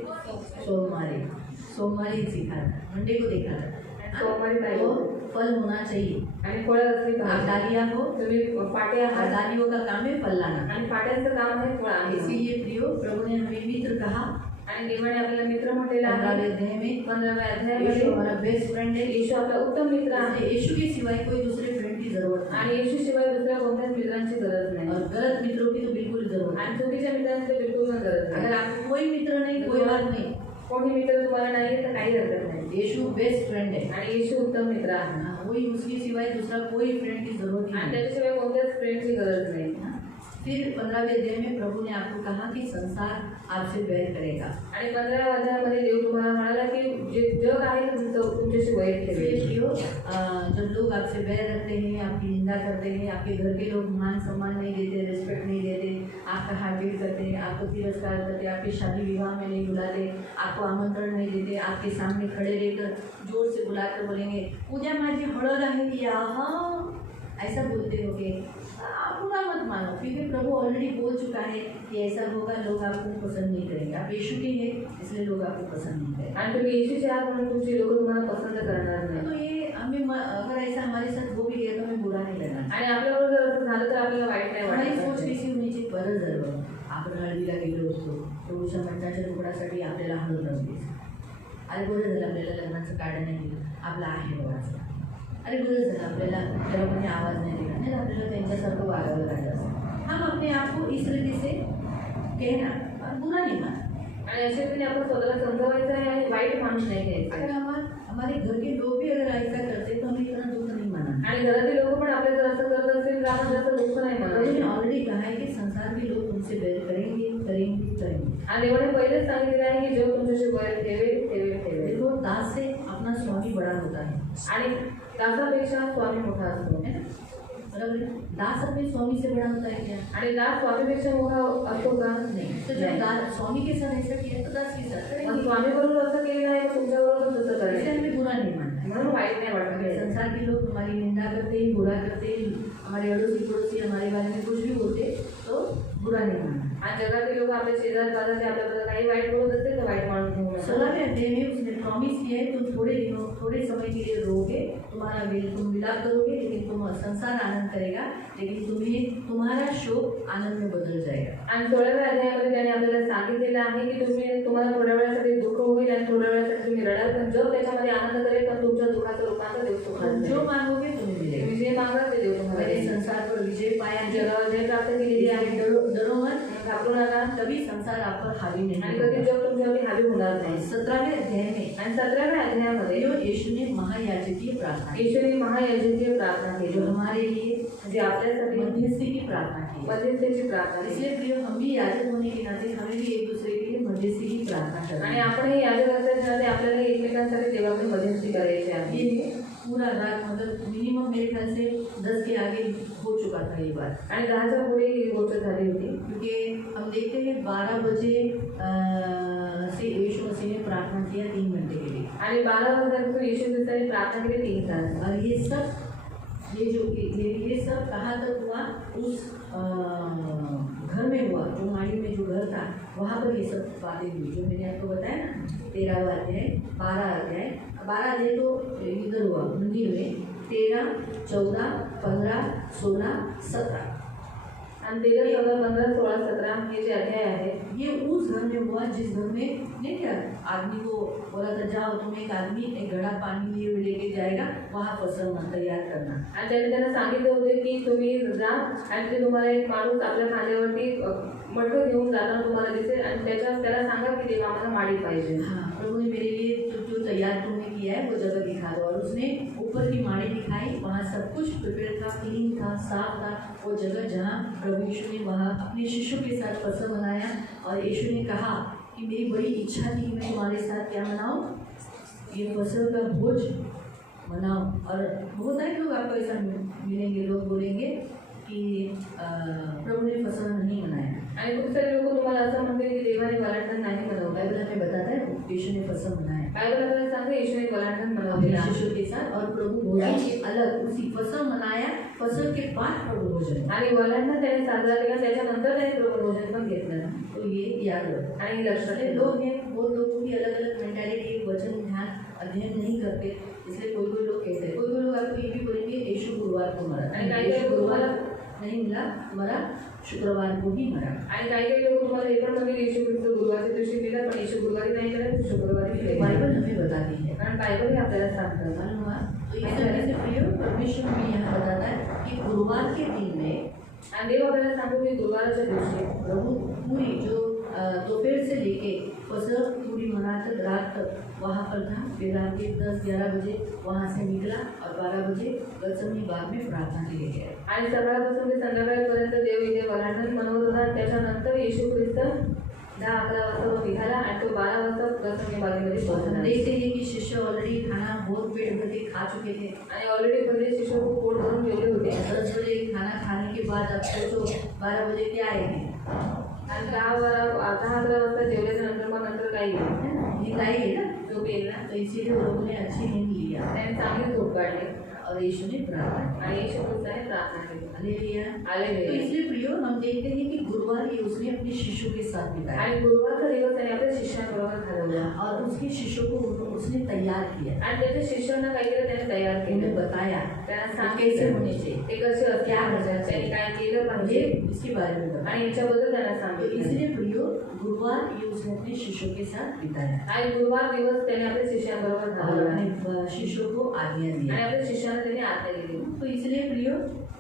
सोमवारी सीखा था, मंडे को देखा था. सोमवारी काय तो फल होना चाहिए. आणि फळं असली आप पाहिजे. डालियां हो, तुम्ही पाटे आहात डालियों का काम है फल लाना. आणि पाट्यांचं काम आहे फळ आहे. इसीलिए प्रियो प्रभु ने हमें मित्र कहा. आणि देवाने आपल्याला मित्र म्हटलेला आहे. 15वें अध्याय में 15व्या यीशु अध्यायामध्ये हमारा बेस्ट फ्रेंड है. येशू आपला उत्तम मित्र आहे. यीशु के सिवाय कोई दूसरे फ्रेंड की जरूरत नहीं. आणि येशू शिवाय दुसऱ्या कोणत्याच मित्रांची गरज नाही. और गलत मित्रों की तो बिल्कुल जरूरत नहीं. आणि चुकीच्या मित्रांची तर बिलकुल पण गरज नाही. अगर आपको कोई मित्र नहीं, कोई बात नहीं. कोणी मित्र तुम्हाला नाही तर काही हरकत नाही. यीशु बेस्ट फ्रेंड है. आणि येशू उत्तम मित्र आहे. हाँ, वही उसके सिवाय दूसरा कोई फ्रेंड की जरूरत ही आणि नहीं. त्याच्याशिवाय कोणत्याच फ्रेंडची गरज नाही. हाँ? फिर 15वें अध्याय में प्रभु ने आपको कहा कि संसार आपसे बैर करेगा. आणि 15व्या अध्यायामध्ये देव तुम्हाला म्हणाला की जे जग आहे तुमच्याशी वैर इसलिए ठेवेल. प्रियो, जब लोग आपसे बैर रखते हैं, आपकी निंदा करते हैं, आपके घर के लोग मान सम्मान नहीं देते, रिस्पेक्ट नहीं देते, आपका हार्ट करते हैं, आपको तिरस्कार करते, आपके शादी विवाह में नहीं बुलाते, आपको आमंत्रण नहीं देते, आपके सामने खड़े रहकर जोर से बुलाकर बोलेंगे उद्या माझी हळद आहे या, हाँ ऐसा बोलते होगे. आप बुरा मत मानो, क्योंकि प्रभु ऑलरेडी बोल चुका है कि ऐसा होगा. लोग आपको पसंद नहीं करेंगे. आप यीशु के हैं इसलिए लोग आपको पसंद नहीं करेंगे. आणि तुम्ही येशूचे आहात म्हणून तुमची लोक तुम्हाला पसंत करणार नाही. तो ये हमें अगर ऐसा हमारे साथ हो भी गया तो हमें बुरा नहीं लगना. आणि आपल्याबरोबर जर असं झालं तर आपल्याला वाईट नाही हमारी सोच वाटत. कशी होण्याची गरज आहे. आपण हळदीला गेलो असतो, प्रभूच्या मंडळाच्या तुकडासाठी आपल्याला हळद लावली. अरे बरं झालं आपल्याला लग्नाचं कार्ड नाही दिलं, आपला आहे बघायचं. अरे बरं झालं आपल्याला त्याला कोणी आवाज नाही दिला, नाही आपल्याला त्यांच्यासारखं वागावं लागलं असं. हम अपने आप को इस रीति से कहना और बुरा नहीं मानना. आणि अशा रीतीने आपण स्वतःला समजवायचं आहे आणि वाईट माणूस नाही घ्यायचं. अगर हमारे घर के लोग भी अगर ऐसा करते तो हमें इतना दुख नहीं माना. आणि घरातील लोक पण आपल्या जर असं करत असेल तर आपण जास्त दुःख नाही प्रभु ने मानायचं. ऑलरेडी कहा है कि संसार के लोग तुमसे बैर करेंगे करेंगे करेंगे. आणि देवाने पहिलेच सांगितलेलं आहे की जो तुमच्याशी वैर ठेवेल ठेवेल ठेवेल. देखो दास से अपना स्वामी बड़ा होता है, आणि दासापेक्षा स्वामी मोठा असतो. है ना? बराबर है? दास अपने स्वामी से बड़ा होता है क्या? आणि दास स्वामीपेक्षा मोठा असतो का? नहीं. तो जब स्वामी के साथ ऐसा किया तो दास के साथ मग करेंगे. स्वामी बरोबर असं केलं आहे, तुमच्याबरोबर तसं इसलिए करायचं. हमें बुरा नहीं मानना है. म्हणून वाईट नाही वाटत. संसार के लोग हमारी निंदा करते हैं, बुरा करते हैं, हमारे अड़ोसी पड़ोसी हमारे बारे में कुछ भी बोलते तो बुरा नहीं मानना. आणि जगातील लोक आपल्या शेजार पाजारचे आपल्याबद्दल काही वाईट बोलत असतील तर वाईट माणूस घेऊन नका. 16वें अध्याय में उसने प्रॉमिस किया है तुम थोड़े समय के लिए रोगे, तुम विलाप करोगे, लेकिन तुम संसार आनंद करेगा, लेकिन तुम्हारा शोक आनंद में बदल जाएगा. आणि 16व्या अध्यायामध्ये त्याने आपल्याला सांगितलेलं आहे की तुम्हाला थोड्या वेळासाठी दुःख होईल आणि थोड्या वेळासाठी तुम्ही रडाल, पण जग त्याच्यामध्ये आनंद करेल, पण तुमच्या दुःखाचं रूपांतर देव सुखात तुम करेल. जो मांगोगे तुम्हें मिलेगा. तुम्ही जे मागा ते देव तुम्हाला मैंने देईल. संसार पर विजय पाया, जगावर जय प्राप्त केलेली आहे. डरो मत, घाबरू नका. कभी संसार आप पर हावी आणि नहीं कधी होगा. जग तुमच्यावरती हावी होणार नाही. 17वें अध्याय में आणि 17व्या अध्यायामध्ये यीशु ने महायाजकीय प्रार्थना की, येशूने महायाजकीय प्रार्थना केली, जो हमारे लिए जे आपल्यासाठी मध्यस्थी की प्रार्थना की. मध्यस्थीची प्रार्थना केली. इसलिए प्रिय हम भी याजक होने के नाते हमें भी एक दूसरे के लिए मध्यस्थी की प्रार्थना आणि करनी है. आपण हे याजक असल्याने आपल्याला एकमेकांसाठी देवाकडे मध्यस्थी करायची आहे. ये पूरा रात मतलब मिनिमम मेरे ख्याल से 10 के आगे हो चुका था ये बात, आणि 10च्या पुढे ही गोष्ट झाली होती. क्योंकि हम देखते हैं 12 बजे से यीशु मसीह ने प्रार्थना किया 3 घंटे के लिए. आणि 12 वाजल्यापासून येशू ख्रिस्ताने प्रार्थना केली 3 तास. और ये सब कहाँ तक हुआ? उस घर में हुआ, जो माड़ी में जो घर था वहाँ पर ये सब बातें हुई जो मैंने आपको बताया ना. 13वां अध्याय, 12 अध्याय तो इधर हुआ मंदिर में. 13, 14, 15, 16, 17 आणि 13, 14, 15, 16, 17 हे जे अध्याय आहे ये उस घर में हुआ जिस घर में नहीं क्या आदमी को बोला था जाओ तुम एक आदमी एक घड़ा पानी लिए लेके जाएगा, वहाँ फसल तैयार करना. आणि त्याने त्यांना सांगितले होते की तुम्ही जा आणि ते तुम्हाला एक माणूस आपल्या खांद्यावरती मडकं घेऊन जाताना तुम्हाला दिसेल आणि त्याला सांगा की देवा आम्हाला माडी पाहिजे. हाँ, प्रभु ने मेरे लिए जो तैयार तुमने किया है वो जगह दिखा दो. और उसने ऊपर की माड़ी दिखाई, वहाँ सब कुछ प्रिपेयर था, क्लीन था, साफ था. वो जगह जहाँ प्रभु यीशु ने वहाँ अपने शिष्यों के साथ फसल मनाया. और यीशु ने कहा कि मेरी बड़ी इच्छा थी कि मैं तुम्हारे साथ क्या मनाऊँ, ये फसल का भोज मनाओ. और बहुत सारे लोग आपको ऐसा मिलेंगे, लोग बोलेंगे कि प्रभु ने फसल नहीं मनाया. आणि खूप सारे लोक तुम्हाला असं म्हणतील की देवाने वलांडण नाही मनवलं. बाइबल हमें बताता है यीशु ने फसल मनाया बायबल आपल्याला सांगते येशूने वलांडण अपने मनवलेलं आहे. शिष्यों के साथ. और प्रभु भोजन के अलग उसी फसल मनाया, फसल के बाद प्रभु भोजन. आणि वलांडण त्याने साजरा केला, त्याच्यानंतर त्याने प्रभू भोजन पण घेतलं. तो ये याद रखो. आणि लक्षात सारे ठेवा. लोग हैं, बहुत लोगों की अलग अलग मेंटालिटी, वचन ध्यान अध्ययन नहीं करते, इसलिए कोई लोग कहते हैं. कोई लोग आपको ये भी बोलेंगे यीशु गुरुवार को मरा, आणि काही यीशु लोग गुरुवार तुम्हाला नहीं मिला, मरा शुक्रवार को ही मरा. आणि काही लोक तुम्हाला हे पण म्हणतील येशू ख्रिस्त गुरुवारच्या दिवशी गेला, पण येशू गुरुवारी नाही गेला, तर शुक्रवारी गेला. बाइबल हमें बताती है. कारण बायबल हे आपल्याला सांगतं. मालूम हुआ? तो इस तरह से प्रिय परमेश्वर भी यहाँ बताता है कि गुरुवार के दिन में आणि देव आपल्याला सांगतो की गुरुवारच्या दिवशी प्रभु पूरी जो दोपहर से लेके फसल पूरी मना तक रात तक वहाँ पर था. फिर रात के 10-11 बजे वहाँ से निकला और 12 बजे गत्समनी बाग में प्रार्थना के लिए गया. आणि सकाळपासून ते संध्याकाळपर्यंत देव इथे वलांडण मनवत होता. त्याच्यानंतर येशू ख्रिस्त 10-11 वाजता तो निघाला आणि तो 12 वाजता गत्समनी बागेमध्ये हम पोहोचला. देखते हैं कि शिष्य ऑलरेडी खाना बहुत पेट भर के खा चुके थे. आणि ऑलरेडी पहिले शिष्य खूप पोट भरून जेवले होते. 10 बजे खाना खाने के बाद अब सोचो 12 बजे क्या आएंगे, आणि 10-11 वाजता जेवल्याच्या नंतर मग नंतर काय येईल, है ना? नींद आएगी ना. झोप येईल ना. तो इसीलिए वो लोगों ने अच्छी नींद लिया त्याने चांगली झोप काढली और यीशु ने प्रार्थना की. आणि येशू ख्रिस्ताने प्रार्थना केली. हालेलुया. तो हालेलुया. इसलिए प्रियो हम देखते हैं कि गुरुवार ये उसने अपने शिष्यों के साथ बिताया आणि गुरुवारचा दिवस त्याने आपल्या शिष्यांबरोबर घालवला और उसके शिष्यों को उसने तैयार किया, आणि त्याच्या शिष्यांना काय केलं, त्याने तयार उन्हें केलं. बताया त्यांना कैसे सांगितलं होने चाहिए, ते कसे असते, क्या करना त्यांनी चाहिए, काय केलं ये पाहिजे इसके बारे में बताया. आणि याच्याबद्दल त्यांना तो सांगितलं. इसलिए प्रियो गुरुवार ये उसने अपने शिष्यों के साथ बिताया आणि गुरुवार दिवस त्याने आपल्या शिष्यांबरोबर और घालवला अपने शिष्यों को आज्ञा आणि दी. आपल्या शिष्यांना त्यांनी आज्ञा दिली. तो इसलिए प्रियो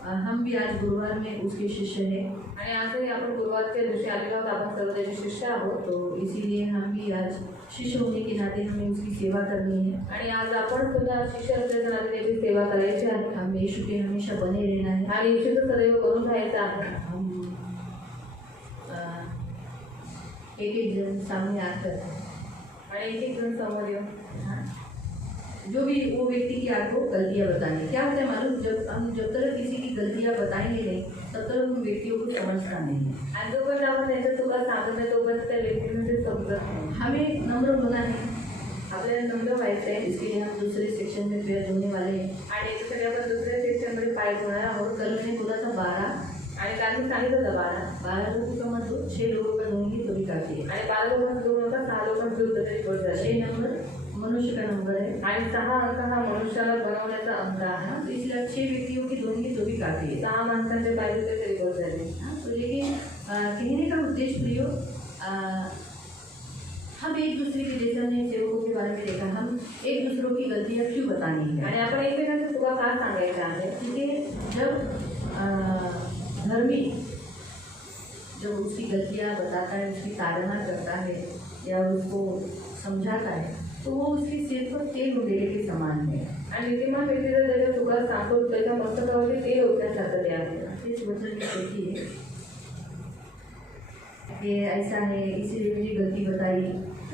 हम भी आज गुरुवार में उसके शिष्य हैं. आणि आजही आपण गुरुवारच्या दिवशी आलेलो आहोत, आपण सर्व त्याचे शिष्य आहोत. तो इसीलिए हम भी आज शिष्य होने के नाते हमें उसकी सेवा करनी है. आणि आज आपण सुद्धा शिष्य असल्याच्या नाते त्याची सेवा करायची आहे. हम यीशु के हमेशा बने रहना है. आणि येशूचं सदैव करून राहायचं आहे. हम एक एक जन सामने आकर आणि एक एक जण समोर येऊन हाँ, जो भी वो व्यक्ति की आपको गलतियाँ बतानी, क्या होता है मालूम, जब तक किसी की गलतियाँ बताएंगे नहीं तब तक उन व्यक्तियों को समझना नहीं है। आणि जोपर्यंत आपण त्याच्या चुका सांगत नाही तोपर्यंत त्या व्यक्तीने ते समजत नाही. हमें नम्र होना है, आपल्याला नम्र व्हायचं आहे. इसके लिए हम दूसरे सेक्शन में पैर धोने वाले हैं। आणि याच्यासाठी आपण दुसऱ्या सेक्शनमध्ये पाय धुणार आहोत. कल मैंने बोला था 12 आणि त्यांनी सांगितलं होतं 12 लोगों का मत दो, 6 लोगों का दूंगी तो भी काफी है। आणि 12 लोकांचं दूर होता 6 लोकांचं दूर तरी गोड झाले. 6 नंबर मनुष्य का नंबर है आणि 6 अंक हा मनुष्याला बनवण्याचा अंक आहे. तो इसलिए 6 व्यक्तियों की दूंगी तो भी काफी है। 6 माणसांचे पाय धुतले तरी गोड झाले. तो लेकिन कहने का उद्देश्य प्रियो, हम एक दूसरे के जैसे हमने सेवकों के बारे में देखा, हम एक दूसरों की गलतियाँ क्यों बतानी है। आणि आपण एकमेकांच्या चुका का सांगायच्या आहे. ठीक है, जब धर्मी जब उसकी गलतियाँ बताता है, उसकी ताड़ना करता है या उसको समझाता है, तो वो उसके सिर पर तेल उड़ेले के समान है। आणि नीतिमान व्यक्ती जर त्याच्या चुका सांगतो त्याच्या मस्तकावरती तेल ओतण्यासारखं ते आहे. इस वचन की देखिए, ये ऐसा है इसीलिए मुझे गलती बताई।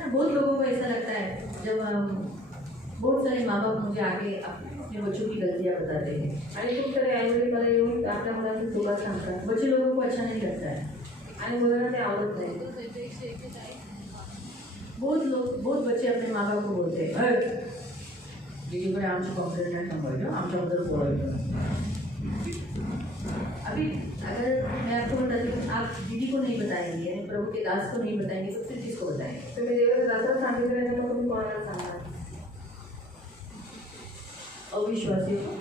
बहुत लोगों को ऐसा लगता है, जब बहुत सारे माँ बाप मुझे आके अपने बच्चों की गलतियाँ बताते हैं, आणि खूप सारे आईवडील मला येऊन आपल्या मुलांची चुका सांगतात. बच्चे लोगों को अच्छा नहीं लगता है। आणि मुलांना ते आवडत नाही. बहुत बच्चे अपने माँ बाप को बोलते हैं, दीदीकडे आमची कंप्लेंट नाही सांगायचं, आमच्याबद्दल बोलायचं। अभी अगर मैं आपको बताती हूँ, आप दीदी को नहीं बताएंगे, यानी प्रभु के दास को नहीं बताएंगे, तो फिर किसको बताएंगे। तुम्ही देवाच्या दासाला सांगितलं नाही तर तुम्ही कोणाला सांगणार. अविश्वासी को,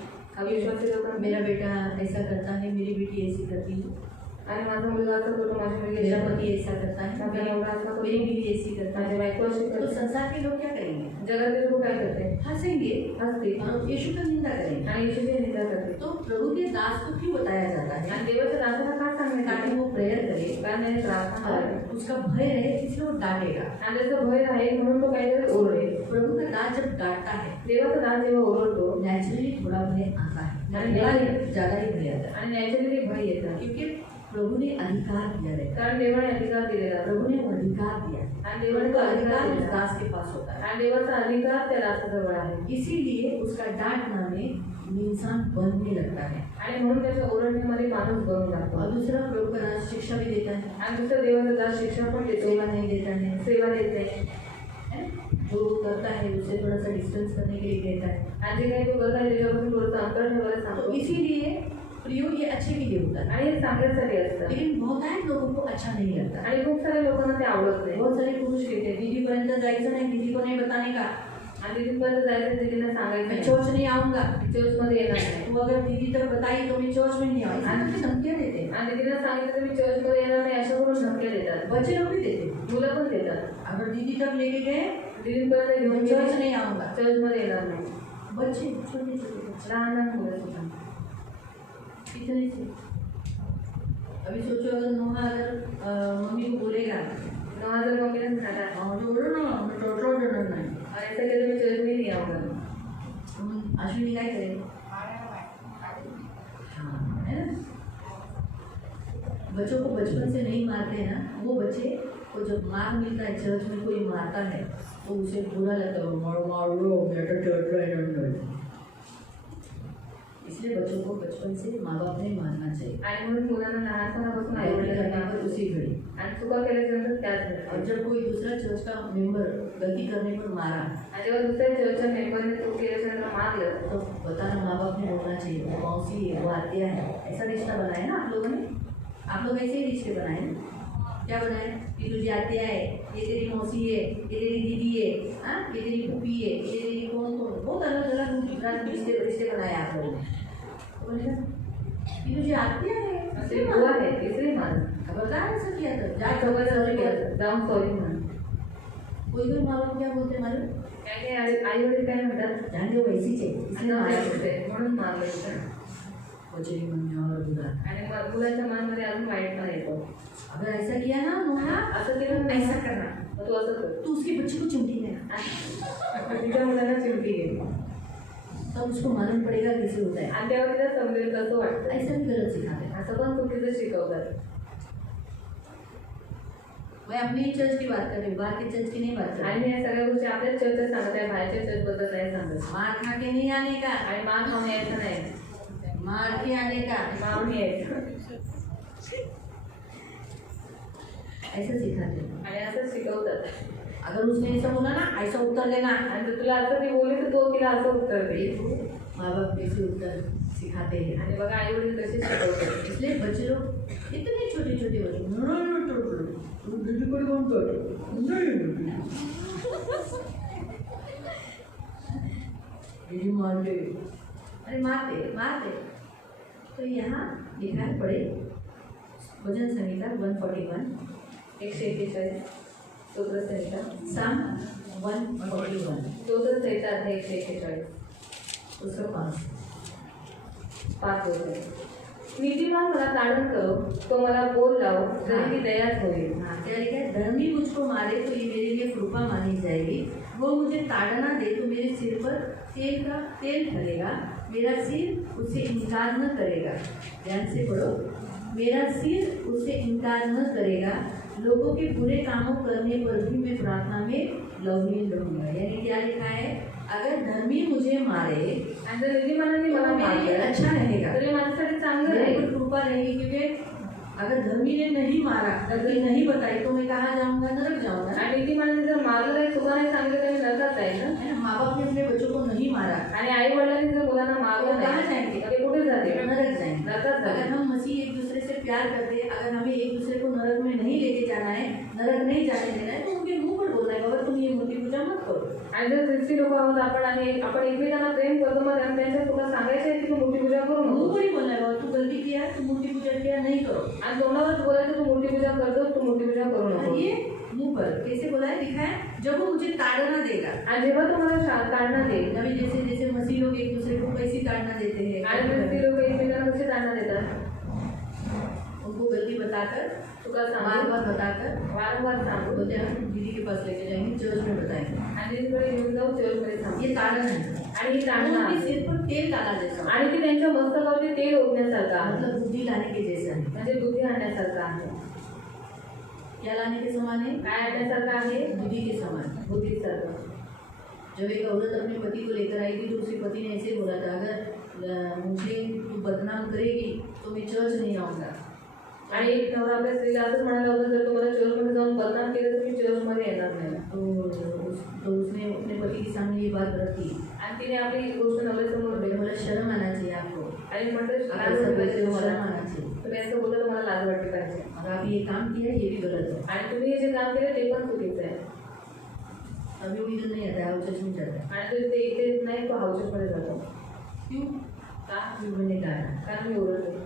अविश्वासी लोक मेरा बेटा ऐसा करता है, मेरी बेटी ऐसी करती है, आणि माझा मुलगा असं करतो, माझी मुलगी मेरा अशी पति ऐसा करता है, माझा नवरा असा करतो, मेरी बीवी ऐसी करता माझी है। बायको अशी तो करते. संसार के लोग क्या करेंगे, जगातले लोक काय करते, हंसेंगे हसते और यीशु का निंदा करेंगे। आणि येशूची निंदा करते. तो प्रभु के दास को क्यों बताया जाता है, आणि देवाच्या दासाला का सांगण्यात ताकि आले. वो प्रेयर करे कारण त्याने प्रार्थना और करावी. उसका भय रहे, इसलिए वो डांटेगा। आणि त्याचा भय आहे म्हणून तो काहीतरी ओरडेल. प्रभु का दास जब डांटता है, देवाचा दास जेव्हा ओरडतो नेचुरली थोड़ा भय आता है, आणि ज़्यादा ही भय आता है, आणि नॅचरली भय येतात. क्योंकि प्रभु ने अधिकार दिया रहता है। कारण देवाने अधिकार दिलेला असतो. प्रभु ने वो अधिकार दिया, आणि देवाने देवाने का तो अधिकार अधिकार उस दिला. दास के पास होता है। आणि देवाचा अधिकार त्या दासाजवळ आहे. इसीलिए उसका डांटना में इंसान बनने लगता है। आणि म्हणून त्याच्या ओरडण्यामध्ये माणूस बनून जातो. और दूसरा प्रभु का दास शिक्षा भी देता है, आणि दुसरा देवाचा दास शिक्षा पण देतो, सेवा नहीं देता है, सेवा देते. है? जो वो करता है उससे थोड़ा सा डिस्टेंस करने के लिए देता है। आणि जे काही तो करत आहे त्याच्यापासून थोडंसं अंतर ठेवायला तो सांगतो. इसीलिए प्रयोग ये अच्छे के लिए होता है, आणि हे चांगल्यासाठी असतं. लेकिन बहुतायत लोगों को अच्छा नहीं लगता। आणि खूप साऱ्या लोकांना ते आवडत नाही. बहुत सारे पुरुष कहते हैं दीदी पर्यंत जायचं नाही, दीदी को नहीं बताने का, आणि तिथपर्यंत जायचं दिदीला मैं सांगायचं चर्च नहीं आऊँगा, चर्चमध्ये येणार नाही. तो अगर दीदी तक बताई तो मैं चर्च में नहीं आऊँगा, ऐसा धमकियाँ देते हैं। आणि तिला सांगितलं तर मी चर्चमध्ये येणार नाही अशा करून धमक्या देतात. बच्चे लोग भी देते हैं, मुलं पण देतात. अगर दीदी तक लेके गए दिदीपर्यंत तो घेऊन मैं चर्च चर्च नहीं आऊँगा। चर्चमध्ये येणार नाही. बच्चे छोटे छोटे बच्चे लहान लहान मुलं सुद्धा. इतने से, अभी सोचो अगर नोहा अगर मम्मी को बोलेगा 9,000 मम्मीने सांगा जोड़ो ना, मैं टोटल डरना नहीं, और ऐसा केलं मी चर्च में नहीं आऊंगा. अश्विनी क्या करें, हाँ है ना। बच्चों को बचपन से नहीं मारते हैं ना, वो बच्चे को जब मार मिलता है, चर्च में कोई मारता है तो उसे बुरा लगता है, मारो मारो मैं तो चर्च में। इसलिए बच्चों को बचपन से माँ बाप ने मारना चाहिए, आणि म्हणून मुलांना लहानपणापासून आई करने वडिलांना पर उसी घड़ी। आणि चुका केल्याच्यानंतर त्याच और घडतात. जब कोई दूसरा चर्च का मेंबर गलती करने पर मारा आणि जेव्हा दुसऱ्या चर्चच्या मेंबरने चूक केल्याच्यानंतर मारलं तो बताना माँ बाप ने बोलना चाहिए, वो मौसी है, वो आत्या है, ऐसा रिश्ता बनाया ना आप लोगों ने। आप लोग ऐसे ही रिश्ते बनाए ना, क्या बनाए कि तुझे आत्या है, ये तेरी मौसी है, ये तेरी दीदी है, हाँ ये तेरी फूफी है, ये तेरी कौन कौन, बहुत अलग अलग रिश्ते बनाए आप लोगों ने। बोले ना कि तुझे आत्या है, असे बुवा आहे इसलिए मार. खबरदार ऐसा किया था, जा खबर खबर किया जाऊन सॉरी म्हण. कोई माँ बाप क्या बोलते मालूम, काय आई वडील काय म्हणतात, जान दो वैसी चाहिए इसलिए मारा म्हणून मारलं. बच्चे के मन में और बुरा। आणि मुलाच्या मनामध्ये अजून वाईटपणा येतो. अगर ऐसा किया ना नोहा, असं केलं तर ऐसा करना, मग तू असं कर. तो उसके बच्चे को चिमटी देना, तिच्या मुलाला चिमटी घे. तब उसको मालूम पड़ेगा कैसे होता है। आणि तेव्हा तिला समजेल कसं वाटतं. ऐसा भी गलत सिखाते हैं। असं पण चुकीचं शिकवतात. मैं अपनी चर्च की बात कर रही हूँ, बाहर के चर्च की नहीं बात कर आणि रही। मी या सगळ्या गोष्टी आपल्याच चर्चेत सांगत आहे, बाहेरच्या चर्चबद्दल नाही सांगत. मार खा के नहीं आने का, आणि मान खाऊन यायचं नाही, मार के आने का, मारून यायचं. ऐसा सिखाते हैं। आणि असं शिकवतात. अगर उसने ऐसा बोला ना, ऐसा उत्तर देना, आणि जर तुला असं ती बोलली तर तो तिला असं उत्तर दे. माँ बाप कैसे उत्तर सिखाते हैं। आणि बघा आई वडील कसे शिकवतात. इसलिए बच्चे लोग इतने छोटे छोटे बच्चे मारते, अरे मारते मारते। तो यहाँ लिखा है, पढ़े भजन संहिता 141, 141 स्तोत्र संहिता, साम 141, स्तोत्र संहिता अध्याय 141 उसका 5 होते. नीतिमान मला ताडण करो, तो मला बोल लावो, जरी की दयाच होईल. हाँ, क्या लिखा है, धर्मी मुझको मारे तो ये मेरे लिए कृपा मानी जाएगी, वो मुझे ताड़ना दे तो मेरे सिर पर तेल का तेल फलेगा, मेरा सिर उससे इनकार न करेगा। ध्यान से पढ़ो, मेरा सिर उससे इनकार न करेगा, लोगों के बुरे कामों करने पर भी मैं प्रार्थना में लवलीन रहूंगा। यानी क्या लिखा है, अगर धर्मी मुझे मारे आणि जर नीतिमानाने मला तो मेरे लिए मारलं अच्छा रहेगा, तर हे माझ्यासाठी चांगलं मेरे आहे. पर कृपा रहेगी, क्योंकि अगर धर्मी ने नहीं मारा, धर्मी नहीं बताई तो मैं कहाँ जाऊंगा, नरक जाऊंगा। आणि नीतिमानाने जर मारलं नाही, चुका नाही सांगितलं तर मी नरकात जाईल ना. है ना, माँ बाप ने अपने बच्चों को नहीं मारा, आणि आई वडिलांनी जर मुलांना मारलं तो कहाँ नाही जाएंगे? तर ते कुठे जाते? नरक जाएंगे। नरकात अगर जाते. हम मसीह एक दूसरे से प्यार करते हैं, अगर हमें एक दूसरे को नरक में नहीं लेके जाना है, नरक नहीं जाने देना है, तो उनके मुंह पर बोलना है, बाबा तुम ये मूर्ति पूजा मत करो। आणि जर ख्रिस्ती लोक आहोत आपण आणि आपण एकमेकांना प्रेम करतो, मग त्यांच्या चुका सांगायच्या आहेत की तू मूर्ती पूजा करू मुंह नको. पर ही बोलना है, बाबा तू गलती किया, तू मूर्ति पूजा किया, नहीं करो। आणि तोंडावर बोलायचं तू मूर्ती पूजा करतो, तू मूर्ती पूजा करू और नको. ये मुंह पर कैसे बोला है, लिखा है, जब वो मुझे ताड़ना देगा। आणि जेव्हा तुम्हाला ताडणं देईल अभी जैसे जैसे मसीह लोग एक दूसरे को कैसी ताड़ना देते आणि ख्रिस्ती हैं, लोक एकमेकांना कशी ताडणं देतात? उनको गलती बताकर, चुका बार सांगून बार बताकर, वारंवार सांगू बोलते हैं हम दीदी के पास लेके जाएंगे, चर्च में बताएंगे। आणि तिकडे घेऊन जाऊ चर्चमध्ये सांगू. ये ताड़ना है, आणि ही ताडणं उनके आहे. सिर पर तेल डाला जैसा, आणि ती त्यांच्या मस्तकावरती तेल ओतण्यासारखं आहे, मतलब बुद्धि लाने के जैसा है। म्हणजे बुद्धी आणण्यासारखं आहे. क्या लाने के समान है, काय आणण्यासारखं आहे? बुद्धि के समान। बुद्धीसारखं. जब एक औरत अपने पति को लेकर आई थी तो उसके पति ने ऐसे बोला था, अगर मुझे तू बदनाम करेगी तो मैं चर्च नहीं आऊँगा। आणि एक नवरा आपल्या स्त्रीला असंच म्हणाला होता, जर तुम्हाला चर्चमध्ये जाऊन बदनाम केलं तर मी चर्चमध्ये येणार नाही. तो उसने अपने पति के सामने ये बात रखी, आणि तिने आपली ही गोष्ट नवऱ्यासमोर मैंने बोला शर्म आना चाहिए आपको, आणि म्हटलं आप लाज ऐसा वाटली बोलते पाहिजे हो, शर्म तुम्हाला. आना चाहिए, तुम्ही असं बोलता तुम्हाला लाज वाटली पाहिजे. और आप ये काम किया ये भी गलत है। आणि तुम्ही हे जे काम केलं ते पण चुकीचं आहे. अभी वो इधर नहीं आता है, वो चर्च में जाता है। आणि तो ते इथे नाही, तो हाऊसमध्ये जातो. क्यों? का? क्यों मैंने डाला कारण मी ओरडले.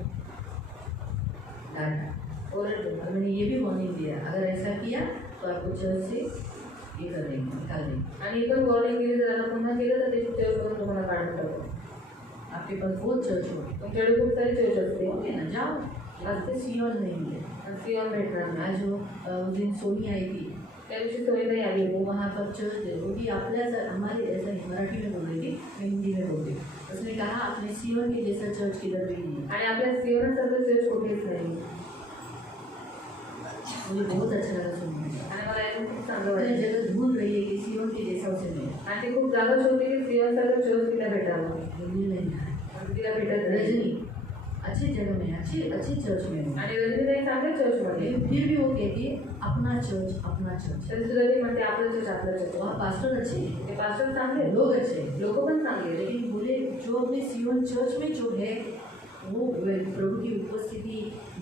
और मैंने ये भी वार्निंग दिया, अगर ऐसा किया तो आपको चर्च से ये कर देंगे, निकाल देंगे। आणि ही पण वॉर्निंग दिली, जर आता पुन्हा केलं तर ते चर्चमधून तुम्हाला काढून टाकू. आपके पास बहुत चर्च हो, तुमच्याकडे खूप सारी चर्च असते, ओके ना, जाओ, रास्ते सियोन नहीं मिले। आणि सियोन भेटणार नाही. आज उस दिन सोनी आई थी, त्या दिवशी सोयीबाई आली वो होती. वहाँ पर चर्च है, वो भी आपल्या हमारे ऐसा नहीं, मराठी में बोल रही थी, मैं हिंदी में बोल रही। उसने कहा अपने सियोन के जैसा चर्च किधर भी नहीं है। आणि आपल्या सियोनासारखं चर्च कुठेच नाही. मुझे बहुत अच्छा लगा सुनने में। आणि मला ऐकून खूप चांगलं अपने वाटलं. जगह ढूंढ रही है कि सियोन के जैसा उसे मिले, आणि ती खूप जागा शोधली की सियोनसारखं चर्च तिला भेटावं, मिल नहीं रहा है। पण तिला भेटत नाही. रजनी अच्छी जगह में, अच्छे चर्च में हूँ, आणि रजनीताई चांगल्या चर्चमध्ये, फिर भी वो कहती है अपना चर्च अपना चर्च। तरी सुद्धा ती म्हणते आपलं चर्च आपलं चर्च. वहाँ पास्टर अच्छे हैं, ते पास्टर चांगले आहेत, लोग अच्छे हैं, लोक पण चांगले आहेत. लेकिन बोले जो अपने सियोन चर्च में जो है वो प्रभु की उपस्थिति,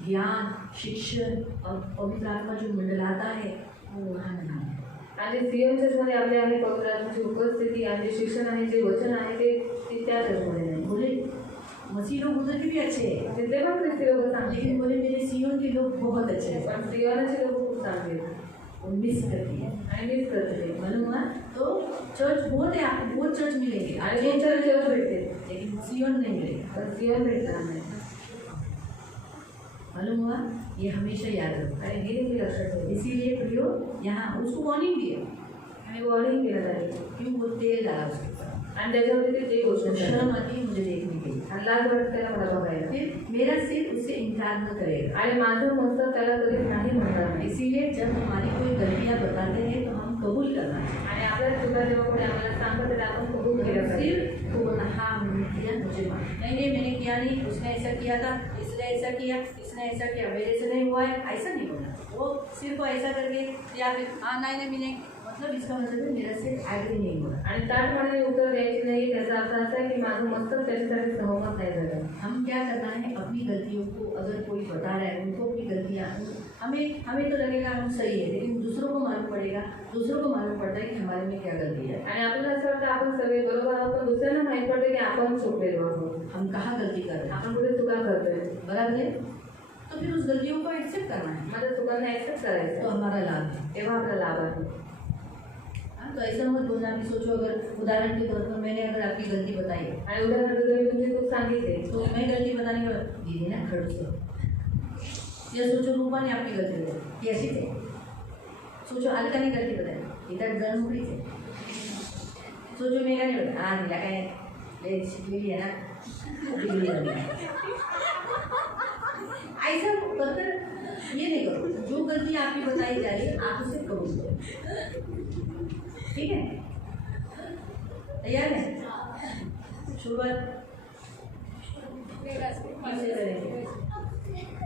ज्ञान, शिक्षण और पवित्र आत्मा जो मंडलाता है वो वहाँ नहीं है। आणि सियोन चर्चमध्ये आपले आहे पवित्र आत्म्याची उपस्थिती आणि जे शिक्षण आहे, जे वचन आहे ते त्या चर्चमध्ये नाही. बोले मसीह लोग उधर के भी अच्छे हैं, तिथले पण ख्रिस्ती लोक चांगले लेकिन आहेत, बोले मेरे सियोन के लोग बहुत अच्छे हैं, पण सियोनाचे लोक खूप चांगले आहेत वो मिस करती है। आणि मीच करते. मालूम हुआ? तो चर्च बहुत है, आपको बहुत चर्च मिलेंगे, आणि दोन चार चर्च भेटते, लेकिन सियोन नहीं मिलेगा। पण सियोन भेटणार नाही. मालूम हुआ? ये हमेशा याद रखो। आणि हे देखील लक्षात ठेवा. इसीलिए प्रियो यहाँ उसको वार्निंग दिए, आणि वॉर्निंग केलं जाते. क्यों वो तेल डाला उसके ऊपर, आणि त्याच्यामध्ये ते गोष्ट उसको शर्म आती है मुझे देखने के लिए। आणि लाज वाटते त्याला मला बघायला. फिर मेरा सिर उससे इनकार न करेगा। आणि माझं मस्तक त्याला कधी नाही म्हणणार नाही. इसीलिए जब हमारी हमें गलतियाँ बताते हैं तो हम कबूल करना है। आणि आपल्या चुका जेव्हा कोणी आम्हाला सांगतं तर आपण कबूल केलं पाहिजे. सिर्फ वो बोलना हाँ मैंने किया, मुझे माफ, नहीं मैंने किया नहीं, उसने ऐसा किया था, इसने ऐसा किया, इसने ऐसा किया, मेरे से नहीं हुआ है, ऐसा नहीं बोलना. वो सिर्फ ऐसा करके या फिर हाँ नहीं मैंने मतलब इसका मतलब है मेरा से ॲग्री नहीं हुआ. आणि ताटपणाने उत्तर द्यायची नाही. त्याचा अर्थ असा आहे की माझं मस्तक त्याच्यासाठी सहमत नाही झालं. हम क्या करना है, अपनी गलतियों को अगर कोई बता रहा है उनको अपनी गलतियाँ, हमें तो लगेगा हम सही है, लेकिन दूसरों को मालूम पड़ता है कि हमारे में क्या गलती है. आणि आपल्याला असं वाटतं आपण सगळे बरोबर आहोत पण दुसऱ्यांना माहीत पडते की आपण चुकलेलो आहोत. हम कहाँ गलती कर रहे हैं, आपण कुठे चुका करतोय. बराबर है. तो फिर उस गलतियों को एक्सेप्ट करना है, माझ्या चुकांना ऍक्सेप्ट तो करायचं हमारा लाभ है. तेव्हा आपला लाभ आहे. हाँ, तो ऐसा मत बोलना. अभी सोचो अगर उदाहरण के तौर पर मैंने अगर आपकी गलती बताई आणि उदाहरणार्थ जर मी तुमची चूक सांगितली तो मैं गलती बताने के बाद दीदी ना खड़ूस करो, या सोचो रूपा ने आपकी गलती बताई, ये अशीच आहे. सोचो अलकाने गलती बताई, इधर जण मोकळीच आहे. सोचो मेघाने बताई, हाँ तिला काय लय शिकलेली आहे ना, डिग्री झाली. ऐसा कर ये नहीं करो. जो गलती आपकी बताई जा रही है आप उसे कबूल करो. ठीक है, तैयार है. शुरुआत